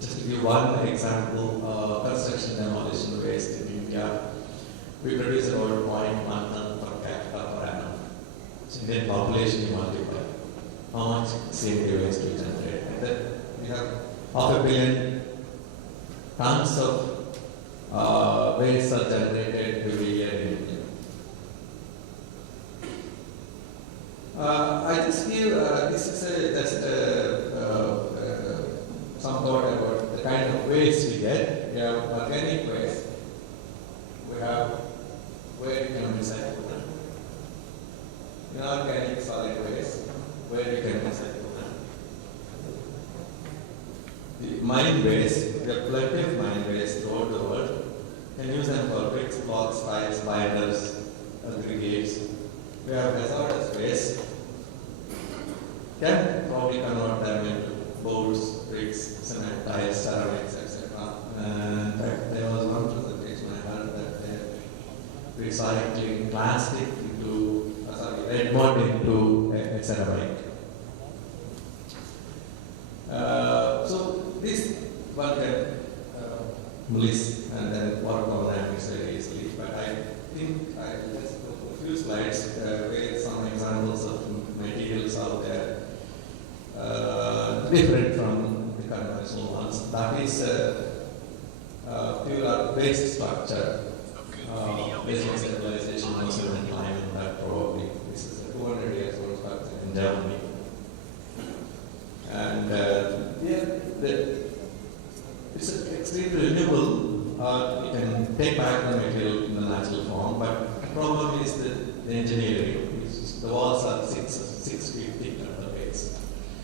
Just to give one example, construction demolition waste in India, we produce about 0.1 ton per capita per annum. So Indian population you multiply. How much CO2 waste we generate? And then we have 500 million tons of waste are generated every year in India. I just give this is just some thought about the kind of waste we get. We have organic waste. We have where you can recycle them. Inorganic solid waste, where you can recycle them. The mine waste, we have plenty of mine waste throughout the world. You can use them for bricks, blocks, tiles, binders, aggregates. We have hazardous waste. Can probably convert them into boards, bricks, cement, tiles, ceramics, etc. And in fact, there was one presentation I heard that they're recycling plastic into, red mud into a ceramic. So this one can list and then work on them very easily. But I think I'll just go for a few slides with some examples of materials out there. Different from the conventional ones. That is pure waste structure. Basic civilization, cement, lime, and that probably. This is a 200 years old structure in Germany. And it's extremely renewable. You can take back the material in the natural form, but the problem is the engineering. The walls are 6 feet thick at the base.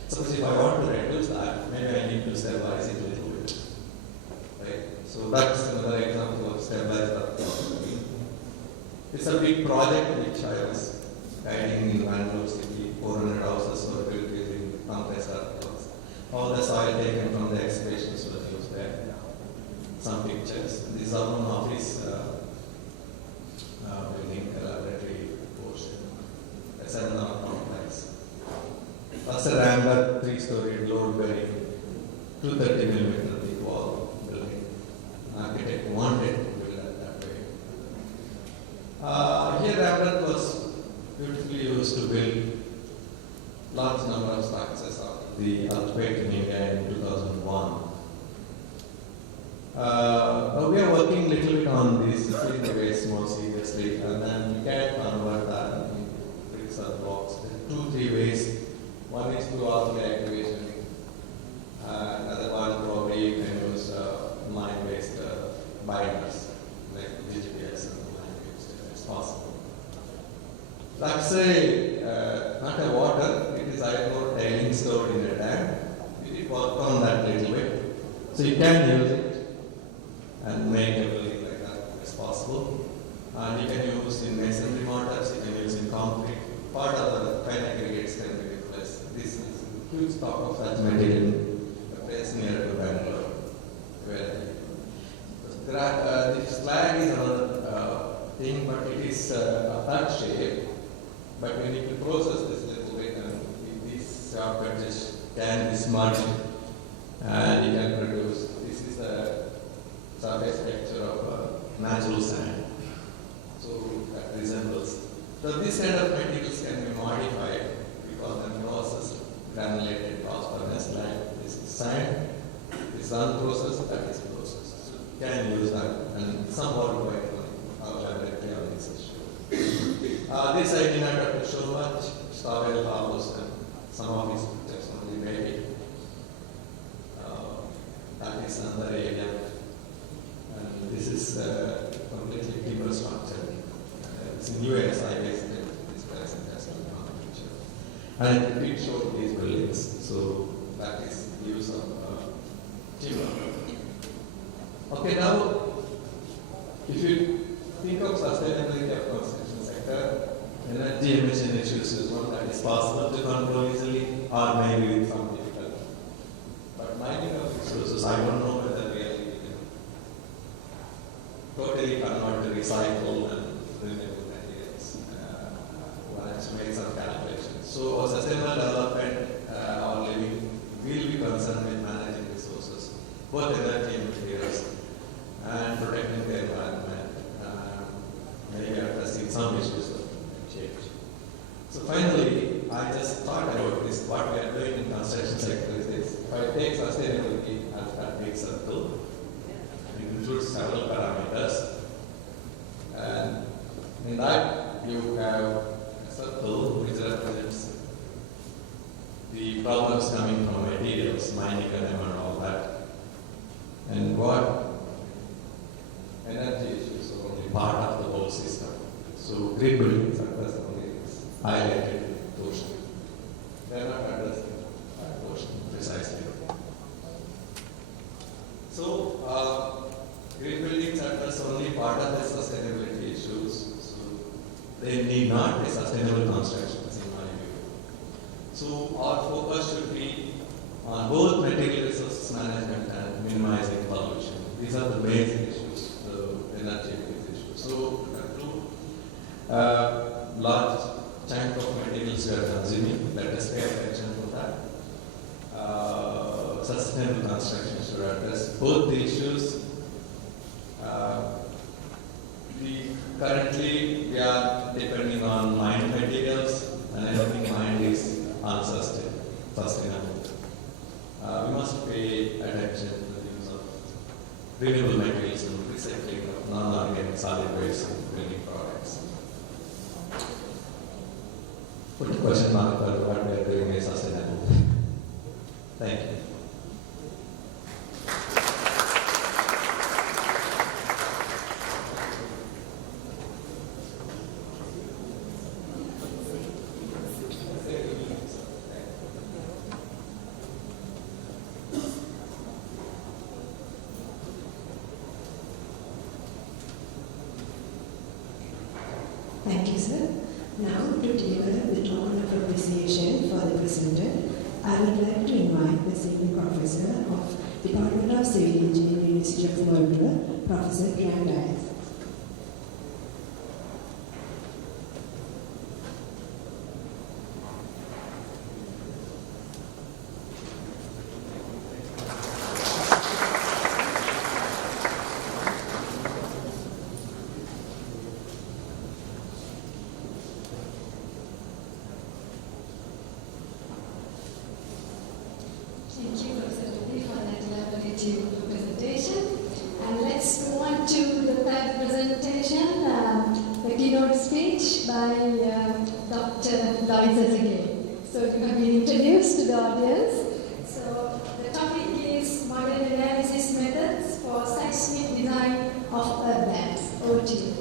Suppose if I want to reduce that, maybe I need to stabilize it a little bit. Right? So that's another example of stabilizer. It's a big project which I was guiding in Bangalore City. 400 houses were built using compressor. All the soil taken from the excavations was used there. Some pictures. This is our own office building, laboratory portion. That's another complex. That's a Rambler 3-story load bearing 230mm thick wall building. Architect wanted Here Rembrandt was beautifully used to build large number of structures after the earthquake in India in 2001. We are working a little bit on these ways more seriously, and then we can convert that into bricks and blocks. There are 2-3 ways. One is through artificial activation. Another one probably you can use mine-based binders like GGPS and mine-based if it's possible. Like say, not a water, it is iron ore tailing stored in a dam. You did work on that little bit. So you can use it and make everything like that as possible. And you can use in masonry mortars, you can use in concrete. Part of the fine aggregates can be replaced. This is a huge stock of such material in a place near to Bangalore. Where the slag is another thing, but it is a third shape. But we need to process this little bit, and these sharp edges can be smudged, and you can produce. This is a surface texture of natural sand, so that resembles. So this kind of materials can be modified. We call them processed granulated phosphorus, like this is sand, this is unprocessed, that is processed. So you can use that, and somewhat quite our laboratory on this issue. This I did not have to show much. Stavel House and some of his pictures only maybe. That is another area. And this is completely timber structure. It's in US, I guess, this person has a picture. And it showed these buildings, so that is the use of timber. Okay, now, if you think of sustainability of construction sector, energy emission issues is one that is possible to control easily, or maybe with some difficulty. But mining of resources, I don't know whether really we can totally convert to recycle and renewable materials. One has to make some calculations. So sustainable development or living will be concerned with managing resources, both energy and materials, and protecting the environment. Maybe addressing some issues of change. So finally, I just thought about this. What we are doing in construction sector is this. If I take sustainability as that big circle, it includes several parameters. And in that, you have a circle which represents the problems coming from materials, mining and all that. And what energy issues are only part of the whole system. So green buildings address only this highlighted portion. They are not addressing that portion precisely. So green buildings address only part of the sustainability issues. So they need not be sustainable constructions in my view. So our focus should be on both material resources management and minimizing pollution. These are the basic issues, the energy issues. So large chunk of materials we are consuming, let us pay attention to that. Sustainable construction should address both the issues. Currently we are depending on mined materials, and I don't think mined is unsustainable. We must pay attention to the use of renewable materials and recycling of non-organic solid waste and building products. Put a question mark for what we are doing is sustainable. Thank you. Thank you, sir. Now, to deliver the token of appreciation for the presenter, I would like to invite the senior professor of Department of Civil Engineering, University of Moratuwa, Professor Iccea. keynote speech by Dr. David again. So you have been introduced to the audience. So the topic is modern analysis methods for seismic design of earthbanks. Over to you.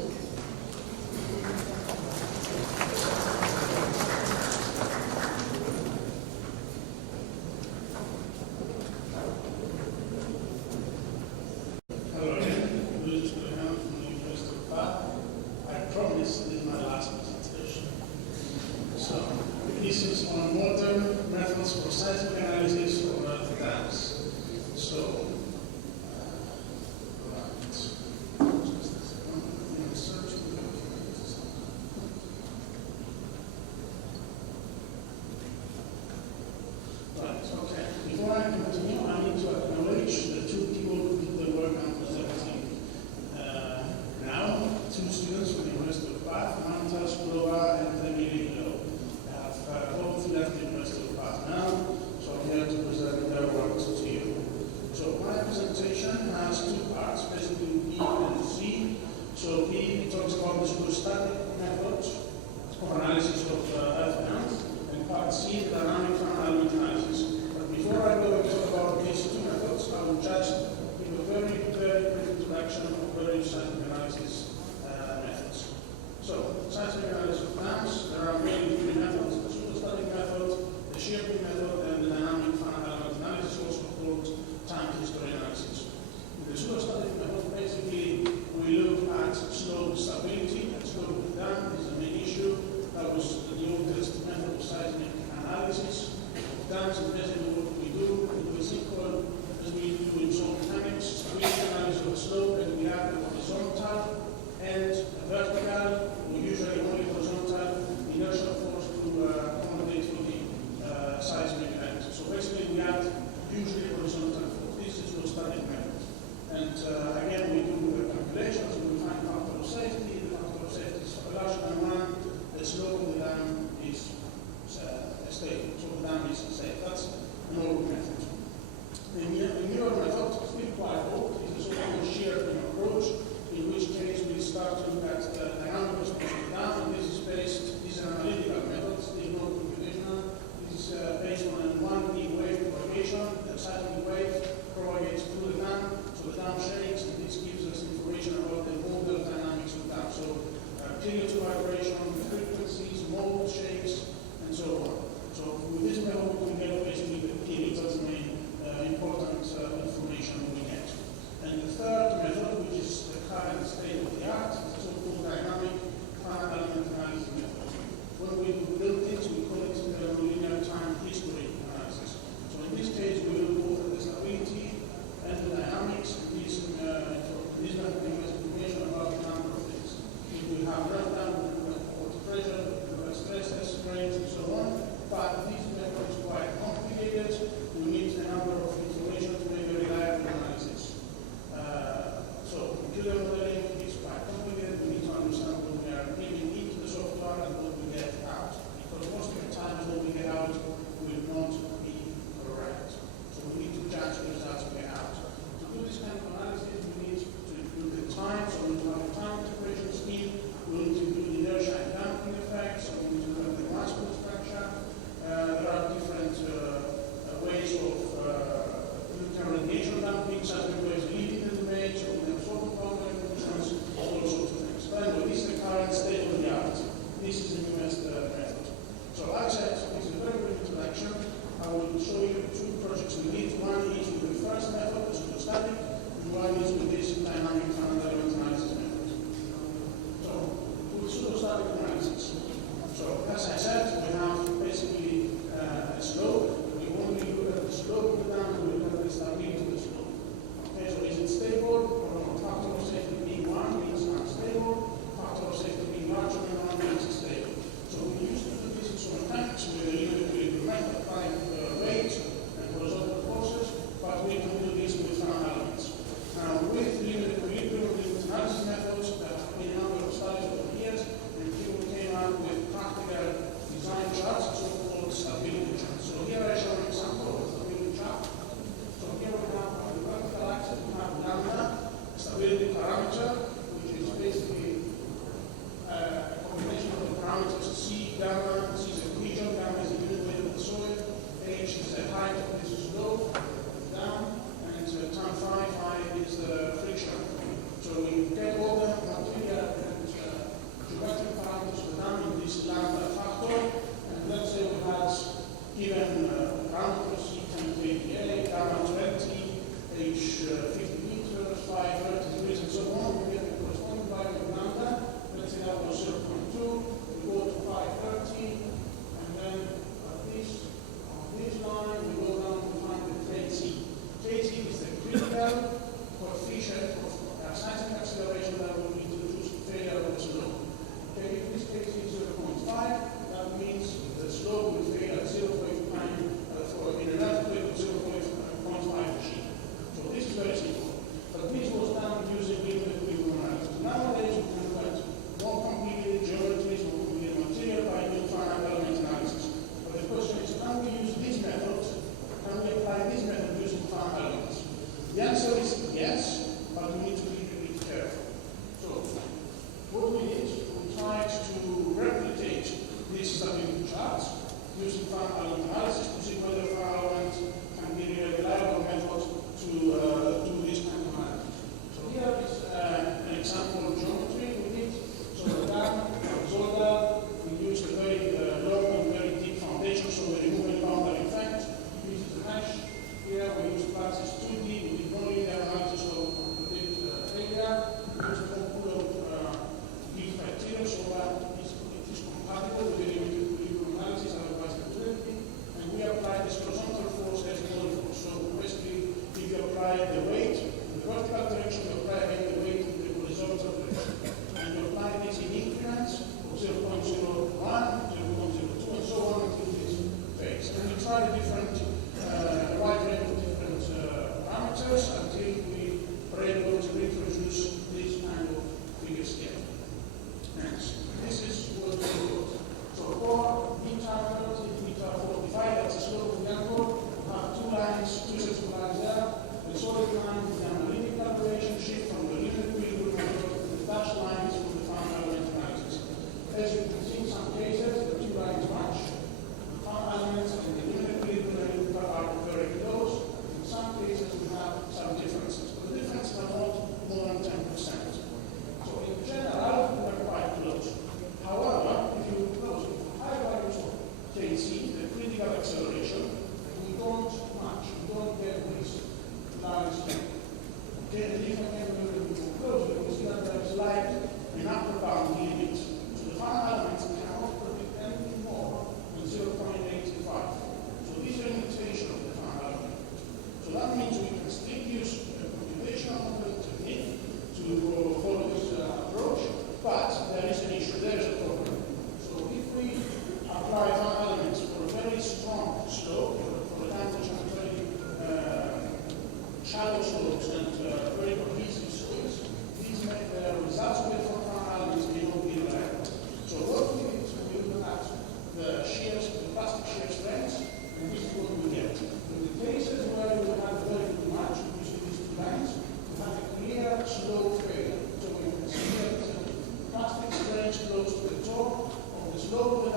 Hello again. Luis Graham from the University of Bath. I promise this is my last presentation. So, this is on modern methods for seismic analysis of earth dams. So, right, okay. Before I continue, I need to acknowledge the two people who did the work I'm presenting now. Two students from the University of Bath, Moratuwa and Iccea. I have both left the University of Bath now, so I'm here to present their work to you. So my presentation has two parts, basically B and C. So B talks about the pseudostatic method of analysis of earth dams, and part C, the dynamic element analysis. But before I go and talk about these two methods, I will just give a very, very quick introduction of various seismic analysis methods. So, seismic analysis of dams, there are mainly three methods: the pseudostatic method, the shaping method, and the dynamic element analysis, also called time history analysis. In the pseudostatic method, basically, we look at slope stability, and slope of the dam is the main issue. That was the oldest method of seismic analysis of dams, and basically what we do is equal as we do in soil mechanics, stability analysis of the slope, and we have a horizontal and a vertical, or usually only horizontal, inertial force to accommodate for the seismic event. So basically we have usually horizontal force. This is the static method. And again, we do calculations, we find factor of safety. The factor of safety is larger than 1. The slope of the dam is stable, so the dam is safe. That's an old method. The newer method, still quite old, is the so-called shear-beam approach, in which case we start to look at the dynamic response of the dam, and this is an analytical method, still not computational. This is based on a 1D wave propagation. The seismic wave propagates through the dam, so the dam shakes, and this gives us information about the modal dynamics of the dam. So period to vibration, frequencies, mold shapes, and so on. So with this method, we can get basically the period. That's the main important information we get. And the third method, which is the current state of the art, is the so-called dynamic finite element analysis method. When we build it, we call it linear time history analysis. So in this case, we will both at the stability and the dynamics, and this method gives us information about a number of things. If we have enough dam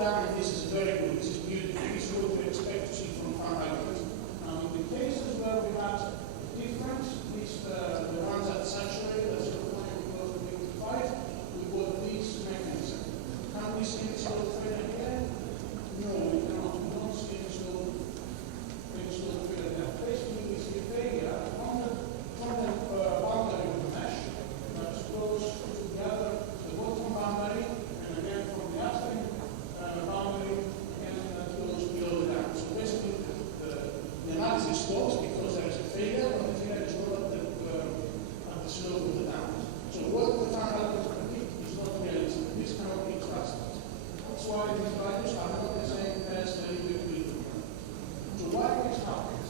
down, and this is very good. This is beautiful. This is what we expect to see from farm elements. Now, in the cases where we had difference, the ones that saturated, that's the point because of 85, we got this mechanism. Can we see this little thread again? No, we cannot. We don't see this little thread there. Basically, we see a failure from the boundary of the mesh that goes together the bottom boundary, and again from the upstream boundary, and that goes below the dam. So basically, the analysis stops because there is a failure, but the failure is not at the slope of the dam. So what the farm elements predict is not realistic. This cannot be trusted. That's why these values are not the same as the equilibrium. So why this happens?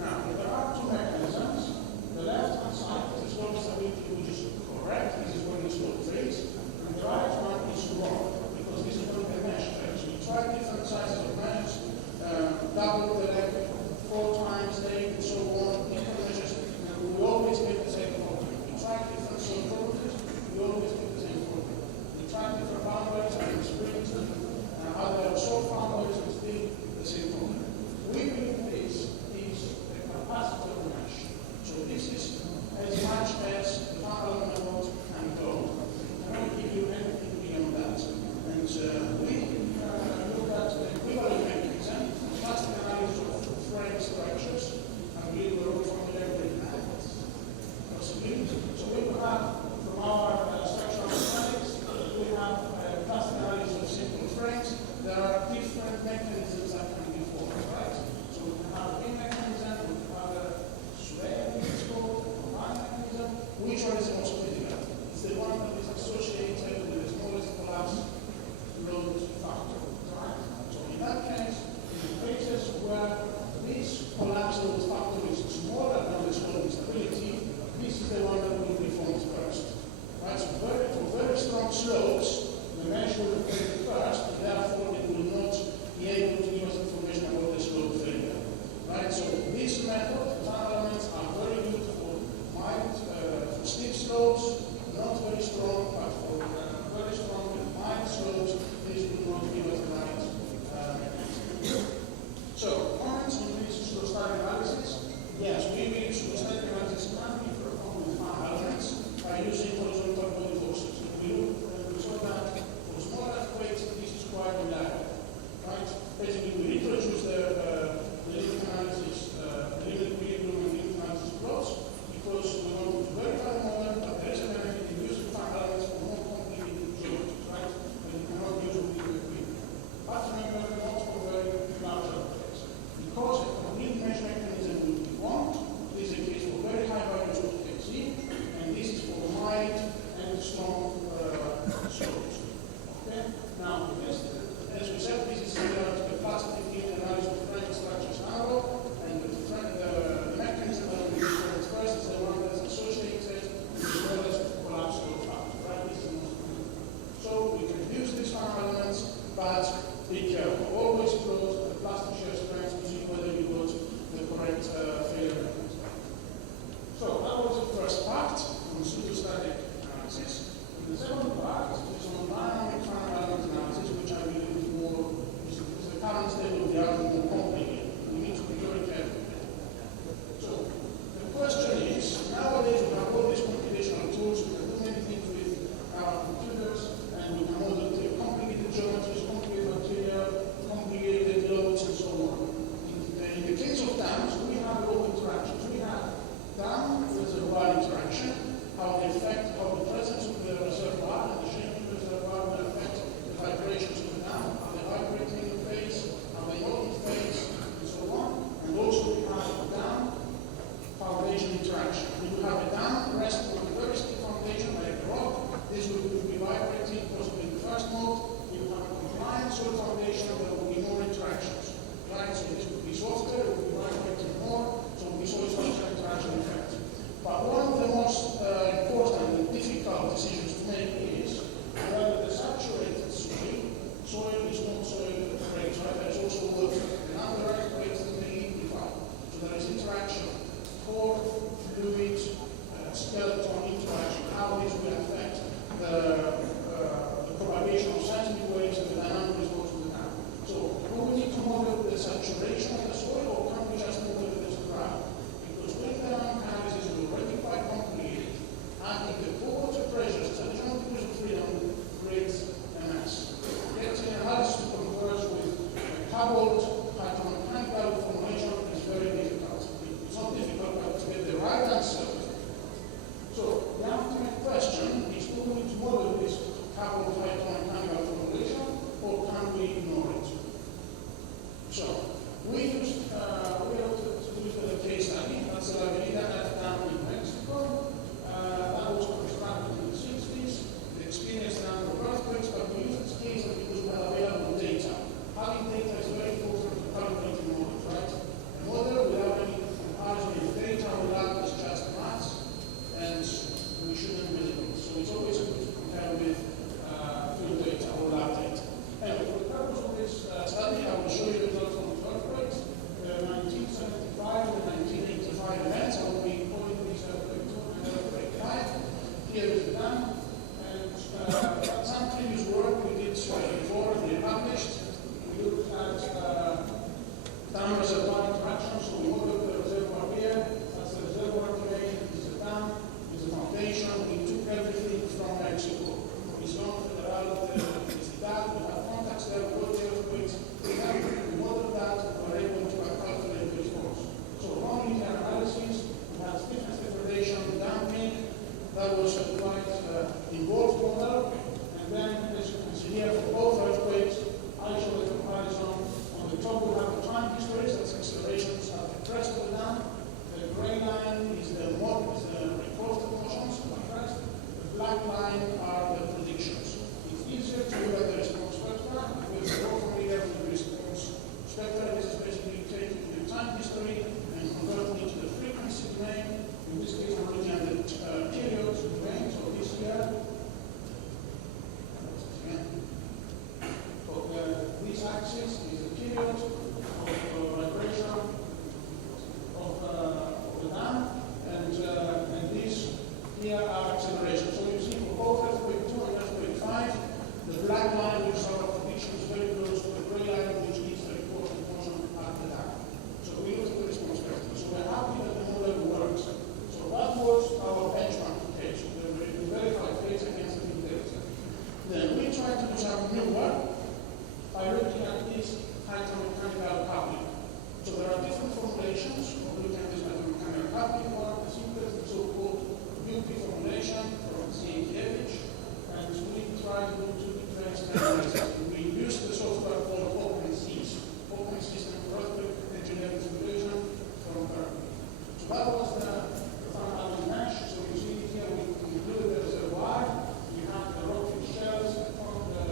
Now, there are two mechanisms. The left-hand side is the slope stability, which is correct. This is when the slope fails. And the right one is wrong, because this is when the mesh fails. So we try different sizes of meshes, double the length 4 times 8, and so on, different measures, and we always get the same problem. We try different slope properties, we always get the same problem. We try different boundaries, and springs, and other soft boundaries, and still the same problem. We believe this is the capacity of the mesh. So this is as much as the farm element can go. I won't give you anything beyond that. And we look at the equivalent mechanism, plastic analysis of frame structures, and we were all familiar with that. Possibility. So we will have, from our structural mechanics, we have plastic analysis of simple frames. There are different mechanisms that can be formed, right? So we can have a pin mechanism, we can have a sway mechanism, combined mechanism. Which one is most critical? It's the one that is associated with the smallest collapse load factor, right? So in that case, in the cases where this collapse load factor is smaller than the slope stability, this is the one that will be formed first. Right? So for very strong slopes, the mesh will fail first, and therefore it will not be able to give us information about the slope failure. Right? So this method, the farm elements are very good for steep slopes, not very strong, but for very strong and mild slopes, this will not give us the right mechanism. So, comments on this pseudostatic analysis? Yes, we believe pseudostatic analysis can be performed with farm elements by using horizontal body forces. We saw that for small earthquakes, this is quite reliable. Right? Basically, we introduce the limit analysis, the limit equilibrium and limit analysis plots because we want to verify the model, but there is a benefit in using farm elements for more complicated geometries, right? When you cannot use with equilibrium. But remember, not for very large earthquakes. Because a complete mesh mechanism will be formed, this is a case for very high values of KC, and this is for mild and strong slopes. Okay? Now, as we said, this is similar to the plastic analysis of frame structures narrow, and the mechanism that we use first is the one that's associated with the smallest collapse load factor. Right? This is the most common. So we can use these farm elements, but be careful. Always close the plastic shear strength to see whether you got the correct failure mechanism. So that was the first part on pseudostatic analysis. And the second part is on dynamic farm element analysis, which I believe is more, is the current state of the art is more complicated. We need to be very careful. So the question is, nowadays we have all these computational tools, we can do many things with our computers, and we can model complicated geometries, complicated material, complicated loads, and so on. In the case of dams, we have a lot of interactions. We have dam reservoir interaction, how the presence of the reservoir and the shape of the reservoir will affect the vibrations of the dam, how they vibrate in phase, how they not in phase, and so on. And also we have dam foundation interaction. We will have a dam resting on a very steep foundation like a rock. This will be vibrating possibly in the first mode. We will have a compliant soil foundation, there will be more interactions. Right? So this will be softer, it will be vibrating more, so it will be soil-structure interaction effect. But one of the most important and difficult decisions to make is whether the saturated soil is not soil breaks, right? There is also water. And under earthquakes, they liquefy. So there is interaction, core, fluid, skeleton interaction, how this will affect the propagation of seismic waves try to do two different standards. We use the software called OpenSys. Open System for Earthquake Engineering Simulation from Berkeley. So that was the fundamental mesh. So you see here we included the reservoir. We have the rocky shells from the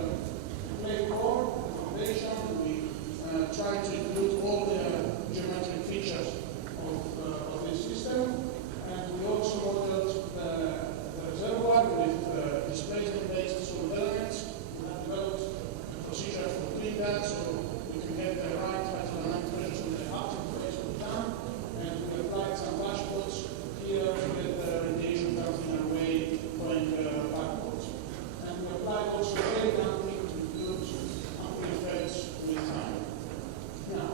clay core, the foundation. We try to include all the geometric features of this system. And we also modeled the reservoir with displacement-based solid elements. We have developed a procedure for doing that, so we can get the right hydrodynamic pressures on the active phase of the dam. And we applied some dashboards here to get the radiation bouncing away, going backwards. And we applied also air damping to include amping effects with time. Now,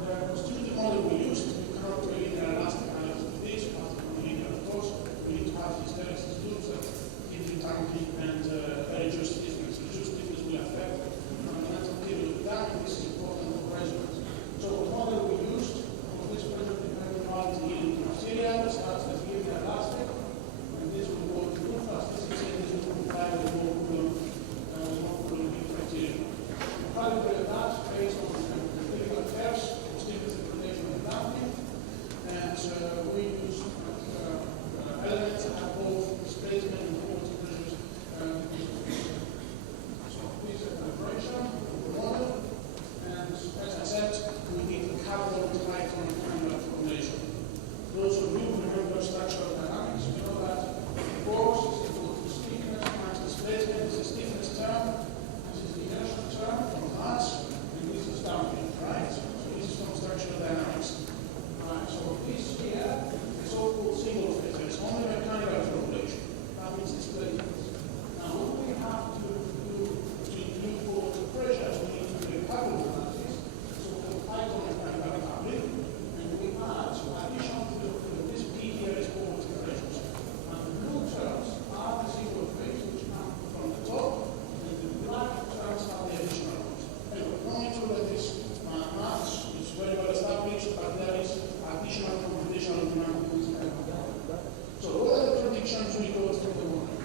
the constitutive model we used, we cannot really elastic analysis of this, of course, we need to have hysteresis loops that give you damping and very just stiffness. The just stiffness will affect the fundamental theory of damping. This is important for resonance. So the model we used was this pressure-dependent multi-yielding material that starts as linear elastic, and this will go to move fast. This will comply with more Coulomb criteria. We calibrated that based on the empirical curves for stiffness degradation and damping, and we use elements that have both displacement and quality pressures. So this is a calibration of the model, and as I said, we need a couple of Python kind of formulation. Those of you who remember structural dynamics, you know that force is equal to stiffness times displacement. This is stiffness term, this is the inertial term from mass, and this is damping, right? So this is from structural dynamics. Right, so this here is so-called single phase. It's only mechanical formulation. That means displacement. Now, what we have to do to include both pressures, we need to do a couple analysis, so-called Python mechanical coupling, and we add addition to this P here is both pressures. And the blue terms are the single phase, which come from the top, and the black terms are the additional ones. Anyway, no need to let this match. It's very well established, but there is additional computational demand in this kind of data. So what are the predictions we got from the model?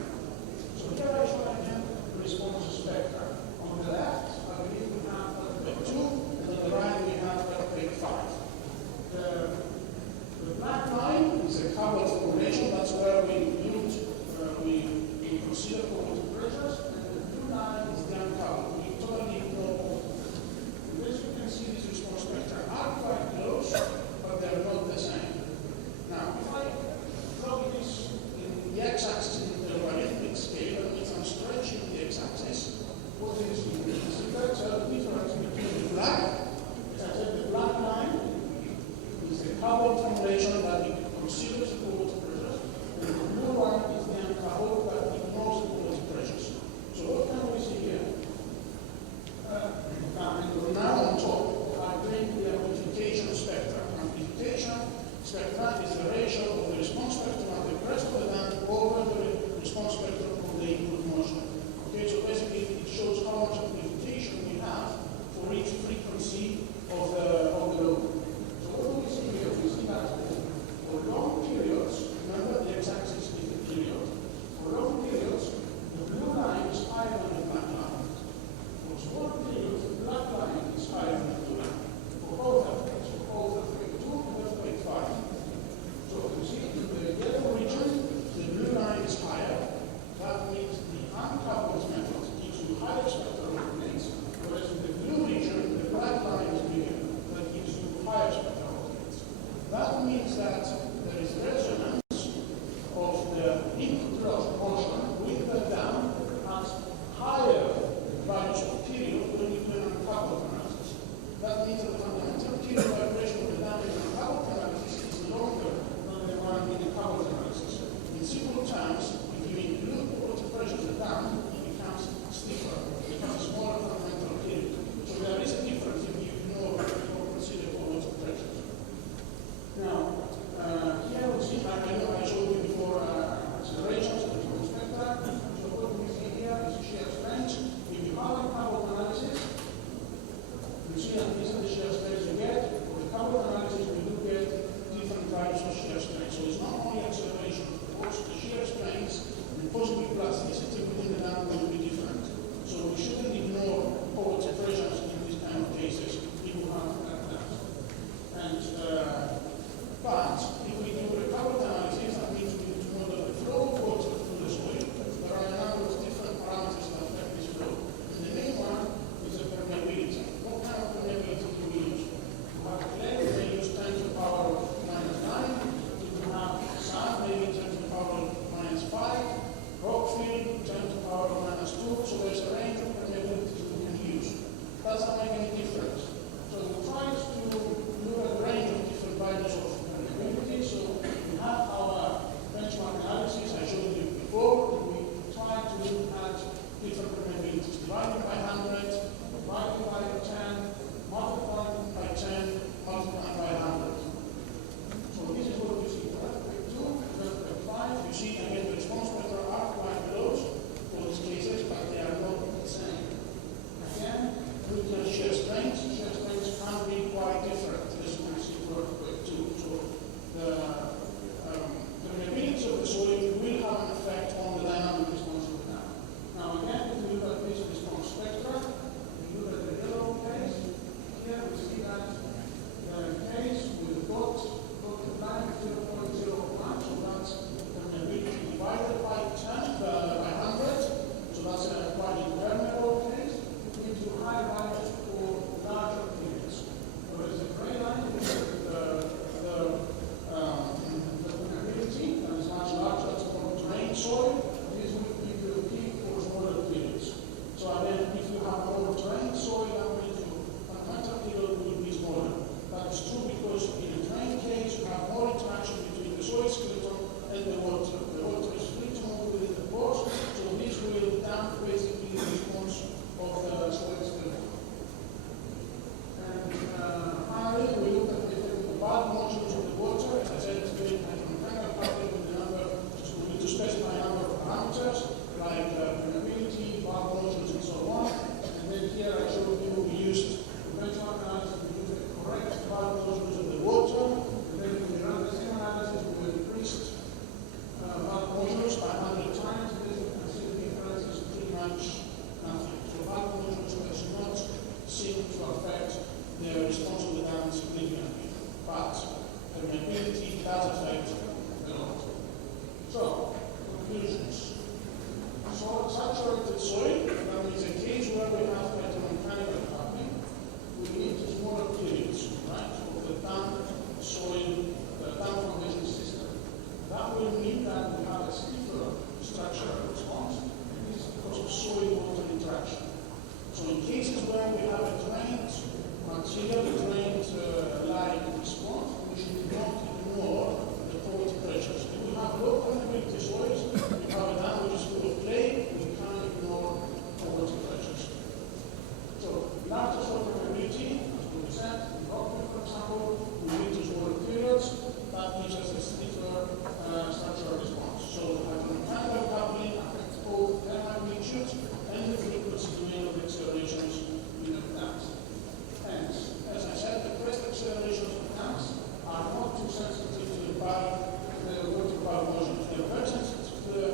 So here I show again the response spectra. On the left, I believe we have earthquake 2, and on the right we have earthquake 5. The black line is a coupled formation. That's where we include, we consider quality pressures, and the blue line is the uncoupled. We totally ignore both. And as you can see, these response spectra are quite close, but they're not the same. Now, if I plug this in the x-axis in the logarithmic scale, that means I'm stretching the x-axis. What is the difference between the black? As I said, the black line is the coupled formulation that we consider quality pressures, and the blue one is the uncoupled that ignores quality does that make any difference? So we tried to look at a range of different values of permeability. So we have our benchmark analysis I showed you before. We tried to look at different permeabilities, divided by 100, divided by 10, multiplied by 10, multiplied by 100. So this is what you see. Earthquake 2, earthquake 5, you see again the response spectra are quite close for these cases, but they are not the same. Again, look at shear strengths. Shear strengths can be quite different, as you can see for earthquake 2. So the permeability of the soil will have an effect on the dynamic response of the dam. Now again, if we look at this response spectra, we look at the yellow case. Here we see that the case with got the line 0.01, so that's permeability divided by 10 by 100, so that's a quite impermeable case. We need to high values for larger periods. Whereas the gray line is the permeability that is much larger, it's more drained soil. This will give you a peak for smaller periods. So again, if you have more drained soil, that means your fundamental period will be smaller. That is true because in a drained case, you have more interaction between the soil skeleton and the water. The water is free to move within the pores, so this will damp basically the response of the soil skeleton. And finally, we look at the effect of the bulk modules of the water. As I said, it's very hydromechanical pattern with the number, so we need to specify a number of parameters like permeability, bulk modules, and so on. And then here I showed you we used benchmark analysis, we used the correct bulk modules of the water, and then when we run the same analysis, we increased bulk modules by 100 times, and as you can see, the difference is pretty much nothing. So bulk modules does not seem to affect the response of the dam significantly, but permeability does affect a lot. So, conclusions. So, saturated soil, that means a case where we have hydromechanical coupling, we need smaller periods, right, of the dam soil, the dam foundation system. That will mean that we have a stiffer structural response, and this is because of soil-water interaction. So in cases where we have a drained material, a drained line response, we should not ignore the porosity pressures. If we have low permeability soils, we have a dam which is full of clay, we can't ignore porosity pressures. So larger soil permeability, as we said, in Rockwood, for example, we need to smaller periods, that gives us a stiffer structural response. So hydromechanical coupling affects both their magnitude and the frequency domain of accelerations in the dams. And as I said, the crest accelerations of dams are not too sensitive to the water bulk modules. They are very sensitive to the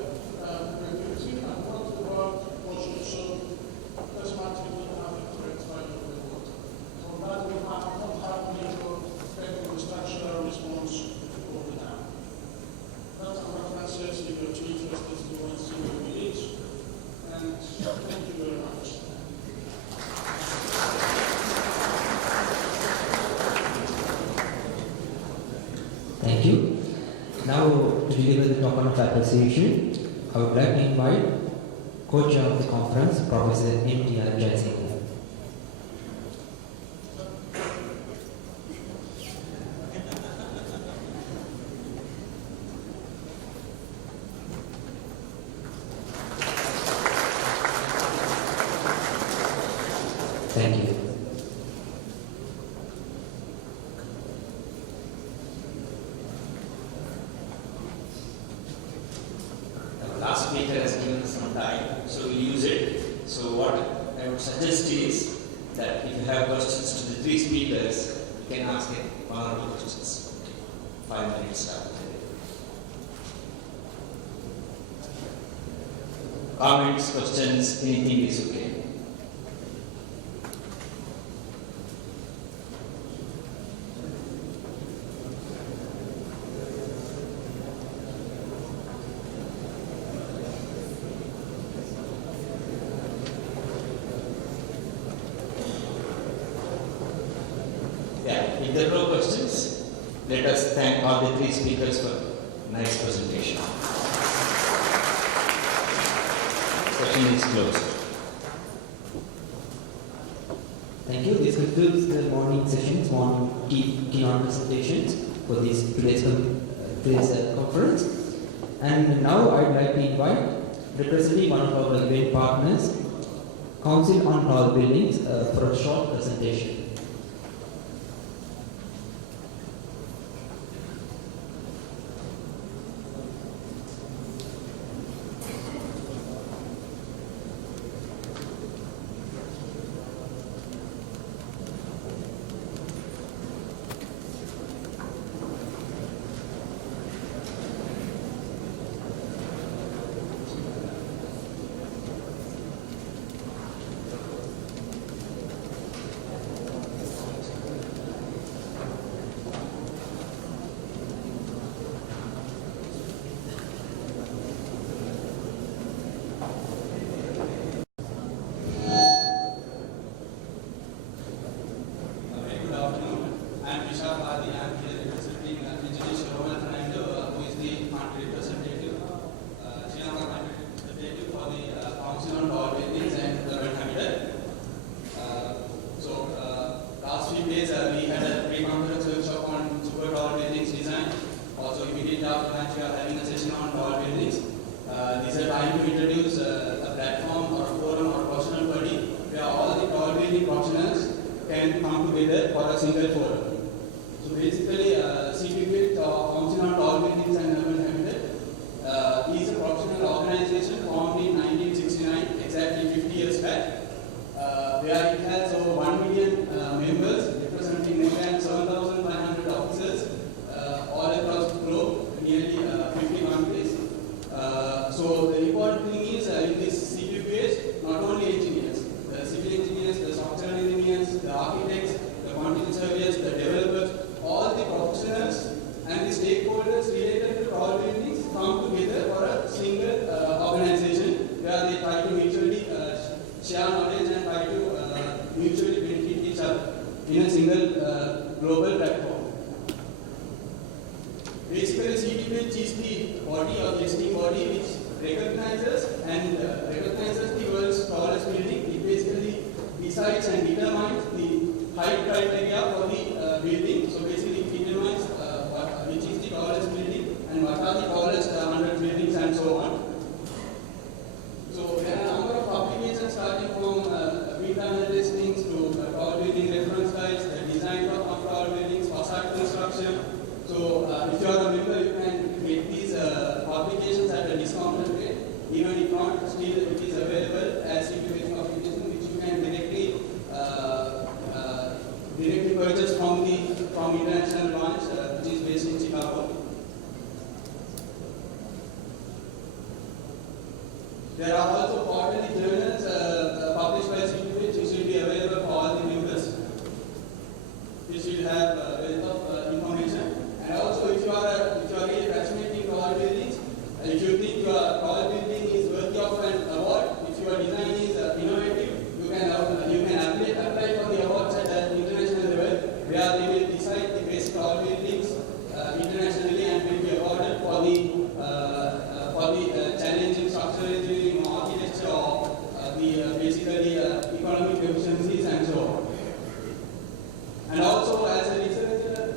permeability and water bulk modules. So it doesn't matter if we have the correct value of the water. So that will not have major effect on the structural response of the dam. That's our references. If you're too interested, you want to see what we did. And thank you very much. Thank you. Now, to deliver the token of appreciation, I would like to invite co-chair of the conference, Professor M.T.R. Jaisingh. Thank you. The last speaker has given us some time, so we'll use it. So what I would suggest is that if you have questions to the three speakers, you can ask them one or two questions. 5 minutes after. Comments, questions, anything is okay. If there are no questions, let us thank all the three speakers for nice presentation. Session is closed. Thank you. This concludes the morning sessions, morning keynote presentations for today's conference. And now I'd like to invite, representing one of our event partners, Council on Tall Buildings, for a short presentation. There are also quarterly journals published by CPH which will be available for all the members. This will have a wealth of information. And also, if you are really passionate in tall buildings, if you think your tall building is worthy of an award, if your design is innovative, you can apply for the awards at the international level, where they will decide the best tall buildings internationally and will be awarded for the challenging structural engineering, architecture, or basically economic efficiencies and so on. And also, as a researcher,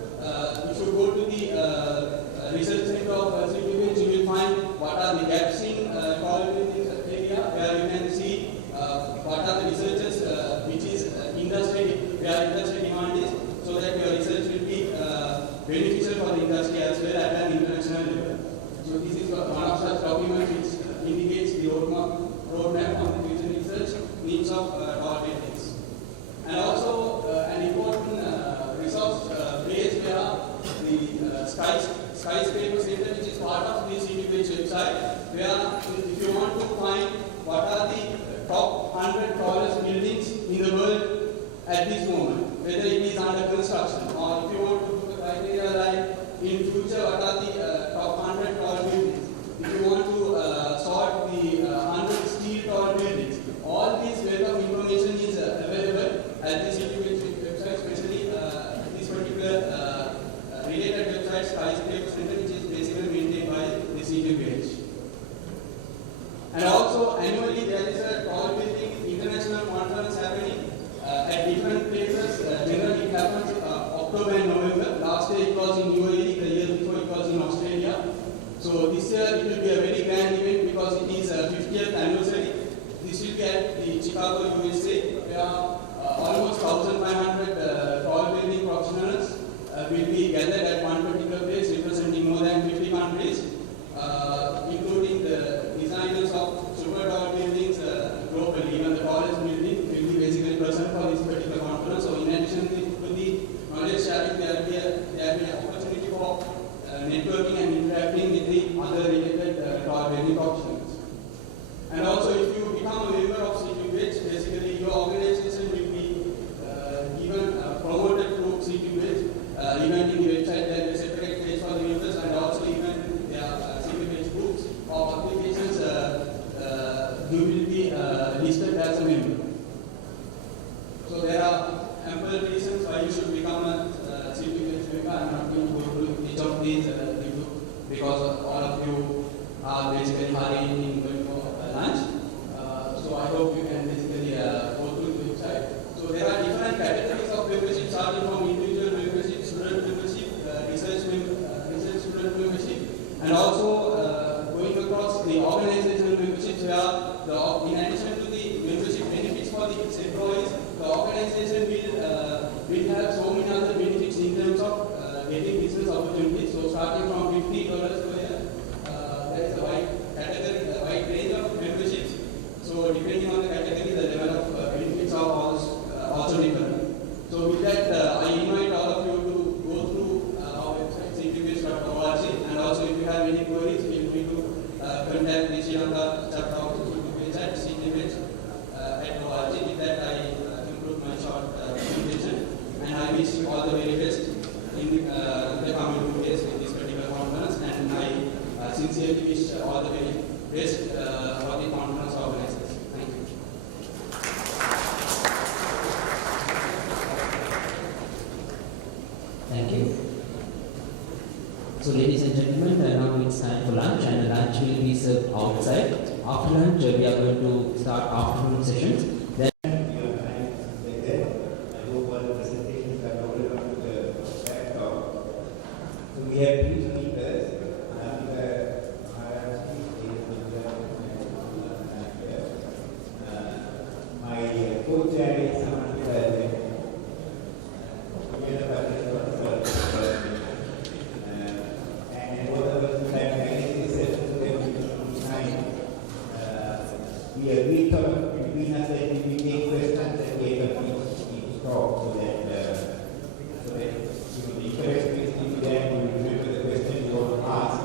if you go to the research center of CPH, you will find what are the gaps in tall buildings area, where you can see what are the researchers which is industry, where industry demand is, so that your research will be beneficial for the industry as well at an international level. So this is one of such documents which indicates the roadmap on the future research needs of tall buildings. And also an important resource base where the skyscraper center, which is part of the CPH website, where if you want to find what are the top 100 tallest buildings in the world at this moment, whether it is under construction, or if you want to put a criteria like in future what are the top 100 tall buildings, if you want to sort the 100 steel tall buildings, all this wealth of information is available at the CPH website, especially this particular related website, Skyscraper Center, which is basically maintained by the CPH. And also annually there is a tall building international conference happening at different Chicago, USA, where almost 1,500 tall building professionals will be gathered at one particular place, representing more than 50 countries, including the designers of super tall buildings globally. Even the tallest building will be basically present for this particular conference. So, in addition to the knowledge sharing, there will be an opportunity for networking and interacting with the other related tall building professionals. And also, if you become a member of CTUH, basically your organization will be even promoted through CTUH. Even in the website, there is a separate page for the members, and also even there are CTUH groups or applications you will be listed as a member. So there are ample reasons why you should become a CTUH member. I'm not going to go through each of these because all of you are basically hurrying in going for lunch. So I hope you can basically go through the website. So there are different categories of membership, starting from individual membership, student membership, research student membership, and also going across the organizational memberships, where in addition to the membership benefits for its employees, the organization will have so many other benefits in terms of getting business opportunities. So starting from $50 per year, there is a wide range of memberships. So depending on the category, the level of benefits are also different. So with that, I invite all of you to go through our website, ctbase.org, and also if you have any queries, feel free to contact the Sri Lanka chapter of CTBase at ctbase.org. With that, I conclude my short presentation, and I wish you all the very best in the coming 2 days with this particular conference, and I sincerely wish all the very best for the conference organizers. Thank you. Thank you. So ladies and gentlemen, now it's time for lunch, and the lunch will be served outside. After lunch, we are going to start afternoon sessions. Then we have 3 speakers. My co-chair is and both of us will have managed this session so that we can design. We agreed between us that we take questions at the end of each talk, so that the interest is in there, we remember the question you want to ask.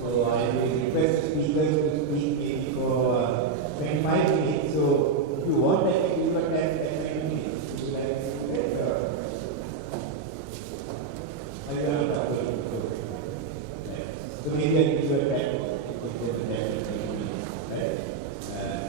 So I will request the speakers to speak maybe for 25 minutes. So if you want, I can give you 10 minutes. Would you like to do that? So maybe I give you a 10 minutes, right? And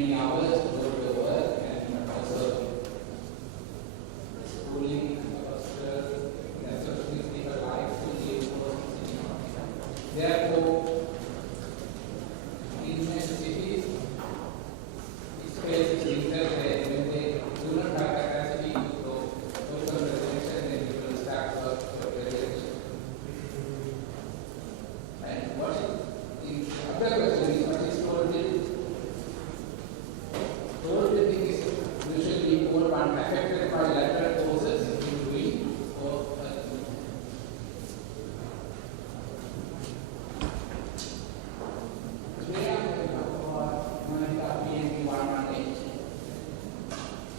many hours to go to the work and also schooling and also that's what people like to live. Therefore, in many cities, it faces research that when they do not have capacity to go social residential, then people start work for residential. And what is the other question is what is told building? Told building is usually more one affected by lateral forces in doing or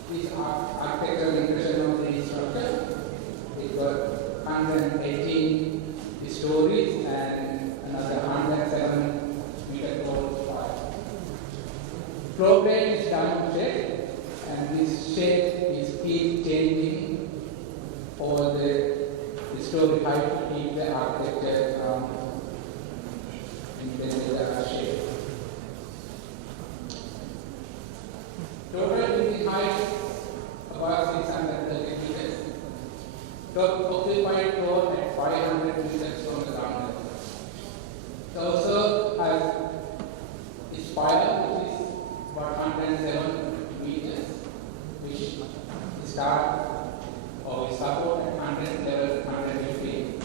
this architectural impression of the structure. It got 118 stories and another 107 meter tall spire. Floor plane is diamond shape, and this shape is keep changing for the story height to keep the architecture in the shape. Total building height about 630 meters. Top occupied floor at 500 meters from the ground level. It also has a spire which is about 107 meters, which start or we support at 100 level, 150.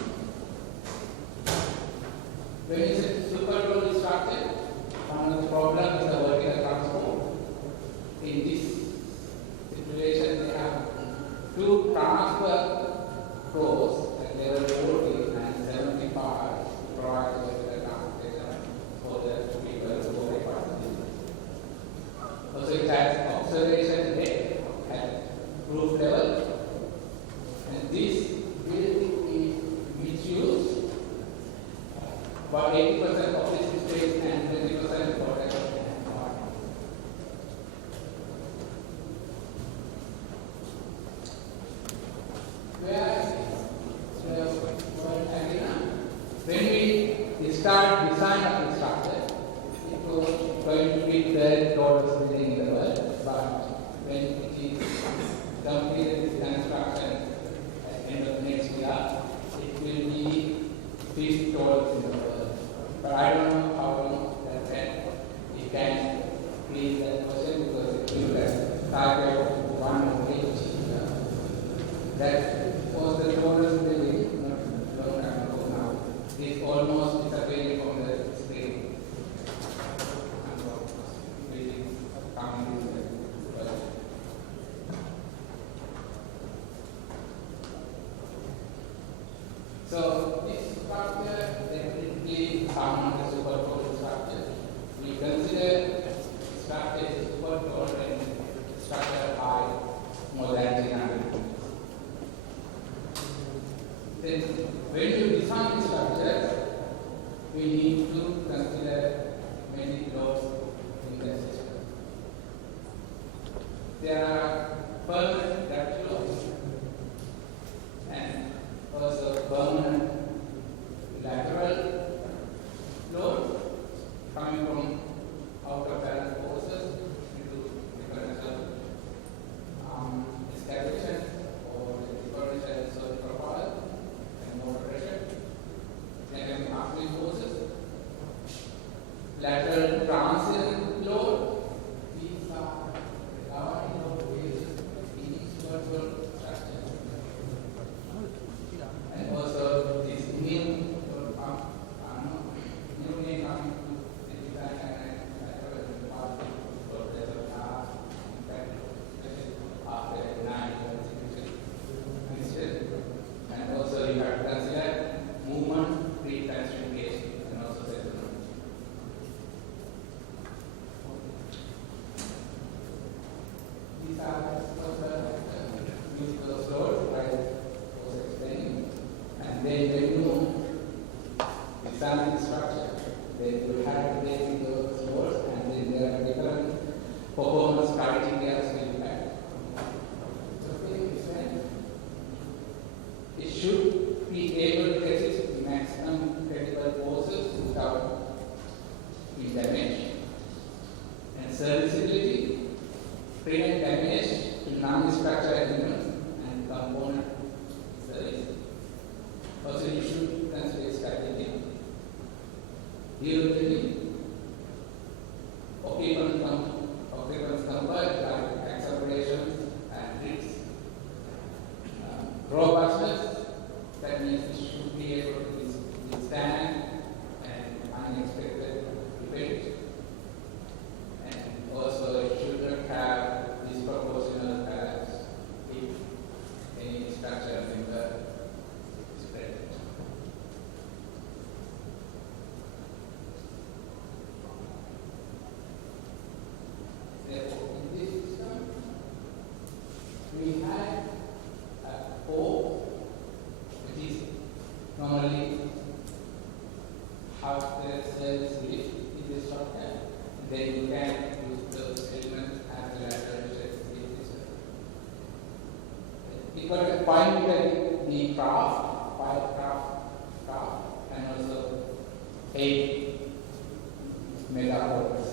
When it's a super structure, one of the problems is the vertical transport. In this situation, they have two transfer floors at level 40 and 75 to provide vertical transportation for the people who require it. Also, it has observation deck at roof level, and this building is misused. About 80% of this space and 20% for the when we start design of the structure, it was going to be the tallest building in the world, but when it is completed this construction at the end of next year, it will be 5th tallest in the world. But I don't know how long it can please that person because it will have target of 108. That was the tallest building not long time ago now. It's almost disappearing from the screen. Building coming this way. So this structure definitely some of the super tall structure. We consider structure is super tall and structure high more than 300 meters. Then when you design the structure, we need to consider many loads in the system. There are permanent depth loads and also permanent lateral load coming from out of balance forces into differential escalation or differential surface profile and more pressure. Then upward forces, lateral transient load. These are the governing of waves in vertical structure. And also this new name coming to the design and lateral in the past for the after 9 years. And also you have to consider movement, pre-transformation, and also settlement. These are the musical floors I was explaining. And then when you examine the structure, then you have to make those floors, and then there are different performance criteria will be added. It should be able to resist maximum critical forces without being damaged. And serviceability you can use those elements as lateral system. You got to find the craft, and also 8 megavolts.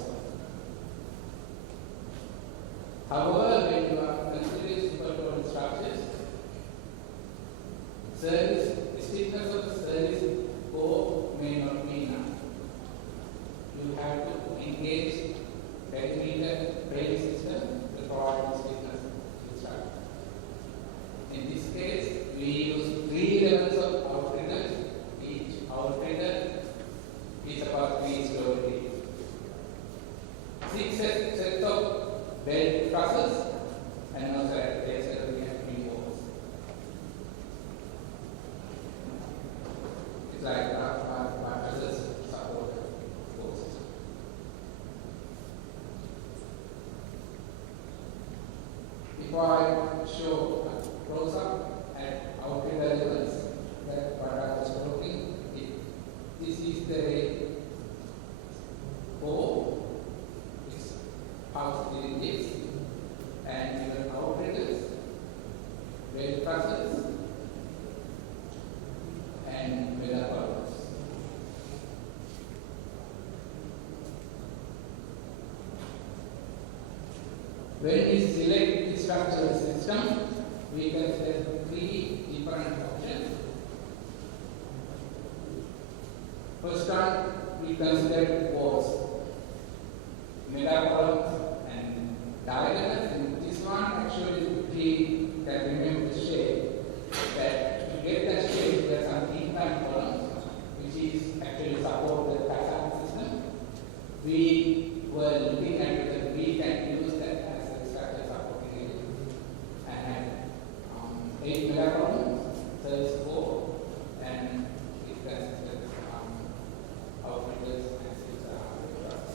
However, when you are considering superconducting structures, the stiffness of the surface core may not be enough. You have to engage perimeter brain system to provide the stiffness to the structure. In this case, we use 3 levels of outriggers. Each outrigger is about 3 stories. 6 sets of belt trusses, and also at base level we have 3 walls. It's like trusses support forces. If I show a close up at outrigger levels, that what I was talking, this is the core. House is, and even outriggers, belt trusses, and metabolons. When we select the structural system, we can select 3 different options. First one, we consider walls, metabolons, diagonals. In this one, actually, we can remember the shape. That to get that shape, there are some inclined columns, which is actually support the facade system. We were looking at whether we can use that as a structure supporting it. And 8 megacolumns, service 4, and it consists of outriggers and 6 outriggers.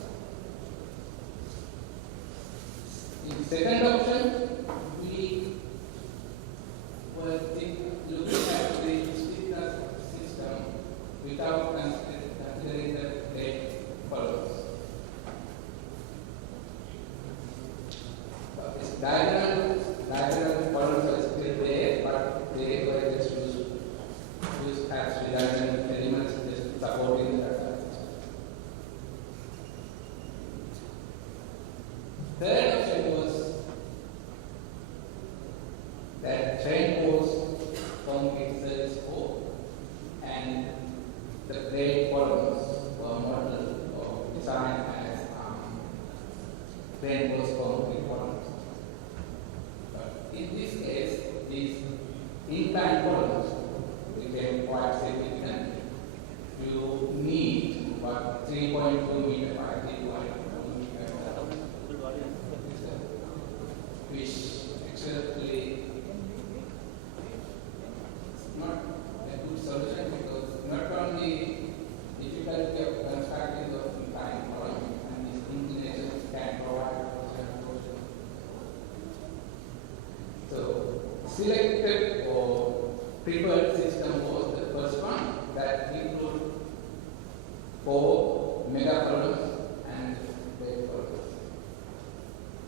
In the second option, we were looking at the stiffness system without considering the bed columns. Diagonal columns are still there, but they were just used as redundant elements just supporting the system. Third option was that train was concrete service 4, and the blade columns were modeled or designed as train was concrete columns. But in this case, these inclined columns became quite significant. You need about 3.2 meter by 3.2 meter. Which actually is not a good solution, because not only difficulty of constructing those inclined columns and these inclinations can provide motion. So selected or preferred system was the first one that included 4 megacolumns and bed columns.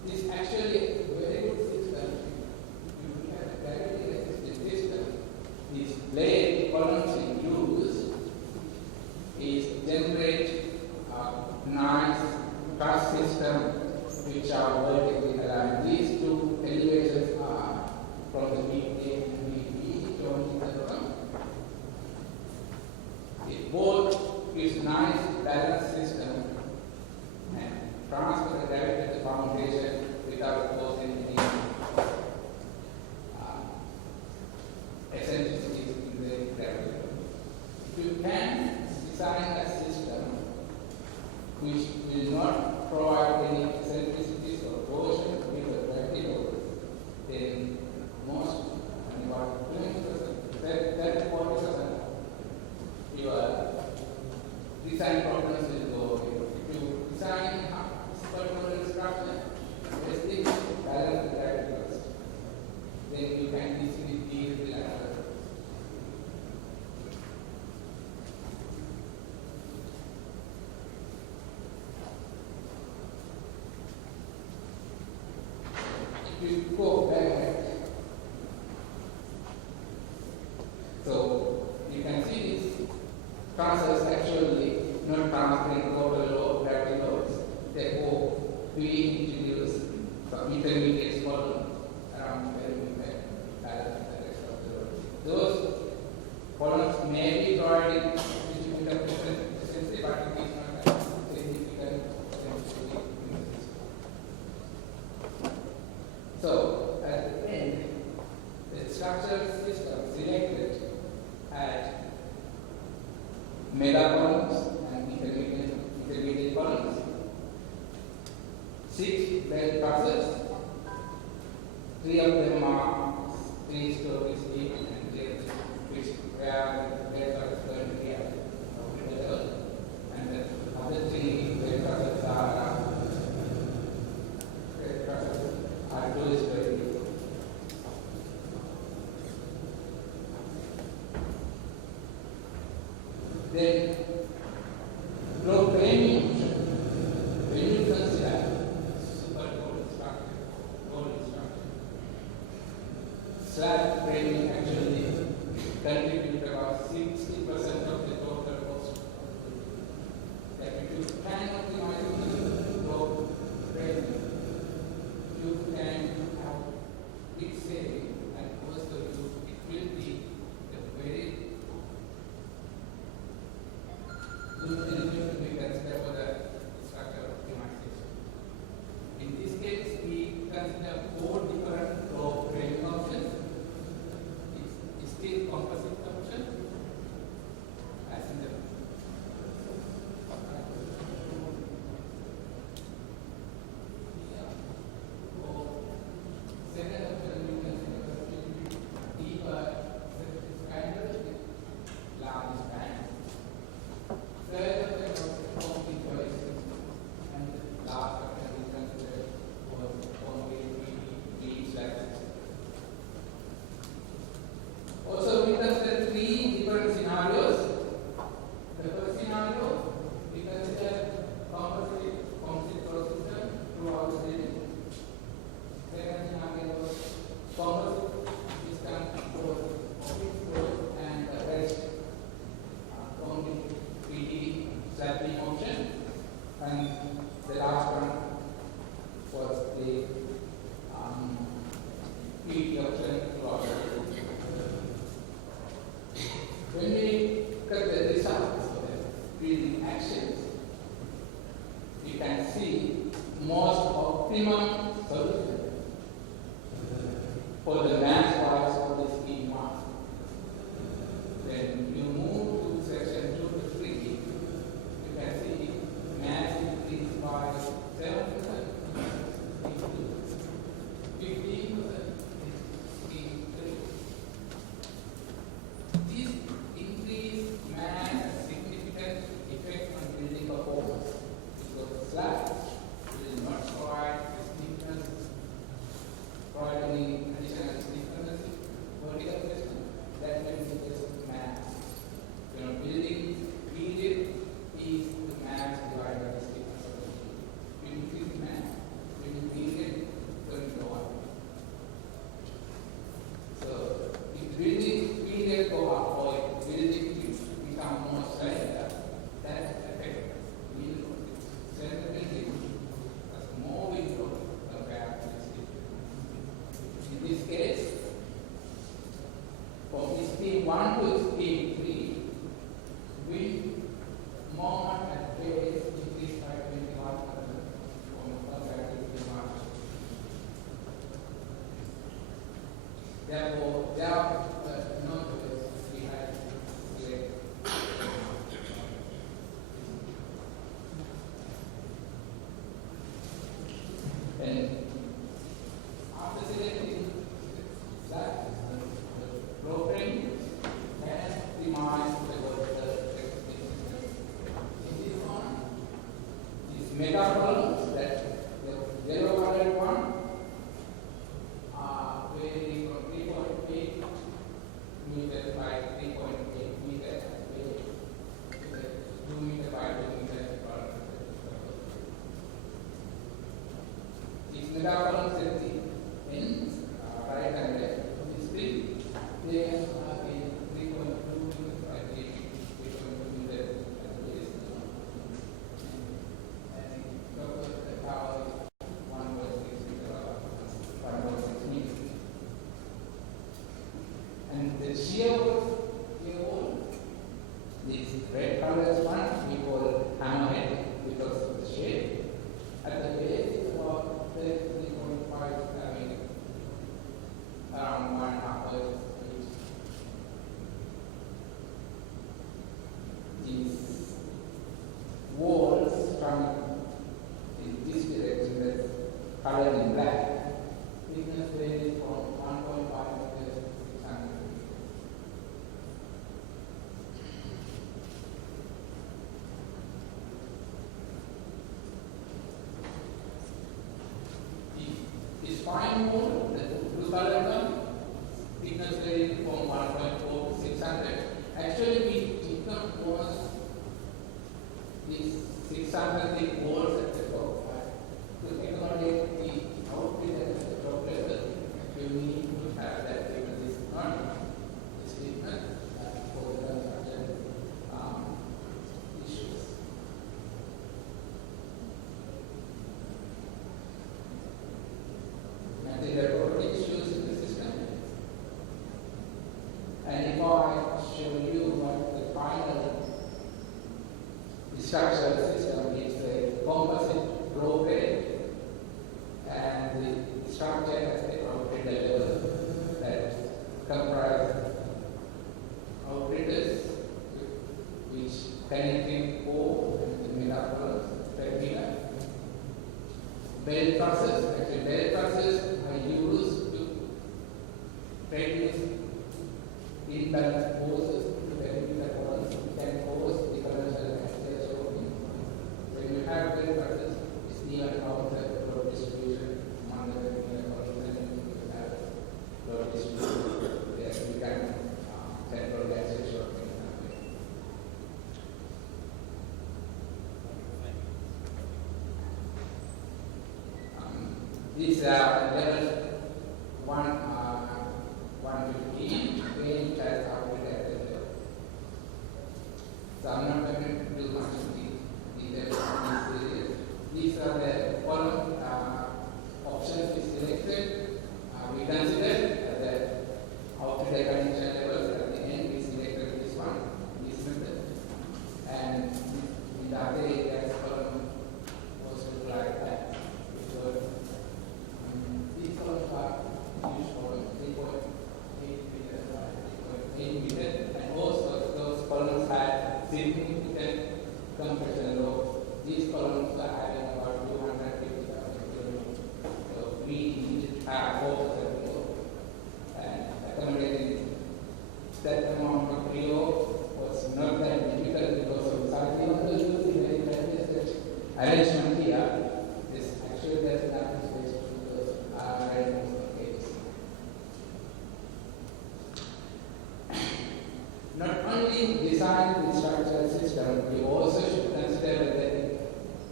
This actually a very good system. If you have a gravity resistant system, these blade columns in use is generate a nice truss system which are vertically aligned. These 2 elevations are from the V8 and V8 shown in the drawing. It both is nice balanced system and transfer the gravity to the foundation without causing any eccentricities in the gravity. You can design a system which will not provide any eccentricities or torsion with the gravity load, then most, about 20%, 30-40%, your design problems will go away. If you design a superconducting structure, basically balance the gravity first, then you can easily deal with the lateral. if you go back, so you can see this transfers actually not transferring total load, gravity loads. They go we introduce some intermediate columns around where we can balance the rest of the load. Those columns may be providing distributed efficiency, but it is not a significant sensitivity in the system. So at the end, the structural system selected had mega columns and intermediate columns, 6 bell trusses, 3 of them are 3 stories deep and 3 of them which where bell trusses going to be at the level, and the other 3 bell trusses are 2 stories deep. Then rope framing, when you consider super gold structure, slab framing actually contribute about 60% of the total cost. That if you can optimize the rope framing, you can have big saving, and also it will be a very good element to be considered for the structure optimization. In this case, we consider 4 different rope framing options. It's still composite option, as in the second option, we consider deeper standard with large span. Third of them was concrete choices, and the last of them we considered was concrete beam slabs. Also, we considered 3 different scenarios. The first scenario, we considered composite flow system throughout the building. Second scenario was composite system for office floor and the rest concrete PD slabbing option, and the last one was the PD option throughout. When we look at the results of the building actions, you can see most optimum solution for the mass wise of the scheme mass. When you move to section 2 to 3, you can see mass increased by 7% into 15% in 3. This increased mass has significant effect on building performance, because the slabs will not provide any additional stiffness, vertical system. That means it is mass. Building period is the mass divided by the stiffness of the building. When you increase mass, building period is going to go up. So, if building period go up or if building become more slender, that affects building. Slender building has more window compared to the stiffness. In this case, from scheme 1 to scheme 3, wind moment at base increased by 21% compared to scheme 1. Therefore, there are no choice we had to select. And after selecting that, the program can determine the vertical expectation. In this one, these mega columns, that the yellow colored one, are varying from 3.8 meters by 3.8 meters to 2 meters by 2 meters. These mega columns, they are in 3.2 meters, I think 3.2 meters at the base. And the tower is 1.6 meters. And the shear wall, this red color one, we call hammerhead because of the shape. At the base, it's about 3.5, I mean, around 1.5 feet. These walls from in this direction that's colored in black. Thickness varies from 1.5 meters to 600 feet. The spine wall, the blue color one, thickness varies from 1.4 to 600. Actually, we did not want these 600 thick walls at the top. To accommodate the output at the top level, actually we need to have that because it's not a statement for the construction issues. And there are already issues in the system. And if I show you what the final structural system is, a composite blow plate, and the structure has the outrider level that comprise outriders which connecting core and the metaphors, belt trusses. Actually, belt trusses are used to reduce imbalance forces to benefit the columns can cause the collision as showing. When you have belt trusses, it's even out the load distribution among the columns and you have load distribution. Yes, we can central gas short. These are level 115 range as output at the level. So I'm not going to do much detail on this series. These are the column options we selected. We considered the output connection levels at the end. We selected this one, this method. And in the other areas, column was like that. So, these columns are used for 3.8 meters by 3.8 meters, and also those columns had significant compression load. These columns are having about 250,000 kilograms. So we need to have 4% load. And accommodating that amount of load was not that difficult because of something of the using arrangement here. This actually there's enough space to those arrangements cases. Not only design the structural system, we also should consider whether it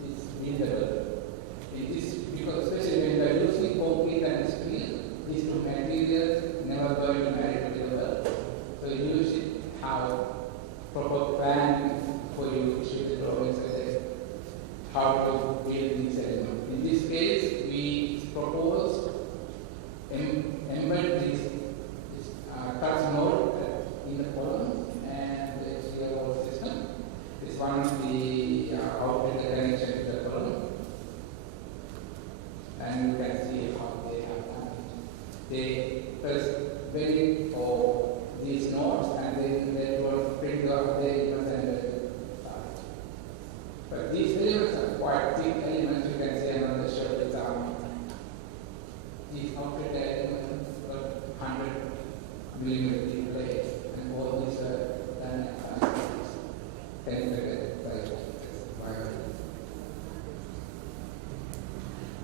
is buildable. It is because especially when we are using concrete and steel, these two materials never going to marry together. So you should have proper plan for you issue the drawings how to build these elements. In this case, we propose embed this touch node in the column and the shear wall system. This one is the outlet connection to the column. And you can see how they have done it. They first build for these nodes and then they will bring the elements and the but these elements are quite thick elements. You can see another short example. These outlet elements are 100 millimeter thick plates, and all these are done at 10 millimeter size.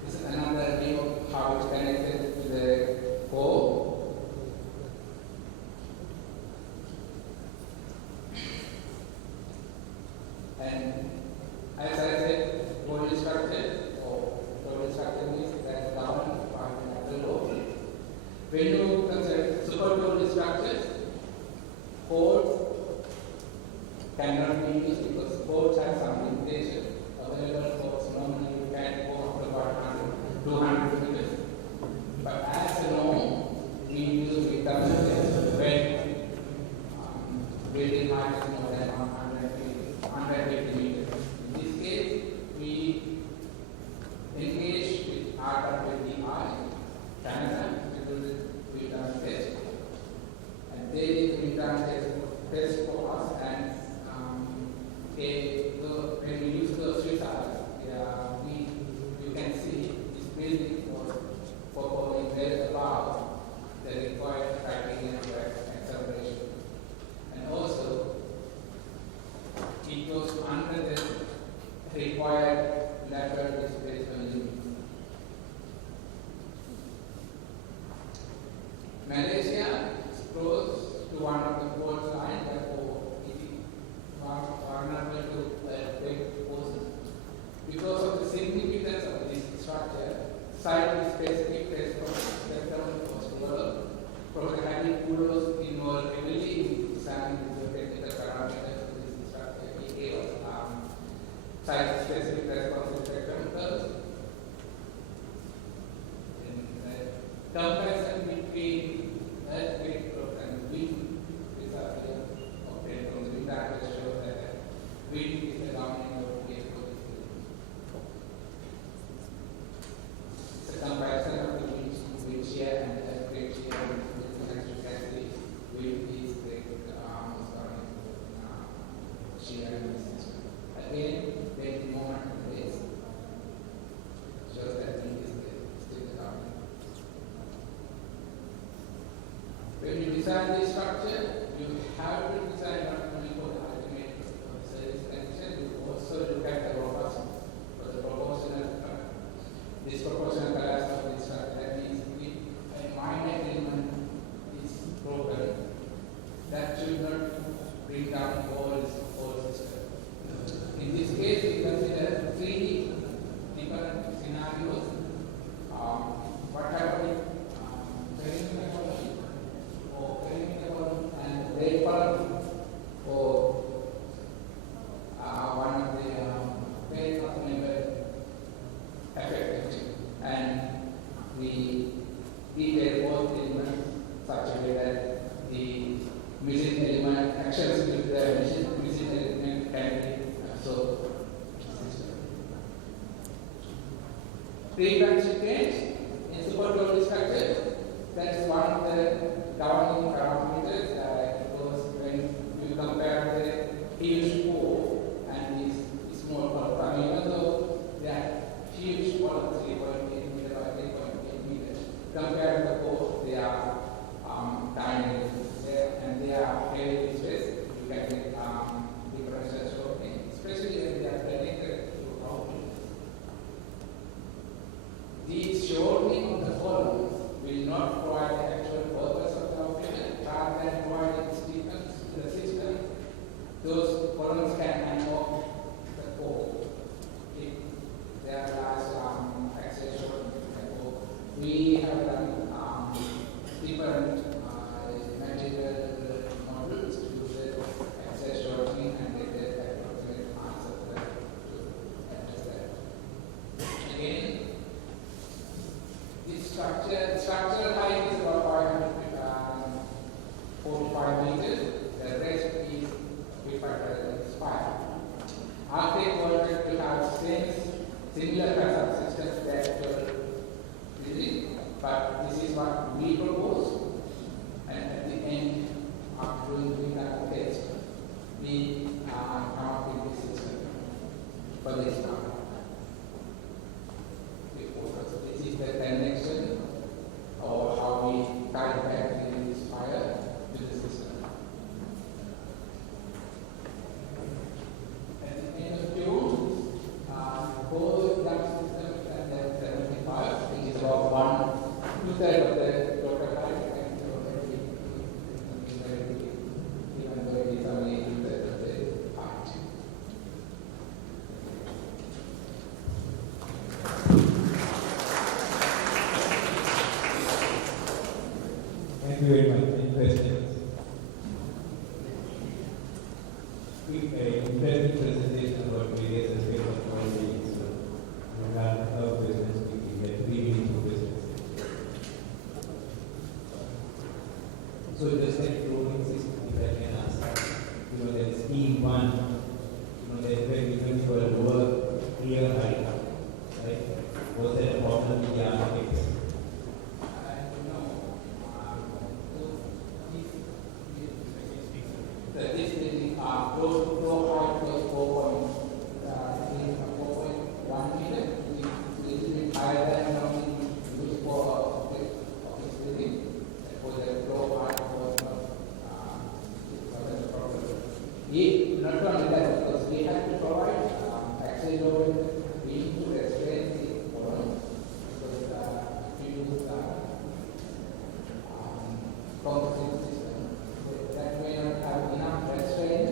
This is another view of how it's connected to the core. And as I said, model structure means that government part and the law. When you consider super model structures, cannot be used because boats have some limitation available for normally you can go up to about 200 meters. But as a norm, we use with when building height is more than 150 meters. In this case, we engage with RWDI, Canada, to do the return test. And they did the return test for us, and when we use those results, you can see this building was performing well above the required criteria for acceleration. And also, it was under the required lateral displacement limit. Malaysia is close to one of the fault lines, therefore it is vulnerable to earthquake forces. Because of the significance of this structure, site-specific spectrum was developed. Professor Henry Kudos involved heavily in designing the technical parameters of this structure. He gave us site-specific responsive spectrum curves. Comparison between earthquake growth and wind results obtained from the wind atlas show that wind is the dominant of case for this building. It's a comparison of the wind shear and earthquake shear, as you can see, wind is the shear in the system. Again, the moment of this shows that wind is still the dominant. When you design this structure, you have to design not only for the ultimate service condition, you also look at the robustness for the proportional disproportional collapse of this structure. That means if a minor element is broken, that should not bring down the whole system. In this case, we consider three different scenarios. What happened? And they column or one of the very member affected, and we detail both elements such a way that the missing element actions with the missing element can be absorbed. Pre-branching case in supertotal structure, that is one of the governing parameters because when you compare the huge core and this small column, even though they are huge columns, 3.8 meters by 3.8 meters, compared to the core, they are tiny and they are heavily stressed. You can get differential shortening, especially when they are connected to outlets. These shortening of the columns will not provide the actual purpose of the operation, rather than providing stiffness to the system. Those columns can hang off the core if there are access shortening. We have done different material models to use the access shortening and get the approximate answer to address that. Again, this structural height is about 45 meters. The rest is spire. Architect wanted to have similar facade systems that were building, but this is what we propose. And at the end, after doing that test, we come up with this system for this now. This is the connection or how we tie back the spire to the system. At the end of June, both dump systems and the 75, which is about 2/3 of the total height, and even though it is only 2/3 of the height. Thank you very much. Any questions? We So just like flowing system, if I can ask, there is T1, that were given for a lower clear height, right? Was that a problem with the architects? Traditionally, close to floor height was 4.1 meter, which is a little bit higher than normally used for office building. Therefore, the floor height was not a problem. Not only that, because we had to provide access over we need to explain the following, because we use composite system that may not have enough restraint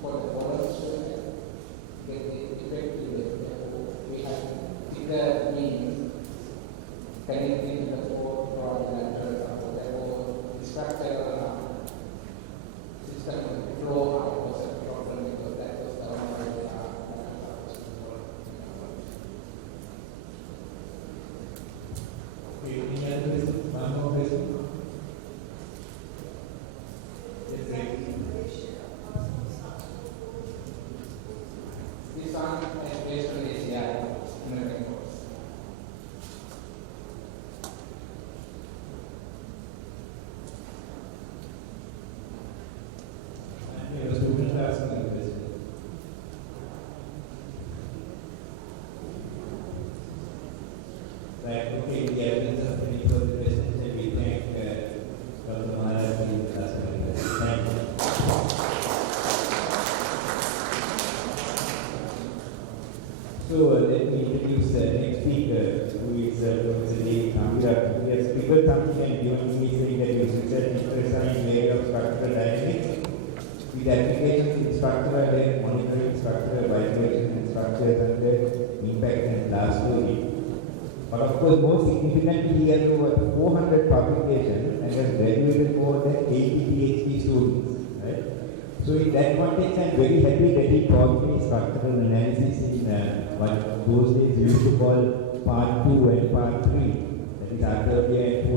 for the columns to get the effective. We have bigger means connecting the four or lateral support. Therefore, the structural system flow out was a problem because that was the only Any other question? One more question? This one is based on Iccea engineering course. And your students are asking a question. Right, okay, in the absence of any further questions, we thank Dr. Moratuwa for the last one. Thank you. So let me introduce the next speaker, who is Professor David Kamira. He has prepared something and given me saying that he was research interest in the area of structural dynamics with applications in structural and monitoring structural vibration and structures under impact and blast loading. But of course, more significantly, he has over 400 publications and has graduated more than 80 PhD students. Right? So in that context, I'm very happy that he taught me structural analysis in what those days we used to call part 2 and part 3. That is our third year and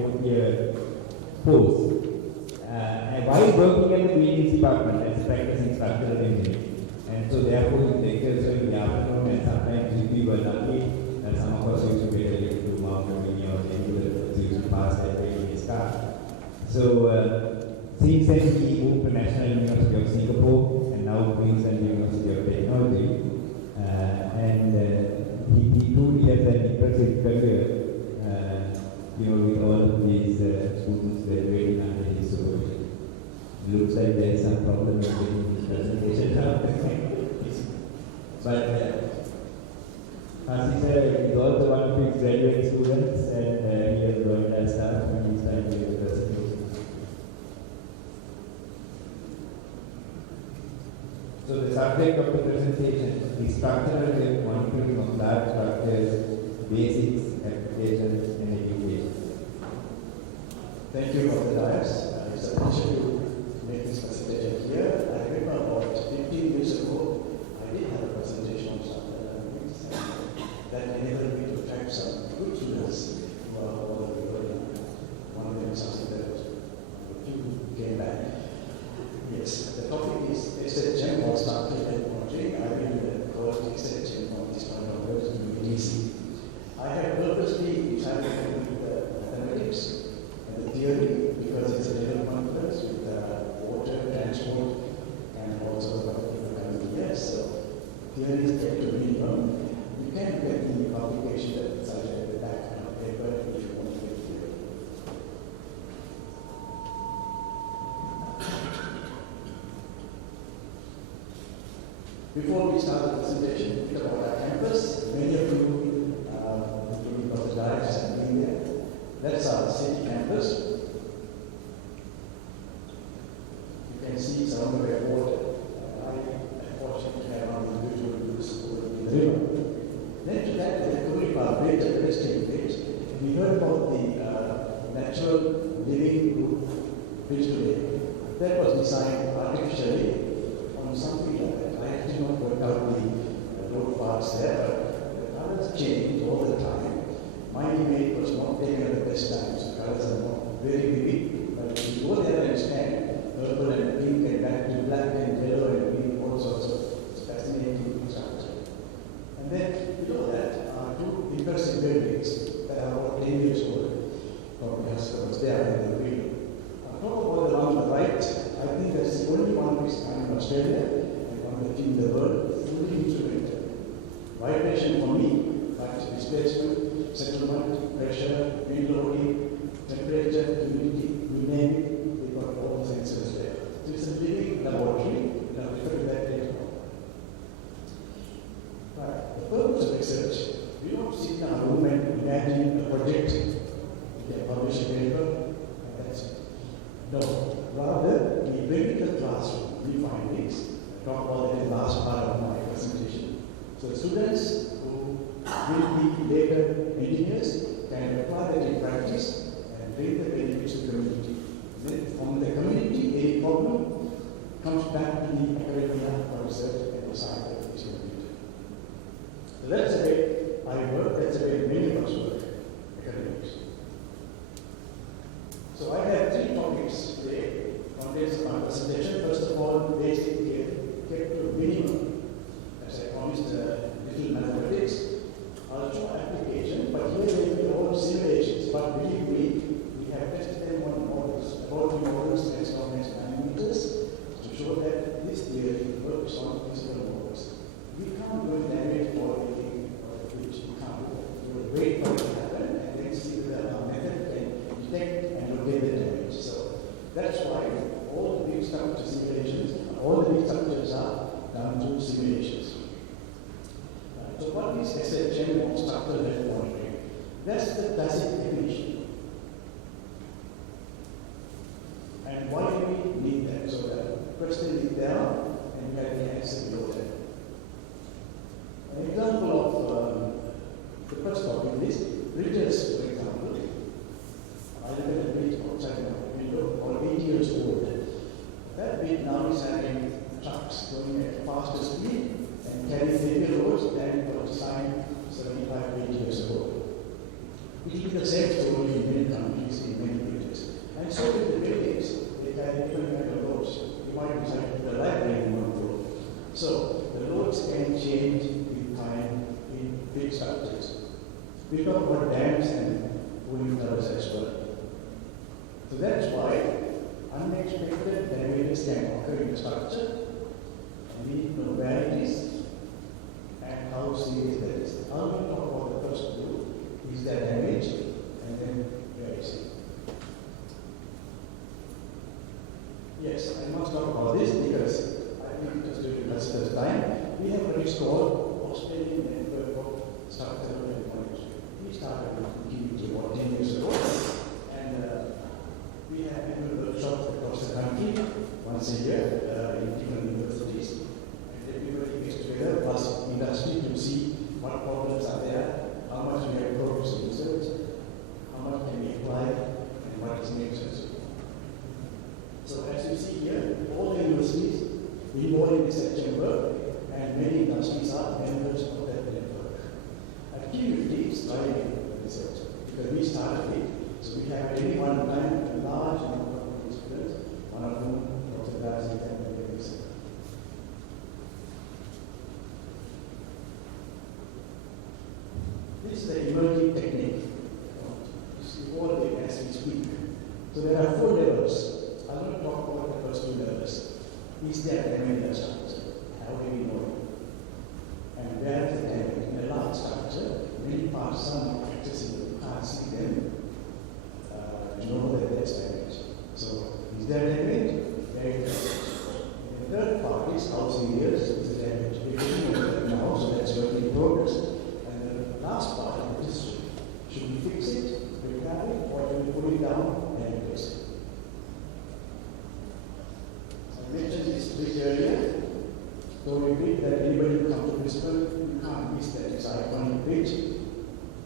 fourth year course. And while working at the buildings department as a practicing structural engineer. And so therefore his lectures were in the afternoon and sometimes if we were lucky, some of us used to get a lift to Mount Mini or Angela, so used to pass that way in his car. So since then he moved to National University of Singapore and now Queensland University of Technology. He truly has an impressive career, with all of these students graduating under his supervision. Looks like there is some problem with getting his presentation out. But Hasisa is also one of his graduate students and he has joined as staff when he started his presentation. So the subject of the presentation is structural monitoring of large structures, basics, applications, and education. Thank you for the dais. It's a pleasure to make this presentation here. I remember about 15 years ago, I did have a presentation on structural dynamics that enabled me to attract some good students who are all over the world. One of them is something that a few came back. Yes, the topic is Iccea or structural monitoring. I will call it Iccea from this point onwards to be easy. I have purposely decided to do the mathematics and the theory because it's a little conference with water, transport, and also different kinds of years. So theory is kept to minimum. You can get the publication that is cited at the back of the paper if you want to get theory. Before we start the presentation, a bit about our campus. Many of you, including Dr. Dias, have been there. That's our city campus. You can see it's around the water. I unfortunately have on the visual use over the river. Then to that, the Kuripa bridge, the pedestrian bridge. We heard about the natural living group bridge today. That was designed artificially on something like that. I actually not worked out the road parts there, but the colors change all the time. My image was not taken at the best times. The colors are not very vivid, but if you go there and stand, purple and pink and back to black and yellow and green, all sorts of fascinating structure. And then below that are two impressive buildings that are about 10 years old. Probably was there in the video. I'll talk about the one on the right. I think that's the only one which is in Australia and one that in the world, fully instrumented. Vibration for me, but displacement, settlement, pressure, wind loading, temperature, humidity, you name it, we got all the sensors there. So it's a living laboratory, and I'll refer to that later on. Right, the purpose of research, we don't sit in our room and imagine a project, we can publish a paper, and that's it. No, rather, we bring it to the classroom, we find things, talk about it in the last part of my presentation. So students who will be later engineers can apply that in practice and bring the benefits to the community. Then from the community, any problem comes back to the academia for research and decide that it's community. So that's the way I work, that's the way many of us work, academics. So I have 3 topics today, contents of my presentation. First of all, basic theory, kept to a minimum. As I promised, little mathematics. I'll show application, but here they will be all simulations. But believe me, we have tested them on models, laboratory models, as long as nanometers, to show that this theory works on physical models. We can't do damage or anything which we can't do. We will wait for it to happen and then see whether our method can detect and locate the damage. So that's why all the big structure simulations, all the big structures are done through simulations. So what is SHM or structural health monitoring? That's the classic definition. And why do we need that? So the question is there and can be answered below that. An example of the first topic is bridges, for example. I look at a bridge outside my window, or 8 years old. That bridge now is having trucks going at faster speed and carry heavier loads than it was designed 75, 80 years ago. It will be the same story in many countries, in many bridges. And so with the buildings, they carry different kind of loads. You might decide to put a library in one floor. So the loads can change with time in big structures. We talk about dams and cooling towers as well. So that's why unexpected damages can occur in the structure. And we need to know where it is and how serious that is. I will talk about the first two. Is there damage? And then where is it? Yes, I must talk about this because I think just during the time, we have what is called Australian Network of Structural Monitoring. We started with DBT about 10 years ago, and we have annual workshops across the country once a year in different universities. And everybody gets together, plus industry, to see what problems are there, how much we have progress in research, how much can we apply, and what is next. So as you see here, all the universities involved in this work, and many industries are members of that network. Activity is driving research because we started it. So we have at any one time a large number of participants, one of whom Dr. Darcy and Iccea. This is the emerging technique. It's evolving as we speak. So there are 4 levels. I will talk about the first 2 levels. Is there damage in the structure? How do we know it? And where is the damage? In a large structure, many parts are not accessible. You can't see them. You know that there's damage. So, is there damage? There is damage. And the third part is how serious is the damage. We're looking at that now, so that's work in progress. And the last part is should we fix it, repair it, or should we pull it down and replace it? I mentioned this bridge earlier. So we believe that anybody who comes to Brisbane, you can't miss that. It's an iconic bridge.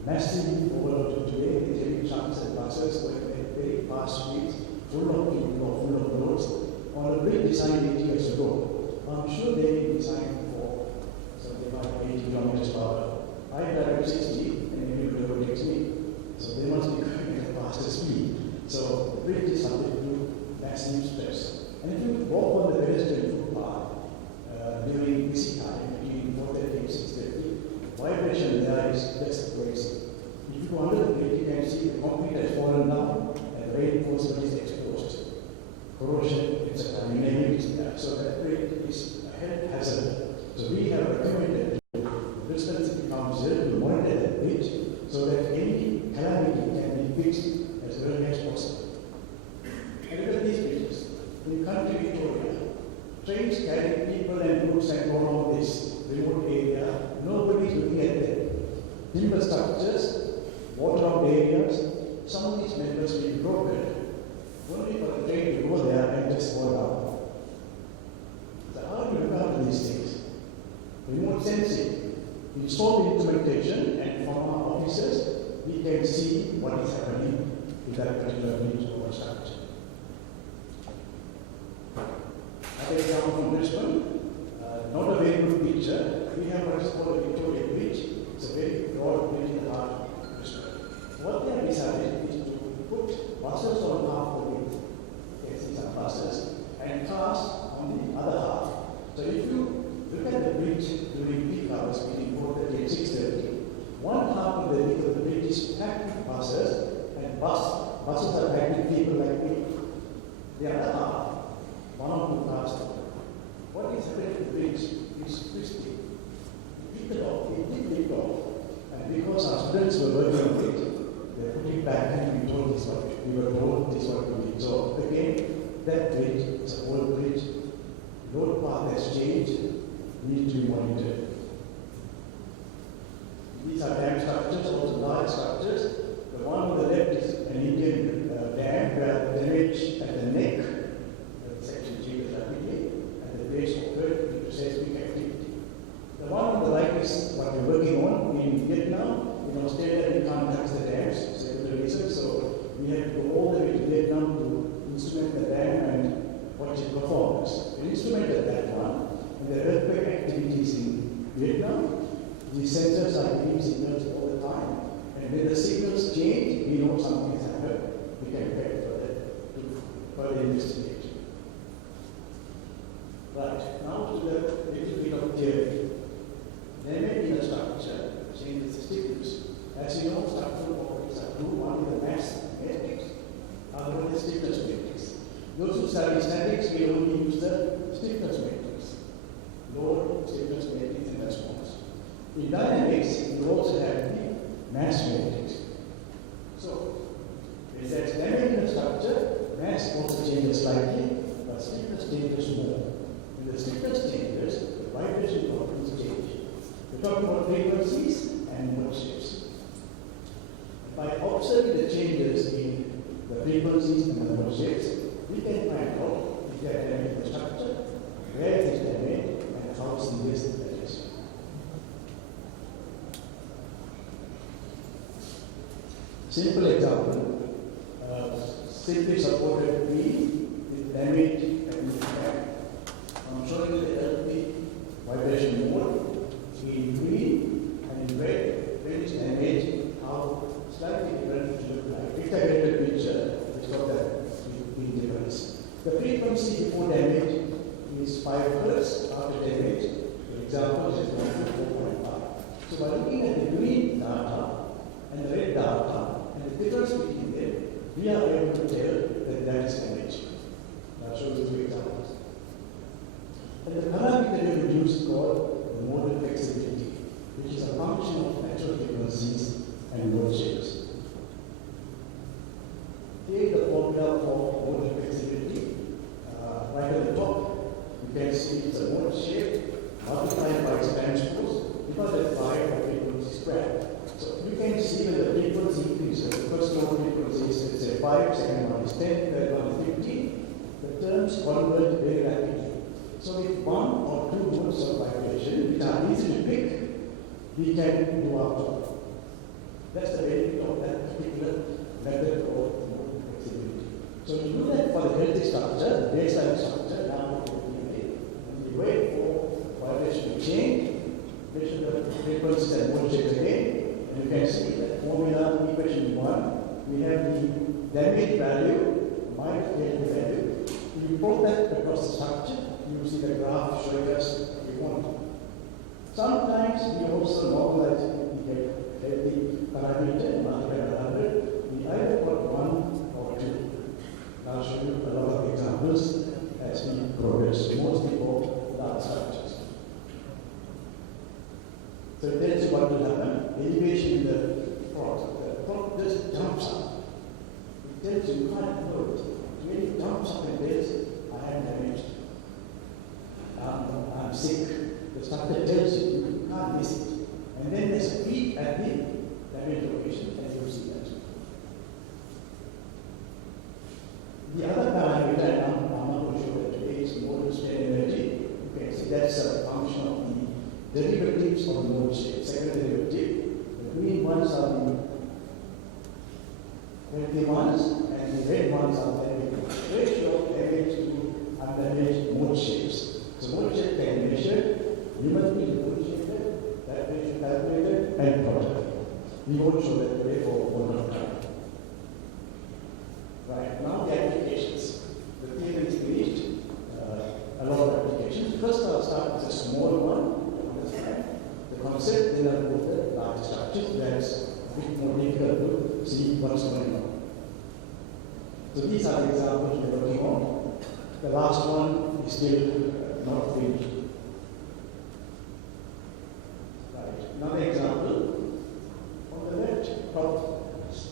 Massively overloaded today with heavy trucks and buses going at very fast speeds, full of people or full of roads. On a bridge designed 8 years ago, I'm sure they designed for 75, 80 kilometers per hour. I drive 60 and everybody overtakes me. vibration there is just crazy. If you go under the bridge, you can see the concrete has fallen down and the reinforcement is exposed. Corrosion, etc. You name it is there. So that bridge is a health hazard. So we have recommended the Presidency Council to monitor that bridge so that any calamity can be fixed as early as possible. And look at these bridges. In country Victoria, trains carry people and goods and go on this remote area. Nobody is looking at them. Timber structures, waterlogged areas, some of these members will be broken only for the train to go there and just fall down. So how do you look after these things? Remote sensing, installed instrumentation, and from our officers, we can see what is happening with that particular bridge or structure. Another example from Brisbane, not a very good picture. We have what is called a Victoria Bridge. It's a very broad bridge in the heart of Brisbane. What they have decided is to put buses on half the width. You can see some buses, and cars on the other half. So if you look at the bridge during peak hours between 4:30 and 6:30, one half of the width of the bridge is packed with buses, and buses are packed with people like me. The other half, one or two cars. What is happening to the bridge is twisting. It did it off. And because our students were working on it, they put it back and we told this what we were told this what we did. So again, that bridge is an old bridge. Road path has changed, needs to be monitored. These are dam structures, also large structures. The one on the left is an Indian dam where damage at the neck, section G is rapidly, and the base occurred due to seismic activity. The one on the right is what we're working on in Vietnam. In Australia, we can't touch the dams, several reasons, so we have to go all the way to Vietnam to instrument the dam and watch its performance. We instrumented that one, and the earthquake activities in Vietnam, the sensors are giving signals all the time, and when the signals change, we know something has happened. We can prepare for further investigation. Right, now to the little bit of theory. There may be a structure changes the stiffness. As you know, structural properties are two. One is the mass matrix, other one is the stiffness matrix. Those who study statics will only use the stiffness matrix. Load, stiffness matrix, and response. In dynamics, you also have the mass matrix. So, if there's damage in the structure, mass also changes slightly, but stiffness changes more. When the stiffness changes, the vibration properties change. We're talking about frequencies and mode shapes. By observing the changes in the frequencies and the mode shapes, we can find out if there is damage in the structure, where it is damaged, and how serious that is. Simple example, simply supported B with damage and impact. I'm showing you the LP vibration mode in green and in red, when it's damaged, how slightly different it looks like. Integrated picture, it's got that big difference. The frequency before damage is 5 Hz after damage. For example, is 4.5. So by looking at the green data and the red data and the difference between them, we are able to tell that that is damage. I'll show you 2 examples. And the parameter we use is called the modal flexibility, which is a function of natural frequencies and mode shapes. Take the formula for modal flexibility. Right at the top, you can see it's a mode shape multiplied by its transpose divided by the frequency square. So you can see that the frequency increases. The first mode frequency is, let's say, 5, second one is 10, third one is 15. The terms converge very rapidly. So with 1 or 2 modes of vibration, which are easy to pick, we can do our job. That's the benefit of that particular method of mode flexibility. So to do that for the healthy structure, the baseline structure, now we wait for vibration to change, measure the frequencies and mode shapes again, and you can see that formula equation 1, we have the damage value minus the value. You plot that across the structure, you see the graph showing us what we want. Sometimes we also normalize tells you what will happen. Elevation in the frog just jumps up. It tells you can't do it. When it jumps up and tells, I am damaged. I'm sick. The structure tells you can't miss it. And then there's a peak at the damaged location, and you see that. The other parameter, and I'm not going to show that today, is modal strain energy. You can see that's a function of the derivatives of the modal shape. Second derivative, the green ones are the healthy ones, and the red ones are the ratio of damage to undamaged mode shapes. So mode shape can be measured, numerically differentiated, that ratio calculated, and plotted. We won't show that today for one of time. Right, now the applications. The theory is finished, a lot of applications. First I'll start with a small one, understand the concept, then I'll go to the large structures, that's a bit more difficult to see what's going on. So these are the examples we're working on. The last one is still not finished. Right, another example. On the left top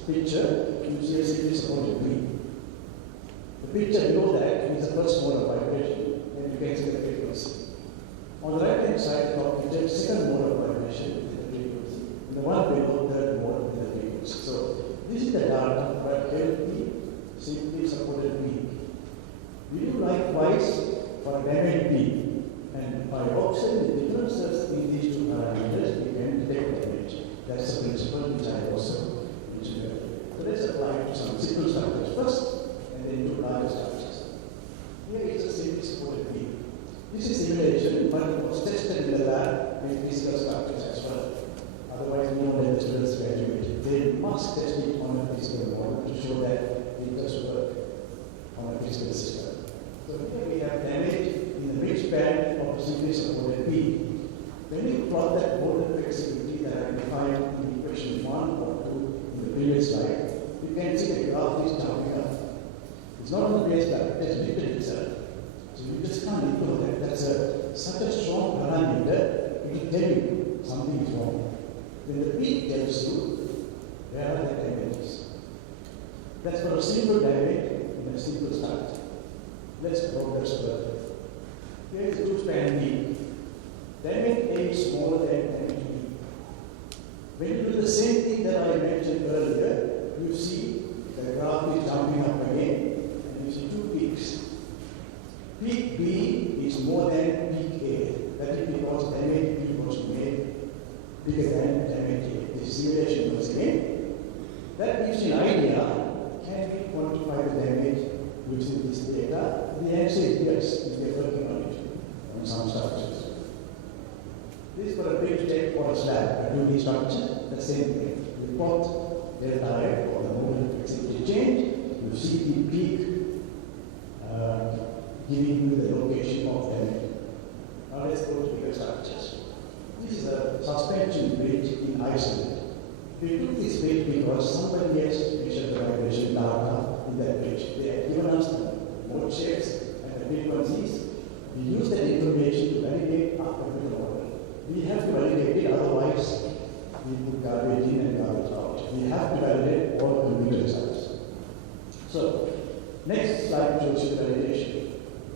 picture, you see a simply supported beam. The picture below that is the first mode of vibration, and you can see the frequency. On the right hand side, the top picture, second mode of vibration is the frequency. And the one below, third mode is the frequency. So this is the data for a healthy, simply supported beam. We do likewise for a damaged beam, and by observing the differences in these two parameters, we can detect damage. That's the principle which I also mentioned earlier. So let's apply it to some simple structures first, and then to larger structures. Here is a simply supported beam. This is simulation, but it was tested in the lab with physical structures as well. Otherwise, no one has graduated. They must test it on a physical model to show that it does work on a physical system. So here we have damage in the rich band of a simply supported beam. When you plot that modal flexibility that I defined in equation 1 or 2 in the previous slide, you can see the graph is jumping up. It's not on the base graph, it has lifted itself. So you just can't ignore that. That's such a strong parameter, it will tell you something is wrong. Then the peak tells you where are the damages. That's for a simple damage in a simple structure. Let's progress further. Here is two span beam. Damage A is smaller than damage B. When you do the same thing that I mentioned earlier, you see the graph is jumping up again, and you see two peaks. Peak B is more than peak A. That is because damage B was made bigger than damage A. The simulation was again. That gives you an idea. Can we quantify the damage using this data? The answer is yes, we are working on it on some structures. This is for a big step for a slab. A 2D structure, the same thing. You plot delta F or the modal flexibility change, you see the peak giving you the location of damage. Now let's go to bigger structures. This is a suspension bridge in Iceland. We took this bridge because somebody else measured the vibration data in that bridge. They have given us the mode shapes and the frequencies. We use that information to validate our computer model. We have to validate it, otherwise we put garbage in and garbage out. We have to validate all computer results. So, next slide shows you validation.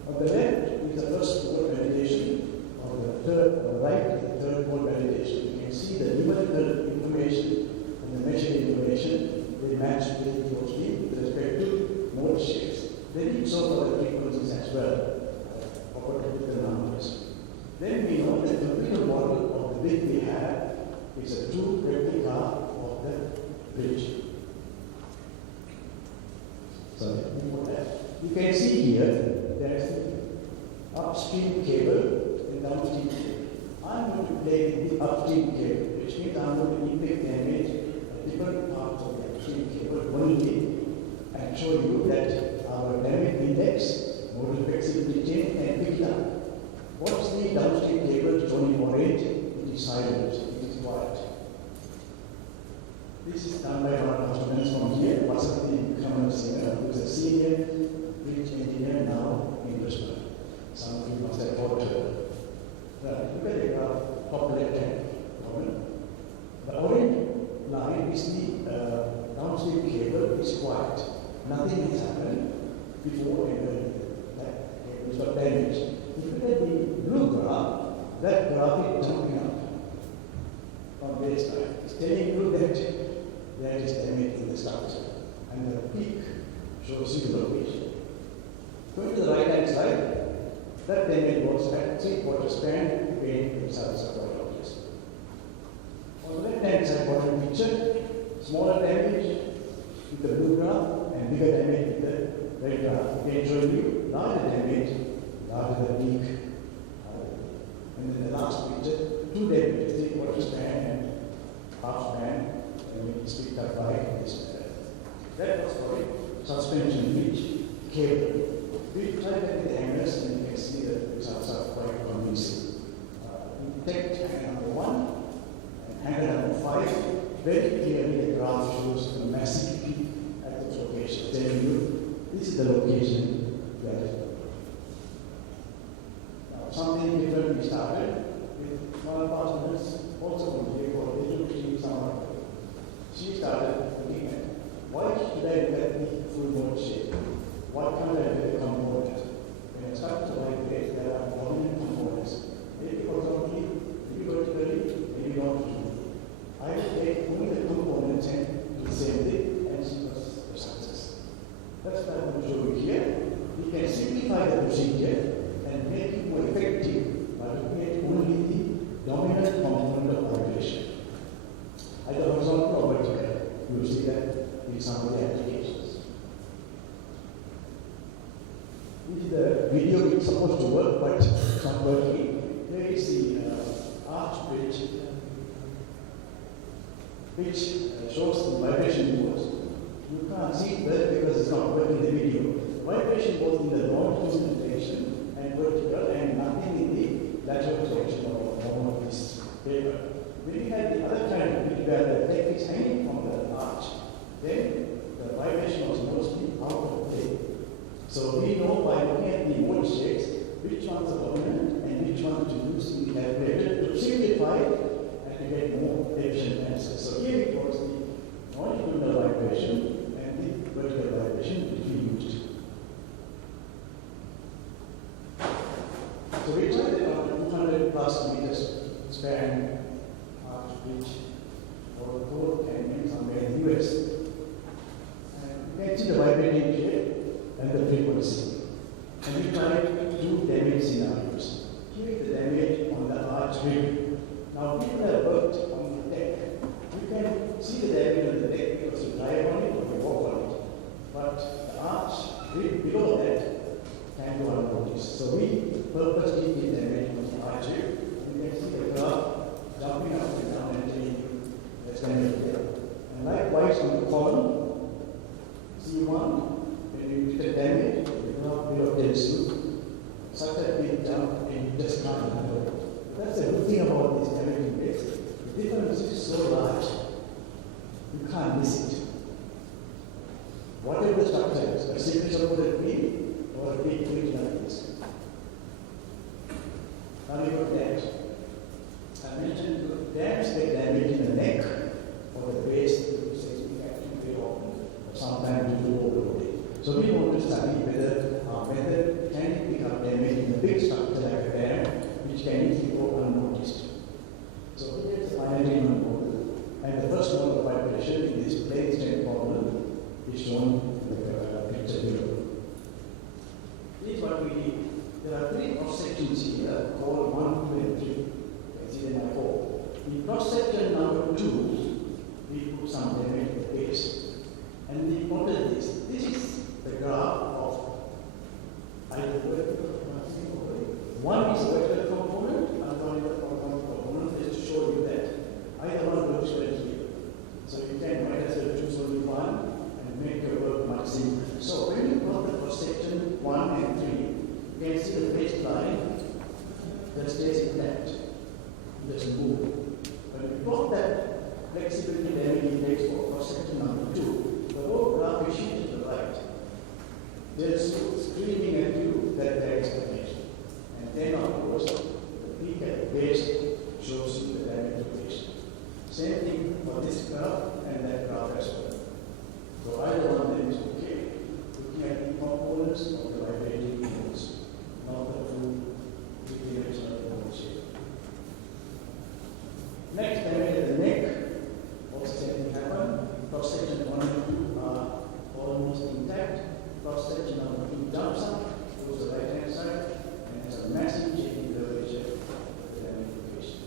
On the left is the first mode validation. On the right is the third mode validation. You can see the numerical information and the measured information, they match very closely with respect to mode shapes. They did so for the frequencies as well, according to the numbers. Then we know that the computer model of the bridge we have is a true replica of the bridge. Sorry, before that. You can see here there is the upstream cable and downstream cable. I'm going to play with the upstream cable, which means I'm going to impact damage at different parts of the upstream cable only and show you that our damage index, modal flexibility change, can pick it up. What's the downstream cable shown in orange? It is silent, it is quiet. This is done by one of our students from here, Vasanthi Kamal-Singer, who is a senior bridge engineer now in Brisbane. Some of you must have heard her. Right, look at the top left hand column. is the downstream cable is quiet. Nothing has happened before and earlier. That cable is not damaged. If you look at the blue graph, that graph is jumping up from baseline. It's telling you that there is damage in the structure. And the peak shows you the location. Going to the right hand side, that damage was at 3/4 span between the surface of the objects. On the left hand side bottom picture, smaller damage with the blue graph and bigger damage with the red graph. Again showing you larger damage, larger the peak. And then the last picture, two damages, 3/4 span and half span, and we split up by this. That was for a suspension bridge cable. We tried that with the hangers, and you can see that the results are quite convincing. We take hanger number 1 and hanger number 5. Very clearly, the graph shows a massive peak at this location, telling you this is the location where it is. Now, something different we started with one of our students, also from here, called Education Summer. She started looking at why should I look at the full mode shape? Why can't I look at the component? When I start to vibrate, there are dominant components. Maybe horizontally, maybe vertically, maybe longitudinally. I will take only the components and do the same thing and see what's the success. That's what I'm going to show you here. We can simplify the procedure and make it more effective by looking at only the dominant component of vibration. Either horizontal or vertical. You will see that in some of the applications. This is the video it's supposed to work, but it's not working. Here is the arch bridge, which shows the vibration boards. You can't see it well because it's not working in the video. Vibration both in the longitudinal direction and vertical, and nothing in the lateral direction of this paper. When we had the other kind of bridge where the deck is hanging from the arch, then the vibration was mostly out of play. So we know by looking at the mode shapes which ones are dominant and which ones to use in the calculator to simplify and to get more efficient answers. So here it was the longitudinal vibration and the vertical vibration which we used. So we tried it on a 200 plus meters span arch bridge or Gold Canyon somewhere in the US. And you can see the vibrating shape and the frequency. And we tried 2 damage scenarios. Here is the damage on the arch rig. Now people have worked on the deck. You can see the damage on the deck because you drive on it or you walk on it. But the arch rig below that can go unnoticed. So we purposely did damage on the arch rig. You can see the graph jumping up and down and telling you that's damage there. And likewise on the column, C1, when you get damage, the graph below tells you such a big jump and you just can't handle it. That's the good thing about this damaging base. The difference is so large, you can't miss it. Whatever the structure is, a simple supported beam or a big bridge like this. Now we got dams. I mentioned dams get damage in the neck or the base, which says we activate often, or sometimes we do overloading. So we want to study whether our method can pick up damage in a big structure like a dam, which can easily go unnoticed. So here's the finally model. And the first mode of vibration in this plane state problem is shown in the picture below. This is what we did. There are 3 cross-sections here called 1, 2, and 3. You can see them at 4. In cross-section number 2, we put some damage at the base. And the model is this is the graph of either vertical or one is vertical component and one is the horizontal component, just to show you that either one works well here. So you can might as well choose only one and make your work much simpler. So when you plot the cross section 1 and 3, you can see the baseline that stays intact. It doesn't move. But if you plot that flexibility damage index for cross section number 2, the whole graph is shifted to the right. There's screaming at you that there is connection. And then of course, the peak at the base shows you the damage location. Same thing for for this graph and that graph as well. So either one then is okay. Looking at the components of the vibrating modes, not the full three-dimensional mode shape. Next, damage at the neck. Also same thing happen. Cross section 1 and 2 are almost intact. Cross section number 2 jumps up, goes to the right hand side, and has a massive change in curvature of the ramification.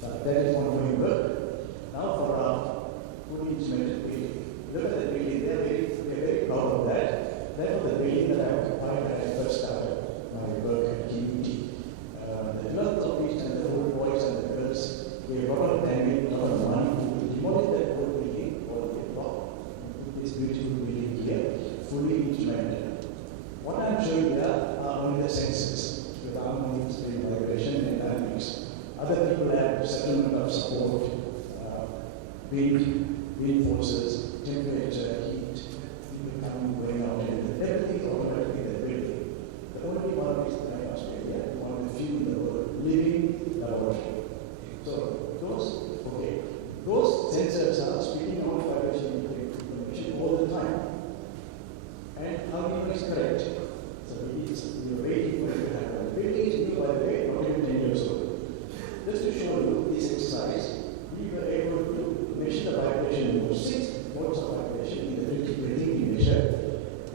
But that is ongoing work. Now for our fully instrumented building. Look at the building, we are very proud of that. That was the building that I occupied when I first started my work at KUT. The wealth of it and the old boys and the girls, we have a lot of damage, a lot of money to demolish that old building all the way up. This beautiful building here, fully instrumented. What I am showing here are only the sensors with harmonics, vibration, and dynamics. Other people have settlement of support, wind forces, temperature, heat, people coming, going out, and everything is automatically in the building. The only one is like Australia, one of the few in the world living laboratory. So those sensors are spitting out vibration information all the time. And how do you know it's correct? So we are waiting for it to happen. The building is new, by the way, not even 10 years old. Just to show you this exercise, we were able to measure the vibration in 6 modes of vibration in the building we measured,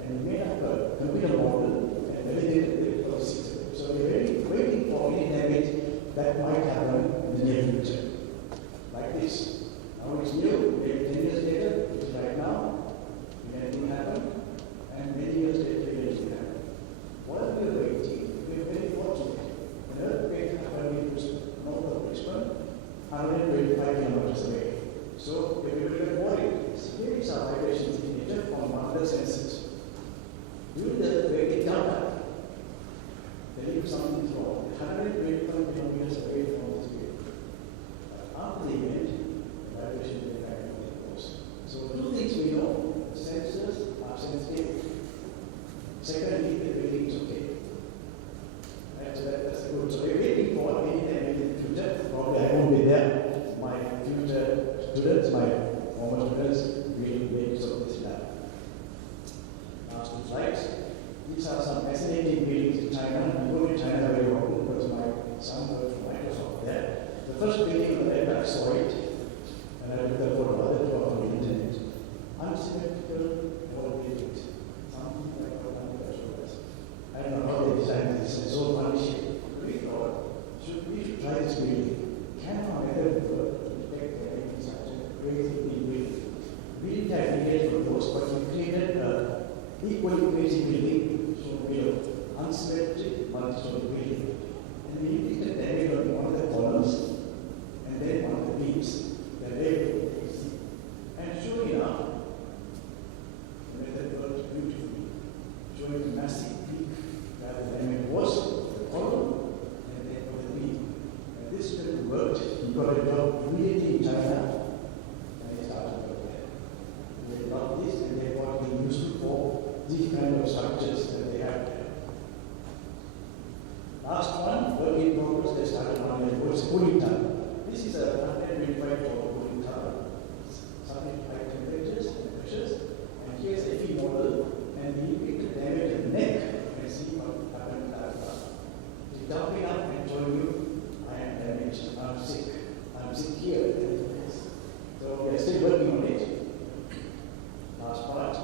and we made up a computer model and validated it for the system. So we are waiting for any damage that might happen in the near future. Like this. Now it's new, maybe 10 years later, it's right now, anything happen, and many years later, anything happen. While we are waiting, we are very fortunate. An earthquake happened in north of Brisbane, 125 kilometers away. So we will get worried. Here is our vibration signature from other senses. During the earthquake, it jumped up. Tell you something is wrong. 125 kilometers away from this building. After the event, the vibration will be back to the course. So two things we know: the sensors are sensitive. Secondly, the building is okay. That's good. So we're waiting for any damage in the future. Probably I won't be there. My future students, my former students, will make use of this lab. Last two slides. These are some fascinating buildings in China. I go to China very often because my son works for Microsoft there. The first building on the left, I saw it, and I took a photo of it on the internet. Unsymmetrical wall buildings. Something like what I'm going to show us. I don't know how they designed this. It's so funny shape. We thought, we should try this building. Can our method work to detect the such a crazy big building? We didn't have ideas for those, but we created an equally crazy building, so we have unsymmetric multi-story building. And we did the damage on one of the columns and then one of the beams. They're very easy. And sure enough, the method worked beautifully, showing a massive peak where the damage was for the column and then for the beam. And this method worked. He got a job immediately in China and he started work there. They got this and they got being useful for these kind of structures that they have there. Last one, work in progress, they started on the cooling tower. This is a 125 cooling tower. Subject high temperatures and pressures. And here's a FE model, and we need to damage the neck and see what happened to that tower. It's jumping up and showing you, I am damaged, I'm sick. I'm sick here. So we are still working on it. Last part.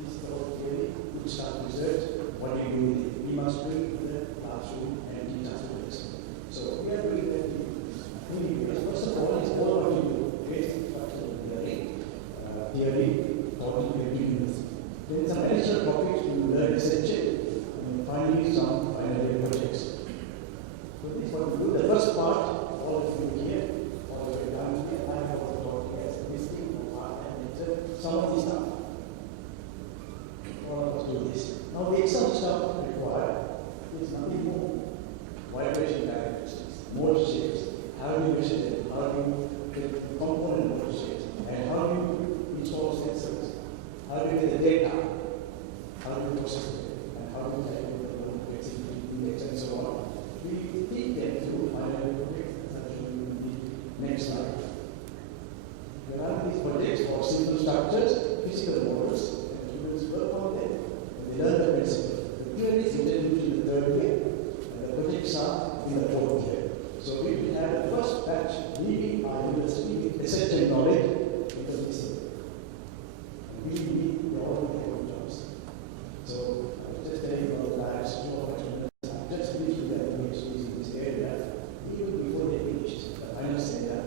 This is all really good start research. What do you do with it? We must bring it to the classroom and teach our students. So we are doing that. First of all, it's all what you do. Basic structural theory, talking units. Then some additional topics to learn essentially, and finally some final year projects. So this is what we do. The first part, all of you here, all the way down here, I have also talking as a history of art and nature, some of this stuff. All of us do this. Now the exam stuff required is nothing more. Vibration characteristics, mode shapes, how do you measure them, how do you get the component mode shapes, and how do you install sensors, how do you get the data, how do you process it, and how do you calculate the load index and so on. We teach them through final Next slide. There are these projects for simple structures, physical models, and students work on them. They learn the principle. The theory is introduced in the third year, and the projects are in the fourth year. So we will have the first batch leaving our university with essential knowledge because this is we already have jobs. So I was just telling about the labs, just finished with their PhDs in this area, even before they finished. I understand that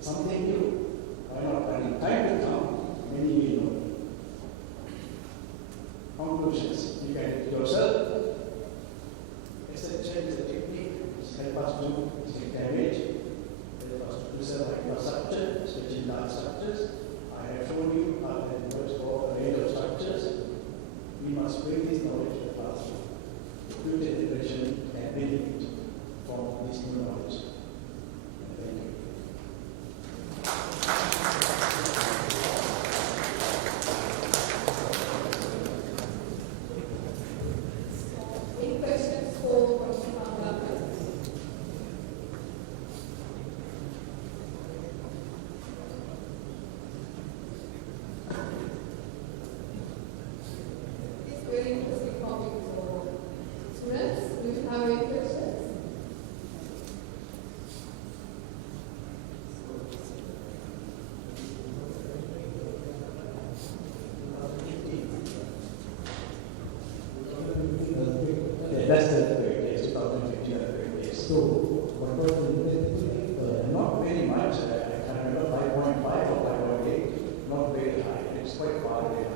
something new. Why not? When time will come, many will know. Conclusions. You can do it yourself. Essential is a technique which helps us to detect damage, help us to preserve our infrastructure, especially large structures. I have shown you how it works for a range of structures. We must bring this knowledge to the classroom. The future generation can benefit from this new knowledge. Thank you. Any questions for Professor Moratuwa? It's very interesting topic for students. Do you have any questions? That's the third case, 2015 third case. So, what was the not very much. I can remember 5.5 or 5.8, not very high. It's quite far away.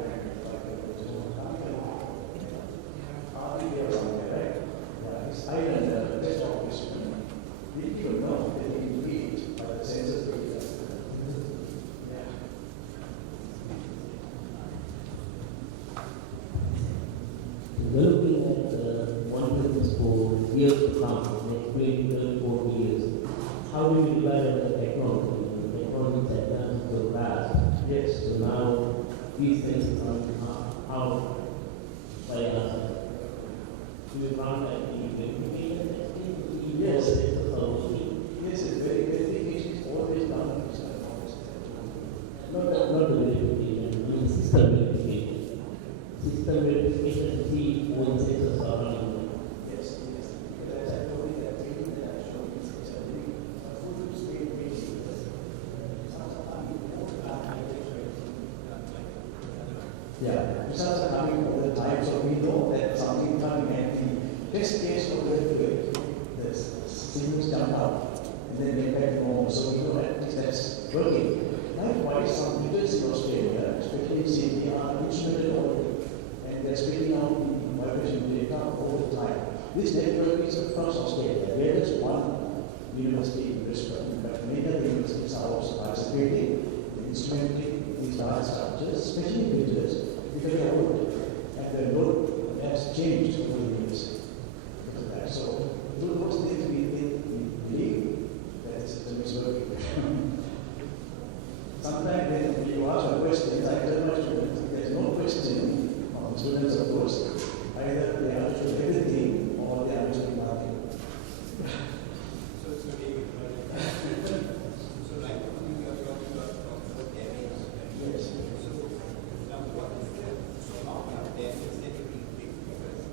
Hardly around there, right? Yeah, it's higher than the rest of this one. We don't know that we can read by the census data. Yeah. Developing at one business for years to come, next 20, 4 years, how do you rely on the technology? The technology is advanced so fast. Yes. So now these things are how by us. Do you run like the verification testing? Yes. Yes. Yes, it's very verification is always done on this type of Not the verification, I mean system verification. System verification to see when sensors are running. Yes, yes. That's actually the training that I showed you. It's a very full state basic. Yeah, results are coming all the time, so we know that something coming and the test case of the signals jump out and then get back normal. So we know that that's working. Likewise, some leaders in Australia, especially in Sydney, are instrumented already and they're spreading out the vibration data all the time. This network is across Australia. There is one university in Brisbane, but many other universities are also participating in instrumenting these large structures, especially builders, because they are old and the load has changed over the years. So, through those things, we believe that the system is working. Sometimes when you ask a question, I tell my students, if there's no question, the students, of course, either they understood everything or they understood nothing. So like you are talking about damage. Yes. So now what is the amount of damage that you will take?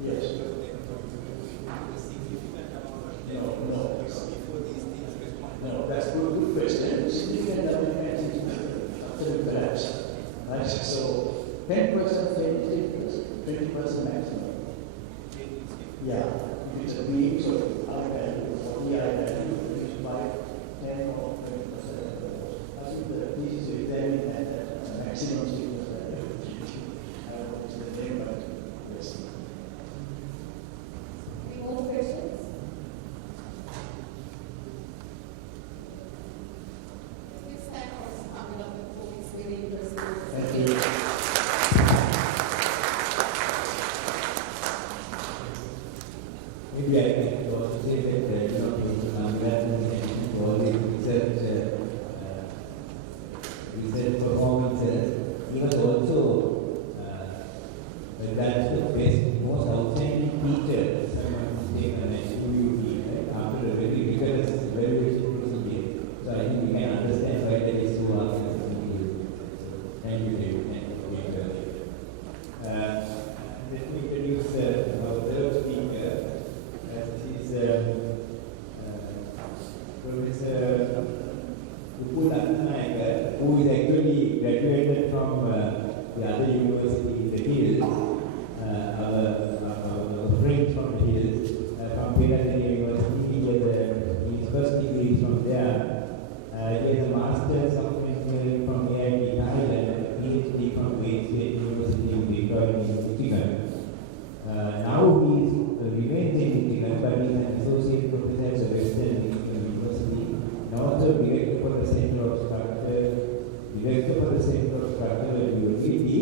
Yes. A significant amount of damage. No. Before these things respond. No, that's a good question. Significant damage is absolute collapse. Right? So 10% difference, 20% maximum. Yeah. If it's a beam, so I value, 40 I value, which by 10 or 20%. I think the pieces you examine at maximum stiffness value. I don't know what's the name, but yes. Any more questions? This time was coming up with it's very interesting. Thank you. Maybe I can also say that I'm glad for all the research performances. He was also that's the best, most outstanding teacher, someone who's taken an SUV, right, after a very rigorous evaluation procedure. Professor who is actually graduated from the other university in the hills, our friend from the hills, from Pennsylvania University. He has his first degree from there. He has a master's of engineering from AIT Thailand and a PhD from Wayne State University in Detroit, Michigan. Now he remains in Michigan, but he is an associate professor at the Western University and also director for the Center of Structural Durability,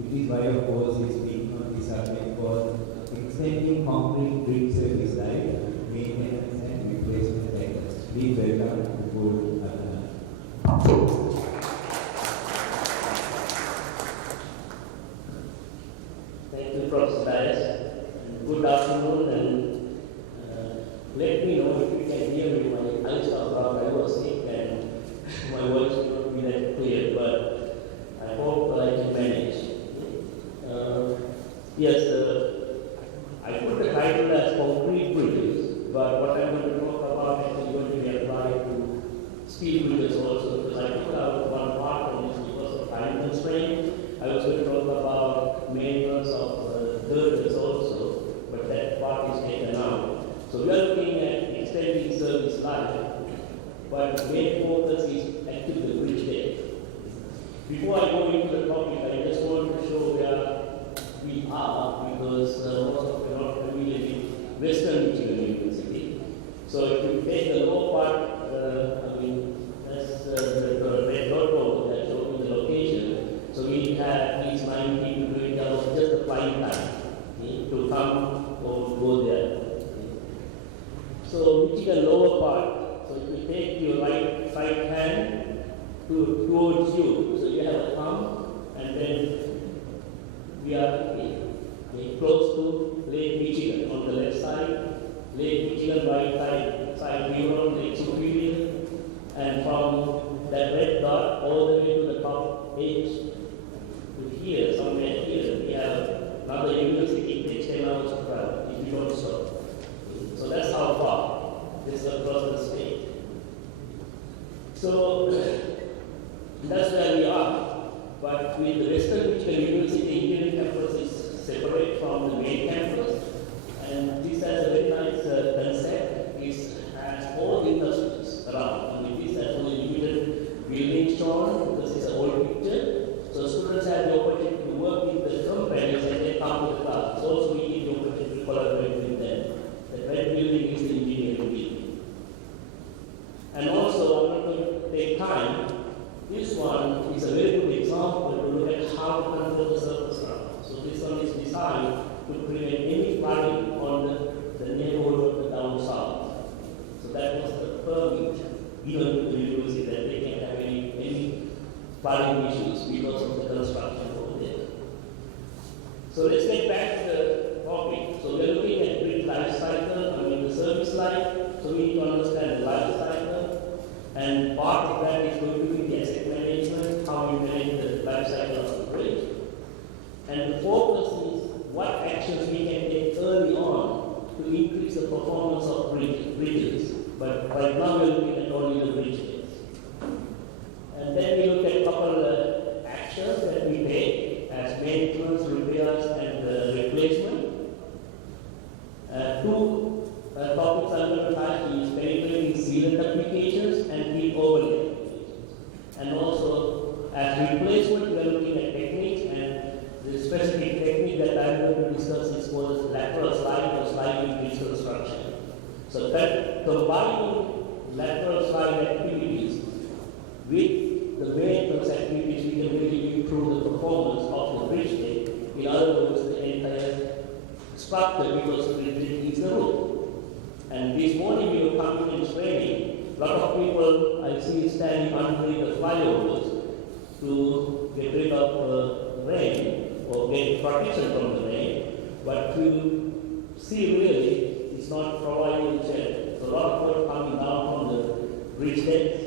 which is why, of course, he is speaking on this subject called Extending Concrete Bridge Service Life, Maintenance and Replacement Cycles. Please welcome Guru Adnan. Thank you, Professor Dias. Good afternoon, and let me know if you can hear me. My eyes are brown. I was sick and my voice will not be that clear, but I hope I can manage. Yes, I put the title as Concrete Bridges, but what I'm going to talk about is going to be applied to steel bridges also, because I took out one part on this because of time constraint. I was going to talk about maintenance of girders also, but that part is taken out. So we are looking at extending service life, but the main focus is actually the bridge deck. Before I go into the topic, I just want to show where we are, because most of you are not familiar with Western Michigan University. So if you take the lower part, that's the red dot over that shows the location. So we have at least 19 to 20 hours just the flying time to come or go there. So Michigan lower part. So if you take your right hand towards you, so you have a thumb, and then we are close to Lake Michigan on the left side, Lake Michigan right side Huron, Lake Superior, and from that red dot all the way to the top edge to here, somewhere here, we have another university. It takes 10 hours to travel if you don't stop. So that's how far this is across the state. So that's where we are. But with the Western Michigan University, engineering campus is separate from the main campus, and this has a very nice concept. It has all the industries around. I mean, this has only limited building shown because it's an old picture. So students have the opportunity to work with the companies and they come to the class. So also we need the opportunity to collaborate with them. The red building is the engineering building. And also, I'm not going to take time. This one is a very good example to look at how to control the surface runoff. So this one is designed to prevent any flooding on the neighborhood of the down south. So that was the permit given to the university that they can't have any flooding issues because of the construction over there. So let's get back to the topic. So we're looking at grid life cycle, the service life. So we need to understand the life cycle. And part of that is going to be the asset management, how we manage the life cycle of the bridge. And the focus is what actions we can take early on to increase the performance of bridges. But right now we're looking at only the bridge case. And then we look at a couple of actions that we take as maintenance, repairs, and replacement. Two topics I'm going to touch is penetrating sealant applications and heat overlay applications. And also, as replacement, we are looking at techniques, and the specific technique that I'm going to discuss is called lateral slide or sliding bridge construction. So that combining lateral slide activities with the maintenance activities, we can really improve the performance of the bridge deck. In other words, the entire structure, because the bridge deck is the roof. And this morning we were coming in training. A lot of people I see standing underneath the flyovers to get rid of rain or get protection from the rain. But to see really, it's not providing shelter. So a lot of water coming down from the bridge decks,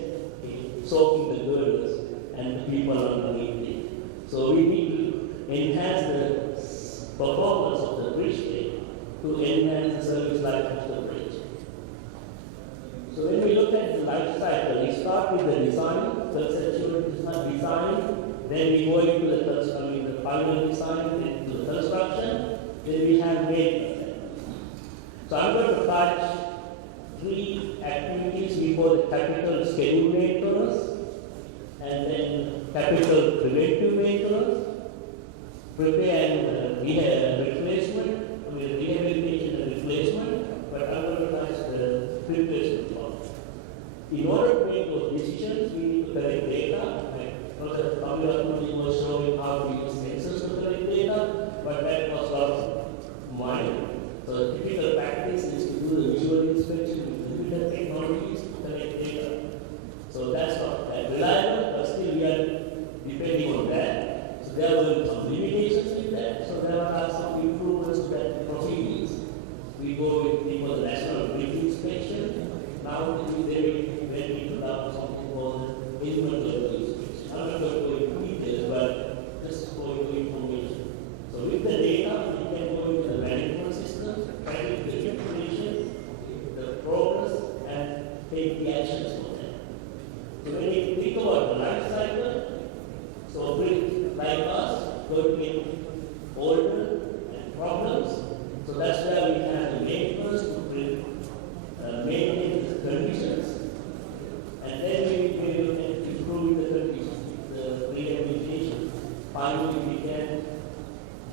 soaking the girders and the people underneath it. So we need to enhance the performance of the bridge deck to enhance the service life of the bridge. look at the life cycle, we start with the design, conceptual design, then we go into the final design, then to the construction, then we have maintenance. So I'm going to touch 3 activities. We call the capital schedule maintenance, and then capital preventive maintenance, prepare and replacement, rehabilitation and replacement, but I'm going to touch the replacement one. In order to make those decisions, we need to collect data. Professor Kamilakuni was showing how we use sensors to collect data, but that was a lot of money. So the typical practice is to do the visual inspection with limited technologies to collect data. So that's not that reliable, but still we are depending on that. So there were some limitations with that. So there are some improvements to that procedures. We go with the national brief inspection. Now they went into something called inventory inspection. I'm not going to go into details, but just for your information. So with the data, we can go into the management system, tracking the information, the progress, and take the actions for that. So when you think about the life cycle, so with like us, going to get older and problems. So that's where we have the maintenance to maintain the conditions, and then we will improve the conditions, the rehabilitation. Finally, we can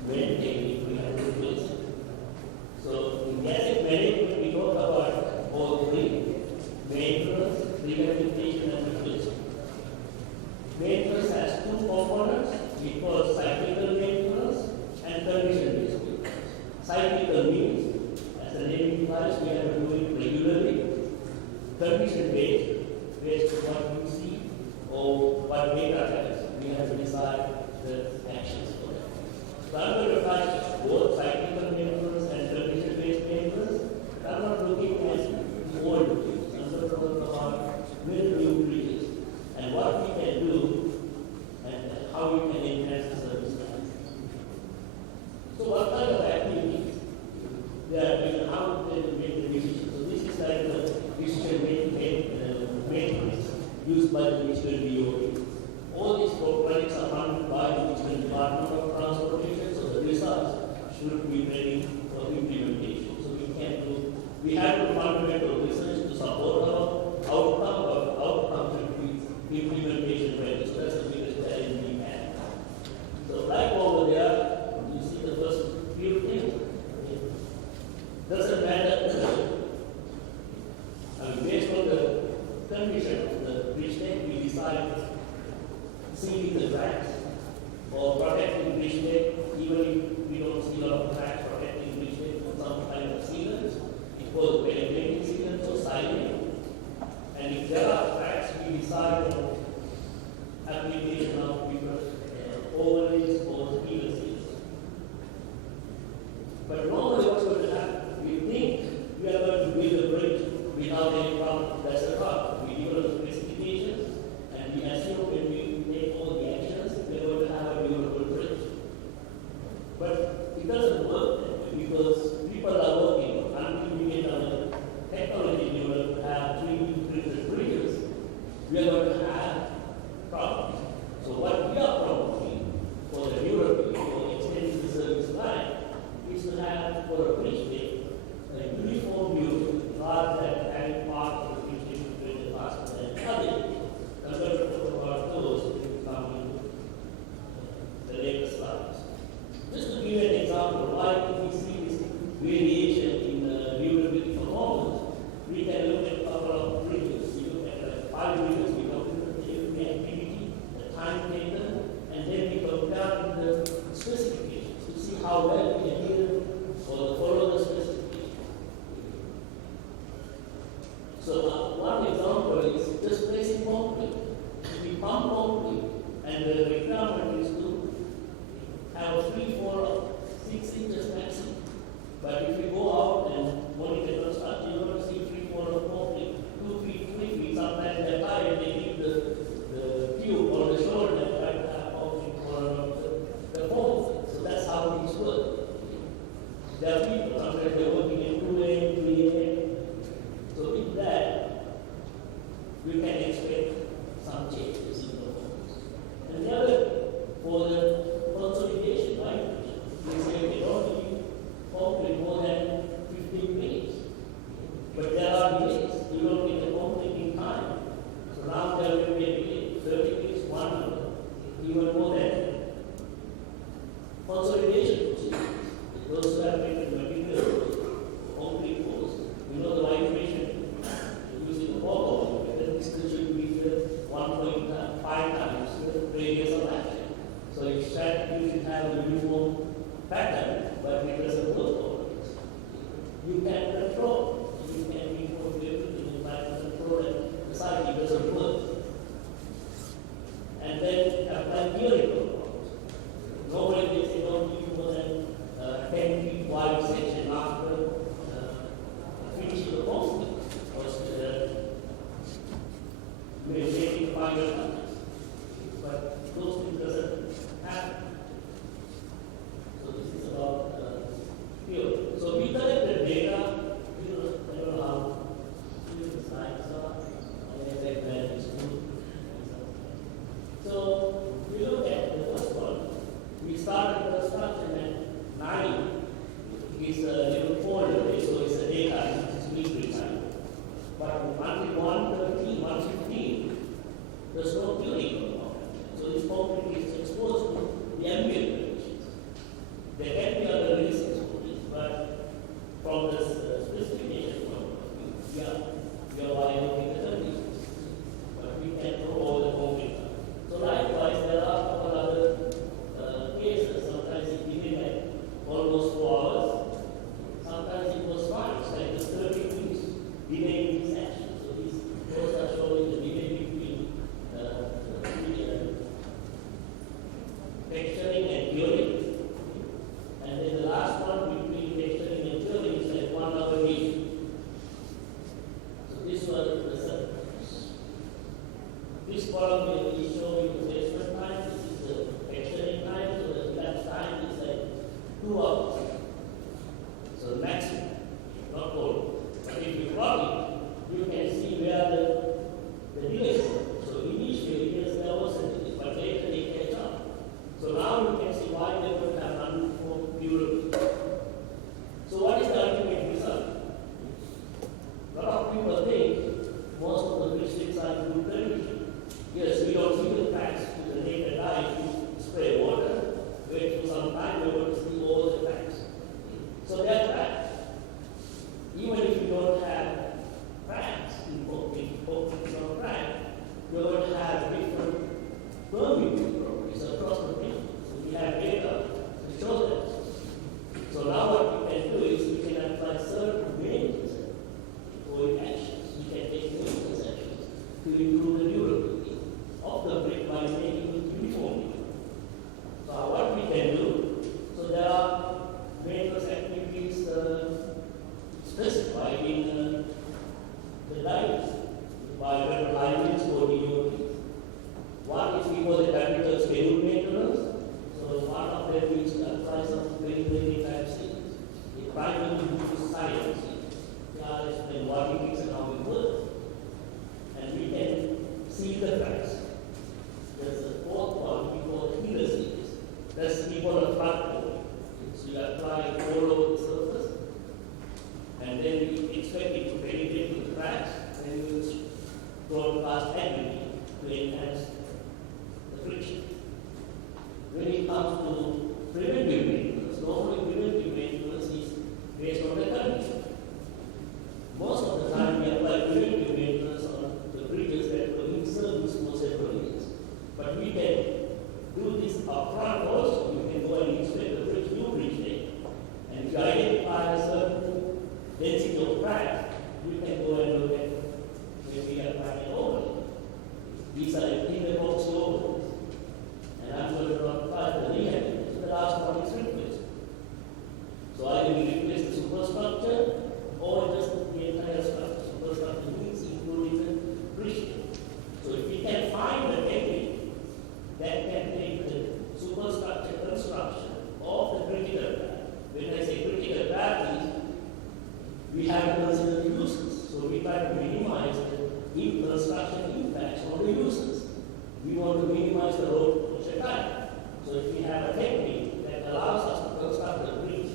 maintain if we have to replace it. So in asset management, we talk about all 3: maintenance, rehabilitation, and replacement. Maintenance has 2 components. We call cyclical maintenance and condition-based maintenance. Cyclical means, as the name implies, we have to do it regularly. Condition-based, based on what you see or what data has, we have to decide the actions for that. So I'm going to touch both cyclical maintenance and condition-based maintenance. I'm not looking at the old things. I'm going to talk about new bridges and what we can do and how we can enhance the service lines. So what kind of activities they are doing, how they make the decision. So this is like the decision-making maintenance used by the Digital DOT. All these projects are funded by the Digital Department of Transportation, so the results should be ready for implementation. So we have to fundamental research to support our outcome should be implementation ready. So that's the biggest challenge we have. So like over there, you see the first few things. Doesn't matter. Based on the condition of the bridge deck, we decide sealing the tracks or protecting bridge deck, even if we don't see a lot of tracks protecting bridge deck with some kind of sealants. It was penetrating sealants or silane. And if there are tracks, we decide on application of different overlays or sealer seals. But normally what's going to happen? We think we are going to build a bridge without any problem. That's a problem. We develop specifications and we assume when we take all the actions, we're going to have a beautiful bridge. But it doesn't work that way because people are working until we get our technology developed to have 3D printed bridges. We are going to have problems. So what we are proposing for the European or extending the service line is to have for a bridge a uniform view rather than having parts of the bridge situated faster than others. I'm going to talk about those in the later slides. Just to give you an example, why if we see this variation in viewability performance, we can look at a couple of bridges. We look at 5 bridges, we compare the activity, the time taken, and then we compare the specifications to see how well we adhere or follow the specifications. So one example is just placing concrete. If we pump concrete and the requirement is to have 3, 4, 6 inches maximum. But if you go out and monitor construction, you're going to see 3, 4 of concrete, 2 feet, 3 feet. Sometimes they're tired, they keep the tube on the shoulder and try to have concrete for the foam. So that's how these work. There are people, sometimes they're working in 2 lane, 3 lane. So with that, days. You don't get the complete in time. So now there will be a delay, 30 minutes, 1 hour, even more than consolidation procedures. Those who have written materials, concrete course, you know the vibration using a ball, the distance should be 1.5 times the radius of action. So you should have a uniform pattern, but it doesn't work always. You can control, you can reform everything, you can control it, the site doesn't work. And then apply theoretical problems. Normally they say don't give more than 10 feet wide section after finishing the course, because making final touches. But those things doesn't happen. So this is about theory. So we collected data, I don't know how the science are, so we look at the first one. We started the construction at 9. It's a little colder, so it's a daytime, it's weekly time. But until 1:13, 1:15, there's no cooling going on. So this concrete is exposed to the ambient conditions. There can be other reasons for this, but from the specification point of view, we are violating the conditions. But we can throw all the concrete. So likewise, there are a couple other cases. Sometimes it delayed like almost 4 hours. Sometimes it was fine. It's like just 30 minutes delay in this action. So those are showing the delay between texturing and curing. And then the last one between texturing and curing is like 1 hour each. So this was the surface. This column is showing the placement time. This is the texturing time. So the elapsed time is like 2 hours. So maximum, not all. But if you plot it, you can see where the delay is. So initially, yes, there was a delay, but later they catch up. So now you can see why they would have uniform durability. So what is the ultimate result? A lot of people think most of the districts are in good condition. Yes, we don't see the cracks with the naked eye. You spray water, wait for some time, you're going to see all the cracks. So they are cracks. Even if you don't have cracks in concrete or crack, you're going to have different permeability properties across the region. So we have data to show that. So now what we can do is we can apply certain maintenance or actions. We can take maintenance actions to improve the durability of the brick by making it uniform. So what we can do, so there are maintenance activities specified in the guidelines by federal highways or DOT. One is we call the capital schedule maintenance. So one of them is to apply some very type things. The primary use science. They are explain what it is and how it works. And we can see the cracks. There's a fourth one we call the healer series. That's we call a front coating. So you apply all over the surface, and then you expect it to penetrate to the cracks, and you use broadcast activity to enhance the friction. When it comes to preventive maintenance, normally preventive maintenance is based on the condition. Most of the time we apply preventive maintenance on the bridges that were in service for several years. But we can do this upfront also. You can go and inspect the bridge, new bridge there. And if you identify a certain density of crack, you can go and look at where we apply an overlay. These are in the box overlays. And I'm going to apply the rehab. So the last one is replacement. So either we replace the superstructure or just the entire structure. Superstructure means including the bridge. So if we can find a technique that can take the superstructure construction of the critical path. When I say critical path is, we have to consider the uses. So we try to minimize the construction impacts on the uses. We want to minimize the road closure time. So if we have a technique that allows us to construct a bridge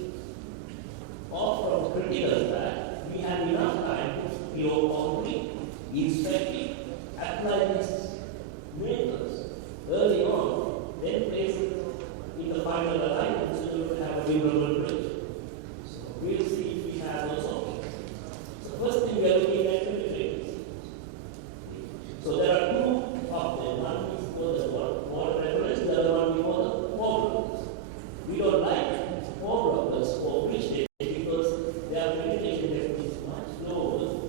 off from critical path, we have enough time to pure concrete, inspect it, apply these methods early on, then place it in the final alignment so you will have a durable bridge. So we'll see if we have those options. So first thing we are looking at penetrators. So there are two of them. One is for the water reference, the other one is for the foregrounders. We don't like foregrounders for bridge depth because their penetration depth is much lower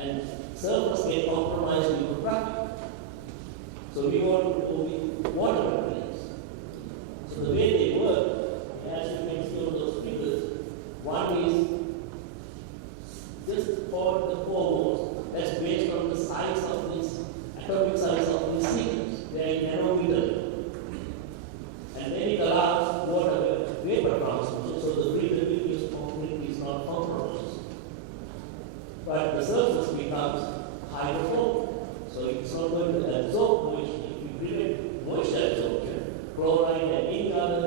and surface get compromised with traffic. So we want to go with water reference. So the way they work, as you can see on those figures, one is just for the foremost, that's based on the size of this, atomic size of these signals. They are in nanometer. And then it allows water vapor transfer, so the breathability of concrete is not compromised. But the surface becomes hydrophobic, so it's not going to absorb moisture. If you prevent moisture absorption, chloride and any other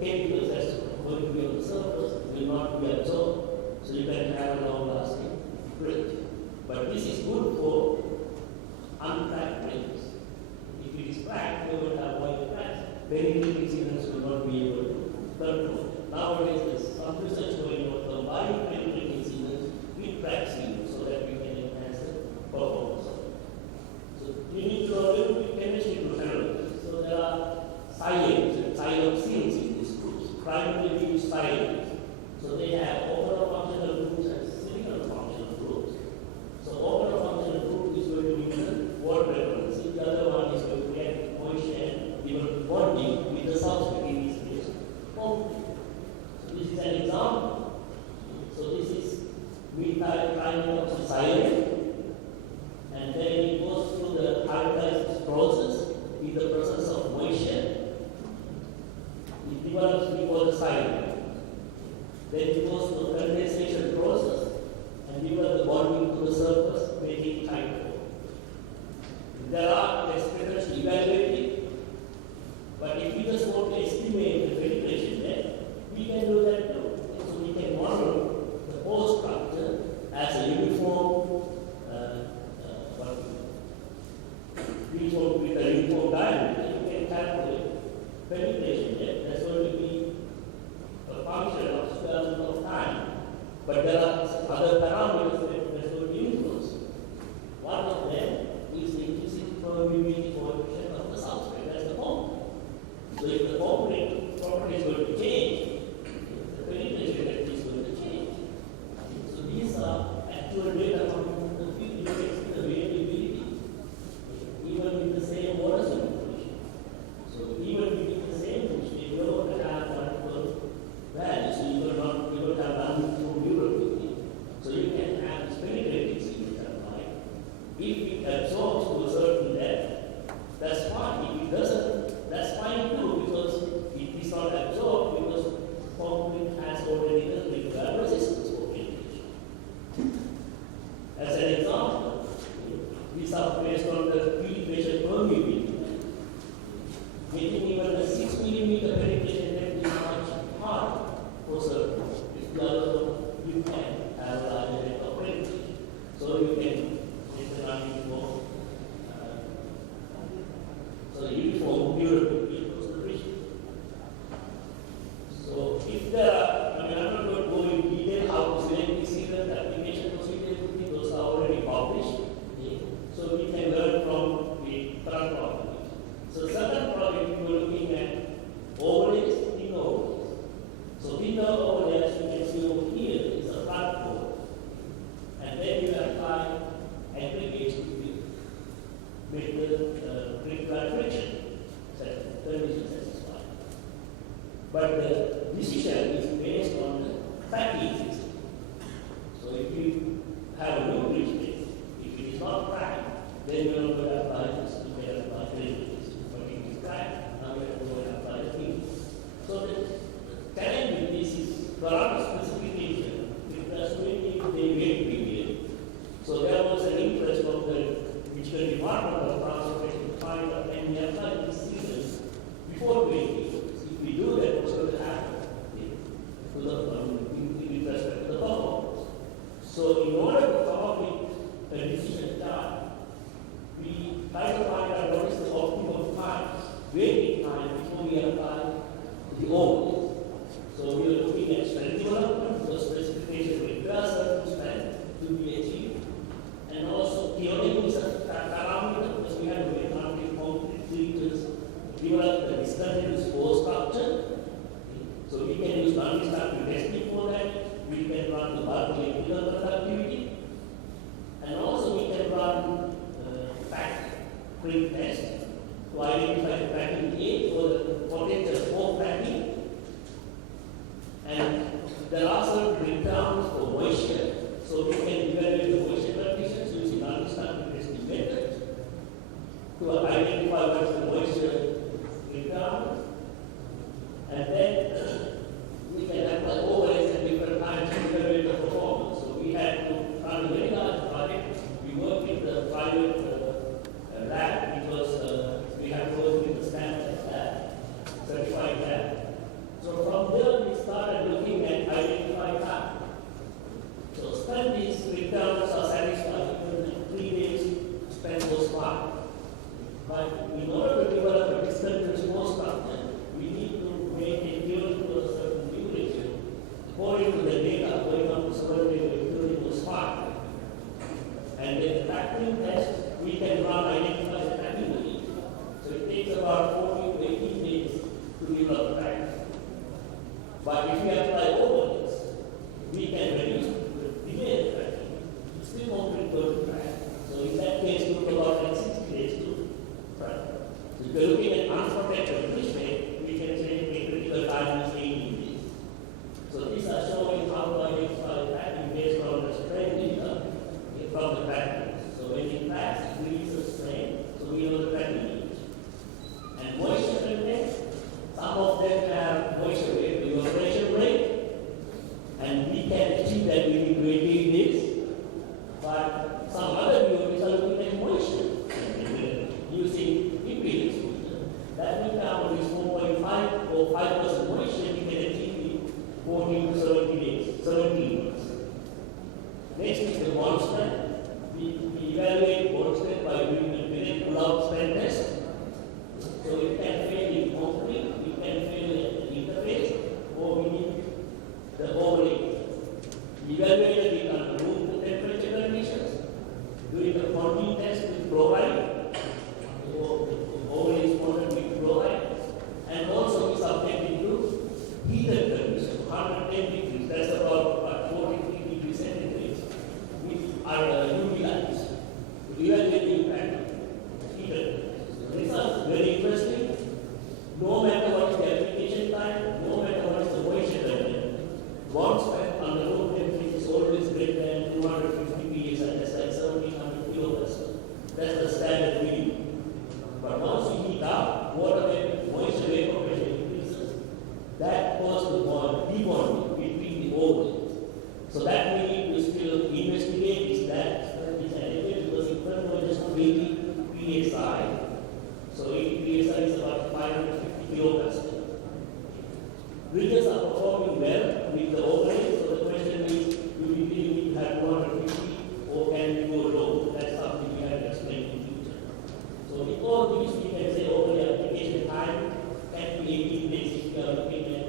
chemicals that's going to be on the surface will not be absorbed, so you can have a long-lasting bridge. But this is good for uncracked bridges. If it is cracked, you will have white cracks. Penetrating signals will not be able to control. Nowadays, there's some research going on combining penetrating signals with crack signals so that we can enhance the performance of it. So you need to know a little bit chemistry to handle this. So there are silanes and siloxanes in these groups. Primarily we use silanes. So they have overall functional groups and cyclical functional groups. So overall functional group is going to be the water reference. The other one is going to react moisture and even bonding with the substrate in this case. Concrete. So this is an example. So this is methyl trimethoxysilane. And then it goes through the hydrolysis process in the presence of moisture. It develops before the silane. Then it goes through the condensation process and develop the bonding to the surface, making it hydrophobic. There are experiments to evaluate it, but if we just want to estimate the penetration depth, we can do that too. So we can model the pore structure as a uniform with a uniform diameter. You can calculate penetration depth. That's going to be a function of square root of time. But there are other parameters that will be influenced. One of them is the intrinsic permeability coefficient of the substrate. That's the concrete. So if the concrete property is going to change, the penetration depth is going to change. So these are actual data from the field. You can see the variability even with the same water solution. So even with the same fish, you don't have multiple values, so you don't have untrue durability. So you can have this penetrating signals applied. If it absorbs to a certain depth, that's fine. If it doesn't, that's fine too, because it is not absorbed because concrete has already the required resistance for penetration. As an example, these are based on the field pressure permeability. Getting even a 6 millimeter penetration depth is much harder for certain. If the other one, you can have a larger depth of penetration. So you can get an uniform, uniform durability across the region. So if there are, I'm not going to go in detail how to select these signals, application procedures, those are already published. So we can learn from the current problem. So certain problem we were looking at overlays, thin overlays. So thin overlay, as you can see over here, is a flat board. And then you apply aggregates to make the critical friction condition satisfied. But the decision is based on the fatigue system. So if you have a new bridge base, if it is not cracked, then you are going to apply this, you may apply this. But if it is cracked, now you have to go and apply the thing. So the challenge with this is current specification, because they wait period. So there was an interest of the digital department of transportation to find out and we apply these signals before waiting. If we do that, what's going to happen to the, in respect to the performance? So in order to come up with print test to identify the cracking age or the potential for cracking. And there are certain breakdowns for moisture, so we can evaluate the moisture conditions using understanding testing method to identify what's the moisture breakdown. And then we can apply overlays at different times to evaluate the performance. So we had to run a very large project. We worked with the private lab because we have to work with the standards lab, certified lab. So from there we started looking at identifying time. So spend these breakdowns are satisfied in 3 days, spend those fine. But in order to develop a distant response structure, we need to make it during to a certain duration. According to the data, going up to 7 days, during was fine. And then the cracking test, we can run identify the cracking rate. So it takes about 14 to 18 days to develop crack. But if we apply overlays, we can reduce the delay of cracking. It's still not required to crack. So in that case, it took about 60 days to crack. So if you're looking at unprotected fish rate, we can say a critical time is 18 days. So these are showing how to identify cracking based on the strain data from the cracking. So when it cracks, it releases strain, so we know the cracking age. And moisture content, some of them have moisture rate, evaporation rate, and we can achieve that within 20 days. But some other units are looking at moisture using impedance meter. That we found is 4.5 or 5% moisture, we can achieve in 14 to 70 days, 17 months. Next is the bond strength. We evaluate bond strength by doing a direct pull-out strength test. So it can fail in concrete, it can fail at the interface, or we need the overlay. Evaluated it under room temperature conditions, doing the quantity test with chloride, or overlay responded with chloride, and also we subjected to heated conditions, 110 degrees, that's about 43 degrees centigrade, with our UV lights, to evaluate the impact of heated conditions. The results are very interesting. No matter what is the application time, no matter what is the moisture content, bond strength under room temperature is always greater than 250 psi, that's like 1700 kilopascal. That's the standard reading. But once you heat up, water vapor, moisture vapor pressure increases. That causes the debonding between the overlays. So that we need to still investigate is that is adequate because it was just 80 psi. So 80 psi is about 550 kilopascal. Bridges are performing well with the overlay, so the question is, do we really need to have 250 or can we go low? That's something we have to explain in the future. So with all these, we can say overlay application time can be 18 days if we are looking at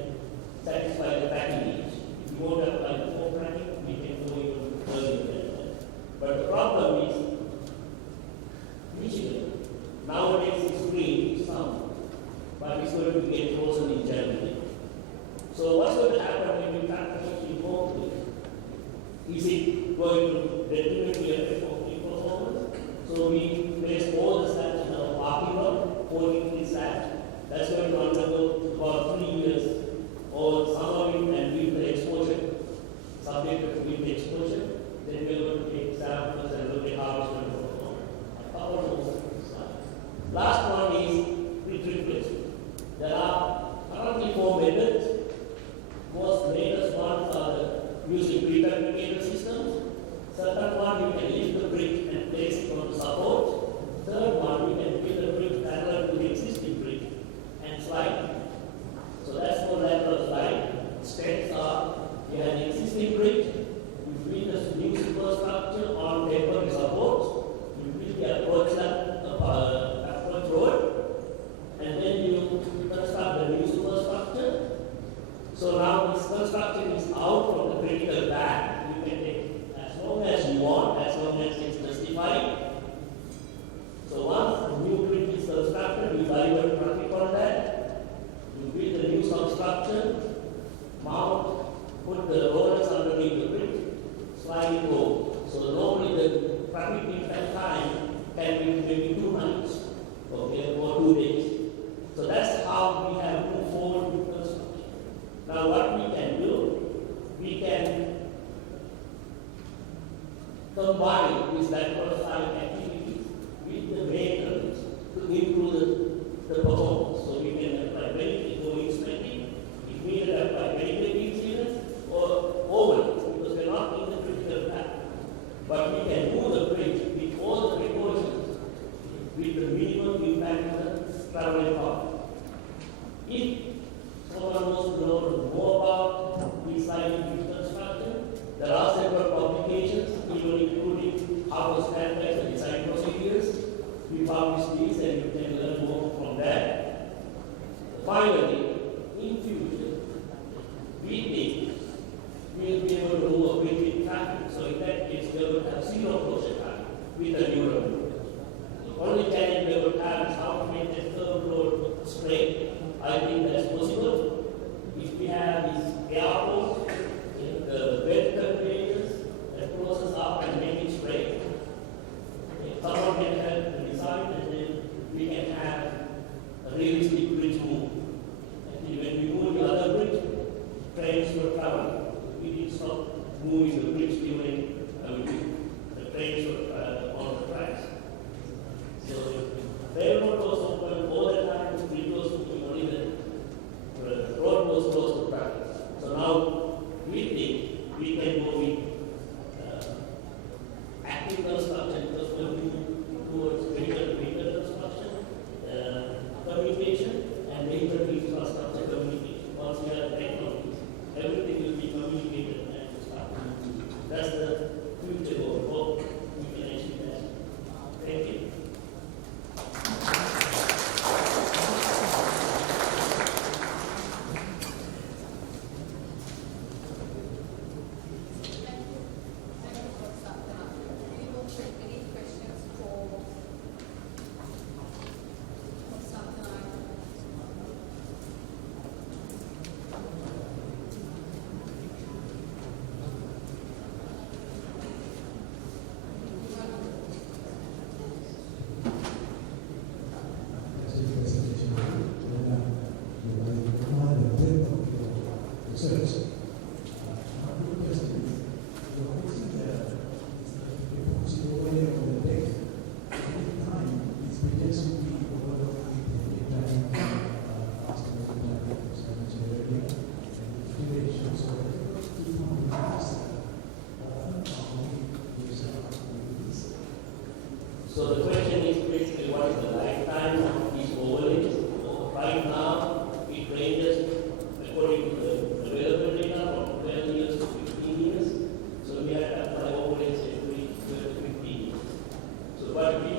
satisfy the cracking age. If you won't apply the full cracking, we can go even earlier than that. But the problem is, Michigan, nowadays it's green, summer, but it's going to get frozen in January. So what's going to happen when you crack the machine concrete? Is it going to deteriorate the effect of the performance? So we place all the slabs in our parking lot, 14 slabs. That's going to undergo about 3 years, or summer wind and winter exposure, subjected to winter exposure. Then we're going to take samples and look at harvest and performance. Last one is grid replacement. There are currently 4 methods. Most latest ones are using prefabricated systems. Second one, you can lift the brick and place it on support. Third one, you can build the brick parallel to the existing brick and slide. So that's for lateral slide. Steps are, you have the existing brick, you build a new superstructure on temporary supports, you build the approach road, and then you construct the new superstructure. So now this construction is out from the critical back. You can take as long as you want, as long as it's justified. So once the new bridge is constructed, you divert traffic on that. You build the new substructure, mount, put the rollers underneath the bridge, slide it over. So normally the traffic impact time can be maybe 2 nights. construction, because we are moving towards vehicle construction, communication, and vehicle infrastructure communication. Once we have technology, everything will be communicated and start. That's the future goal. Hope we can achieve that. Thank you. So the question is basically what is the lifetime of these overlays? Right now, it ranges according to the available data from 12 years to 15 years. So we have to apply overlays every 12 to 15 years. So what we